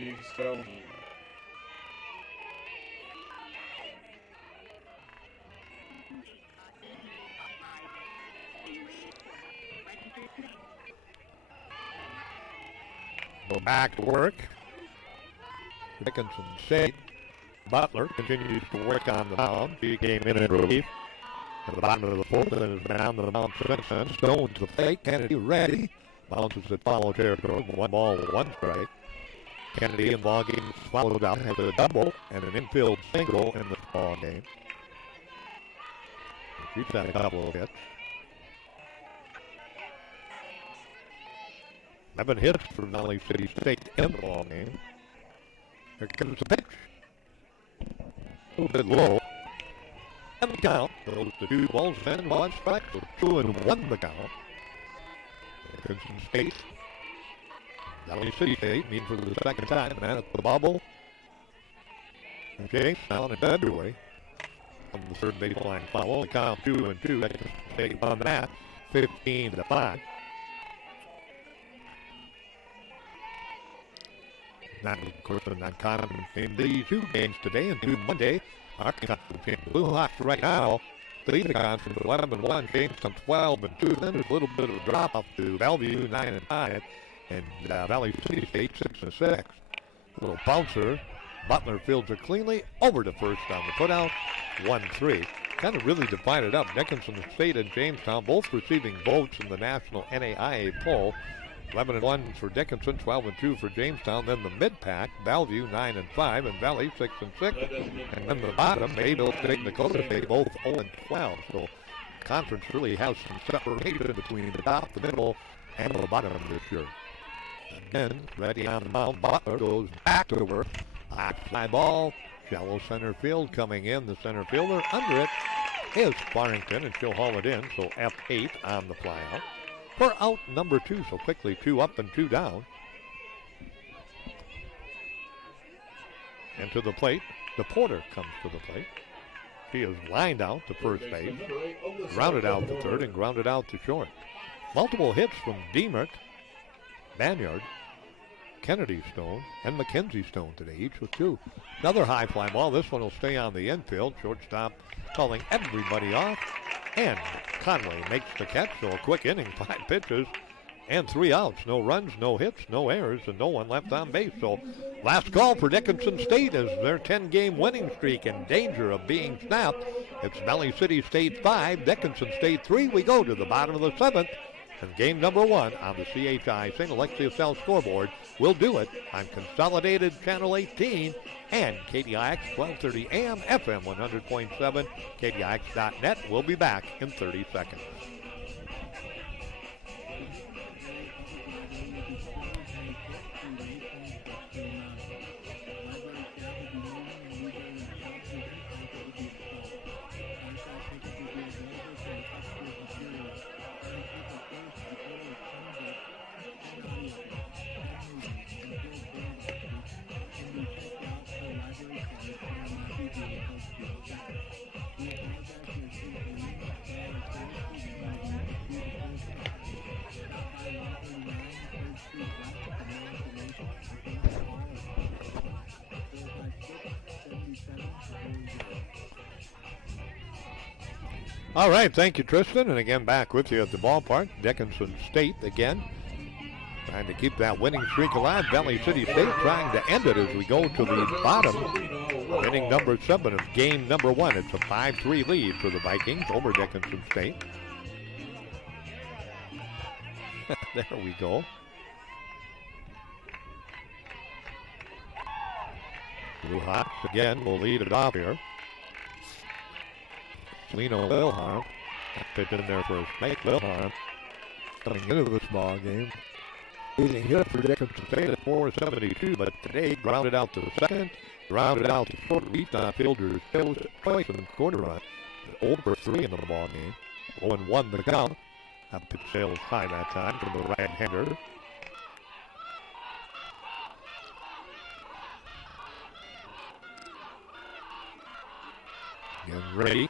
Ready, go. Go back to work. Dickinson State. Butler continues to work on the mound. He came in relief at the bottom of the fourth and has been on the mound since then. Stone to the plate. Kennedy ready. Bounces at follow territory. 1 ball, 1 strike. Kennedy in ball game followed out, has a double and an infield single in this ball game. She's had a couple of hits. 11 hits for Valley City State in the ball game. Here comes the pitch. A little bit low. And the count goes to 2 balls and 1 strike. So 2-1 the count. Dickinson State. Valley City State mean for the second time, man, at the bubble. Okay, down in February. From the third baseline foul, the count 2-2. Dickinson State won that 15-5. Not, of course, not common in the 2 games today and 2 Monday. Arkansas Blue Hawks right now. The lead conference 11-1, Jamestown 12-2. Then there's a little bit of a drop off to Bellevue 9-5. And Valley City State 6-6. Little bouncer. Butler fields it cleanly over to first on the putout. 1-3. Kind of really divided up. Dickinson State and Jamestown both receiving votes in the national NAIA poll. 11-1 for Dickinson, 12-2 for Jamestown. Then the mid-pack, Bellevue 9-5, and Valley 6-6. And then the bottom, Mayville State and Dakota State, both 0-12. So conference really has some separation between the top, the middle, and the bottom this year. Again, ready on the mound. Butler goes back to work. High fly ball, shallow center field coming in. The center fielder under it is Farrington, and she'll haul it in. So F8 on the fly out. For out number 2, so quickly 2 up and 2 down. And to the plate, the Porter comes to the plate. She is lined out to first base, grounded out to third, and grounded out to short. Multiple hits from Demark, Banyard, Kennedy Stone, and Mackenzie Stone today, each with 2. Another high fly ball. This one will stay on the infield. Shortstop calling everybody off. And Conway makes the catch, so a quick inning, 5 pitches, and 3 outs. No runs, no hits, no errors, and no one left on base. So last call for Dickinson State as their 10-game winning streak in danger of being snapped. It's Valley City State 5, Dickinson State 3. We go to the bottom of the 7th. And game number 1 on the CHI St. Alexius South scoreboard will do it on Consolidated Channel 18 and KDIX 1230 AM FM 100.7, KDIX.net. We'll be back in 30 seconds. All right, thank you, Tristan. And again, back with you at the ballpark. Dickinson State again, trying to keep that winning streak alive. Valley City State trying to end it as we go to the bottom of inning number 7 of game number 1. It's a 5-3 lead for the Vikings over Dickinson State. There we go. Blue Hawks again will lead it off here. Lena Wilhelm pitch in there for a strike. Wilhelm coming into this ball game. Leading hit for Dickinson State at 472, but today grounded out to the second, grounded out to short. Reached on fielders twice in the quarter run. Over 3 in the ball game. 0-1 the count. That pitch sails high that time from the right-hander. Again ready.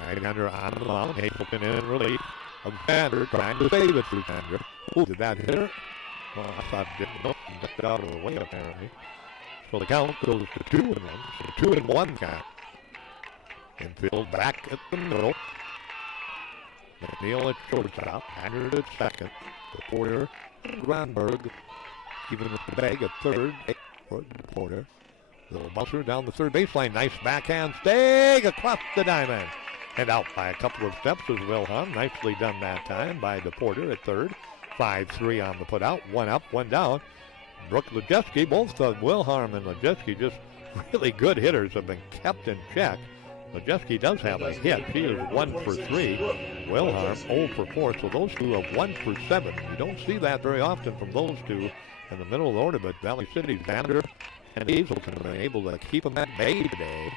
Right-hander on the mound. Hazelton in relief of Vander, trying to save it for Vander. Ooh, did that hit her? Well, I thought it didn't. Nope, ducked out of the way apparently. So the count goes to 2-1. So 2-1 count. Infield back at the middle. McNeil at shortstop. Haggard at second. The Porter and Gronberg. Even with the bag at third. For the Porter. Little bouncer down the third baseline. Nice backhand stag across the diamond. And out by a couple of steps is Wilhelm. Nicely done that time by the Porter at third. 5-3 on the putout. 1 up, 1 down. Brooke Lejeski, both Wilhelm and Lejeski, just really good hitters, have been kept in check. Lejeski does have a hit. She is 1 for 3. Wilhelm 0 for 4. So those two have 1 for 7. You don't see that very often from those two in the middle of the order, but Valley City, Xander and Hazelton have been able to keep them at bay today.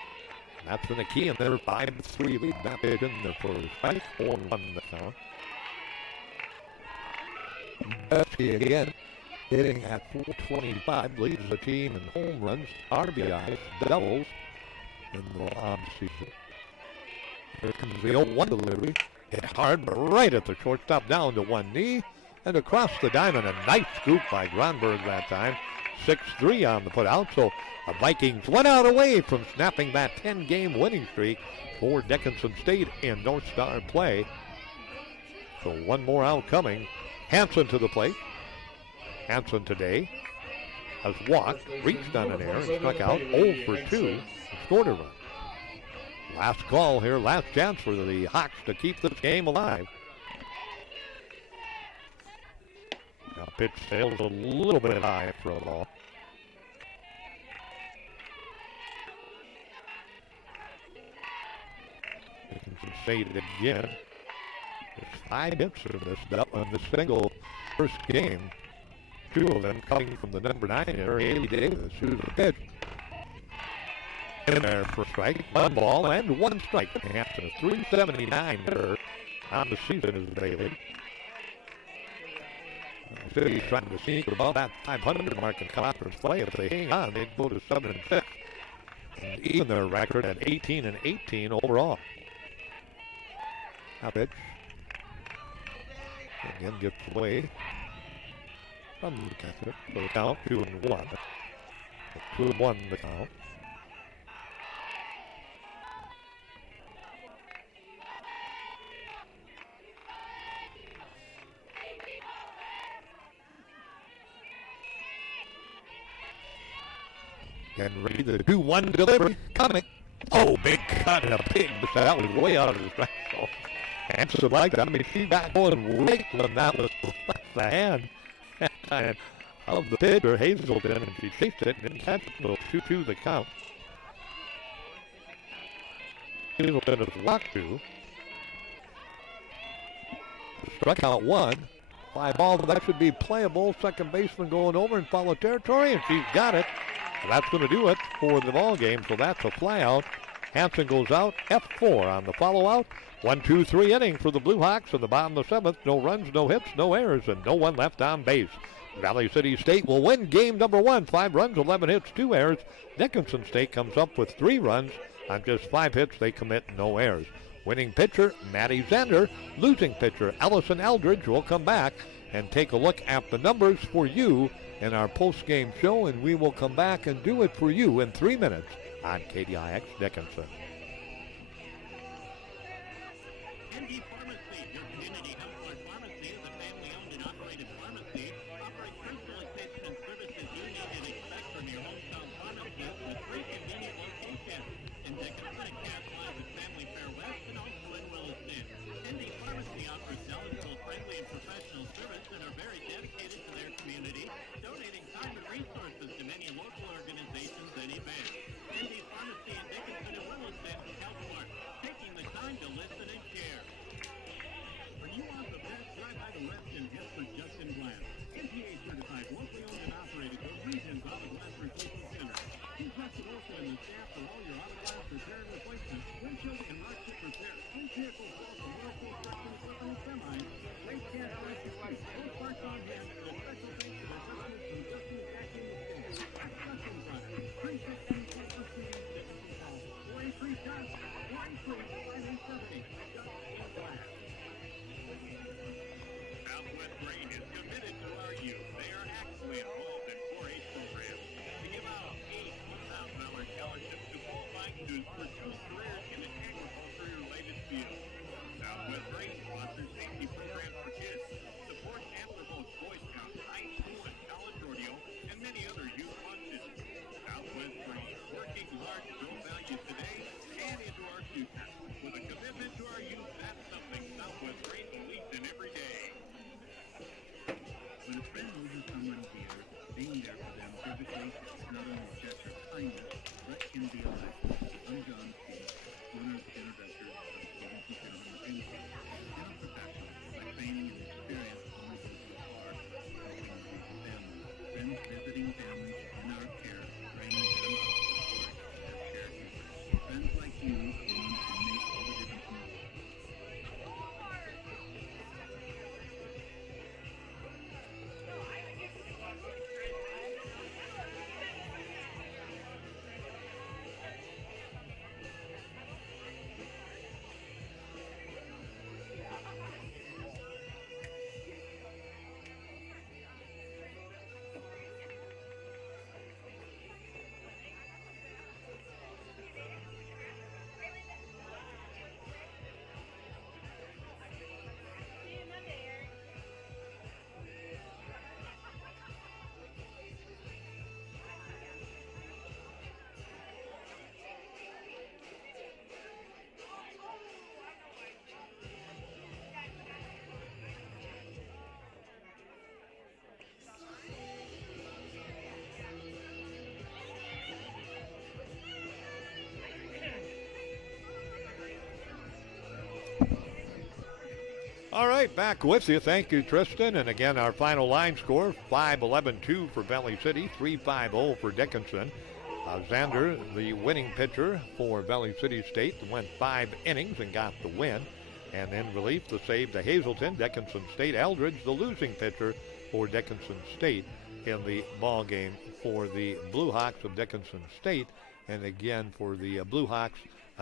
That's been the key, and they're 5-3 lead. That pitch in there for strike. 4-1 the count. Lejeski again. Hitting at 425, leads the team in home runs, RBIs, doubles in the season. Here comes the 0-1 delivery. Hit hard, but right at the shortstop, down to one knee, and across the diamond. A nice scoop by Gronberg that time. 6-3 on the putout, so the Vikings 1 out away from snapping that 10-game winning streak for Dickinson State in North Star play. So one more out coming. Hanson to the plate. Hanson today has walked, reached on an error, and struck out 0 for 2, and scored a run. Last call here, last chance for the Hawks to keep this game alive. Now pitch sails a little bit high for a ball. Dickinson State again. There's 5 hits in this single first game. 2 of them coming from the number 9 hitter, Haley Davis, who's a pitch. In there for strike, 1 ball and 1 strike. Hanson, a 379 hitter on the season is Bailey. City's trying to sneak above that 500 mark in conference play. If they hang on, they'd go to 7-6. And even their record at 18-18 overall. Now pitch. Again gets away from the catcher. So the count 2-1. 2-1 the count. Getting ready, the 2-1 delivery coming. Oh, big cut and a big miss. That was way out of the strike zone. Hanson like that. I mean, she got going right when that was left the hand of the pitcher, Hazelton, and she chased it and didn't catch it. So 2-2 the count. Hazelton is walked to. Struck out 1. 5 balls, that should be playable. Second baseman going over in foul territory, and she's got it. And that's going to do it for the ball game, so that's a fly out. Hanson goes out, F4 on the follow out. 1-2-3 inning for the Blue Hawks in the bottom of the 7th. No runs, no hits, no errors, and no one left on base. Valley City State will win game number 1. 5 runs, 11 hits, 2 errors. Dickinson State comes up with 3 runs on just 5 hits. They commit no errors. Winning pitcher, Maddie Zander. Losing pitcher, Ellison Eldridge, will come back and take a look at the numbers for you in our post-game show, and we will come back and do it for you in 3 minutes on KDIX Dickinson. ND Pharmacy, your community health care pharmacy, is a family-owned and operated pharmacy. Offering personalization and services you need and expect from your hometown pharmacist with 3 convenient locations in Dickinson and Castle with Family Fair West and also in Williston. ND Pharmacy offers knowledgeable, friendly, and professional service and are very dedicated to their community, donating time and resources to many local organizations and events. ND Pharmacy in Dickinson and Williston help more, taking the time to listen and care. Spend losing someone dear, being there for them physically is not only a gesture of kindness, but can be a lesson. I'm John Steve, owner of Introductors of Dickinson Gentlemen Gym Club. Dental professionals, by training and experience, only go so far. Helping improve the family. Friends visiting families in our care, bringing them up, of course, as caregivers. Friends like you are the ones who make all the difference in the world. All right, back with you. Thank you, Tristan. And again, our final line score, 5-11-2 for Valley City, 3-5-0 for Dickinson. Xander, the winning pitcher for Valley City State, went 5 innings and got the win. And in relief, the save to Hazelton, Dickinson State. Eldridge, the losing pitcher for Dickinson State in the ball game for the Blue Hawks of Dickinson State. And again, for the Blue Hawks,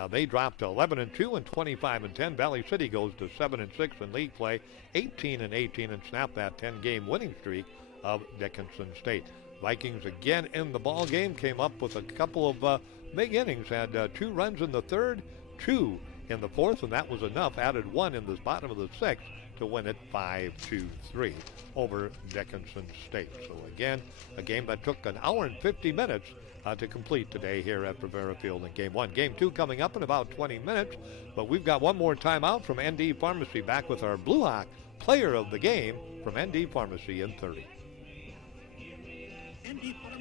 they dropped to 11-2 and 25-10. Valley City goes to 7-6 in league play, 18-18, and snapped that 10-game winning streak of Dickinson State. Vikings again in the ball game, came up with a couple of big innings. Had 2 runs in the third, 2 in the fourth, and that was enough. Added 1 in the bottom of the sixth to win it 5-3 over Dickinson State. So again, a game that took an hour and 50 minutes to complete today here at Rivera Field in Game 1. Game 2 coming up in about 20 minutes, but we've got one more timeout from ND Pharmacy. Back with our Blue Hawk player of the game from ND Pharmacy in 30. ND Pharmacy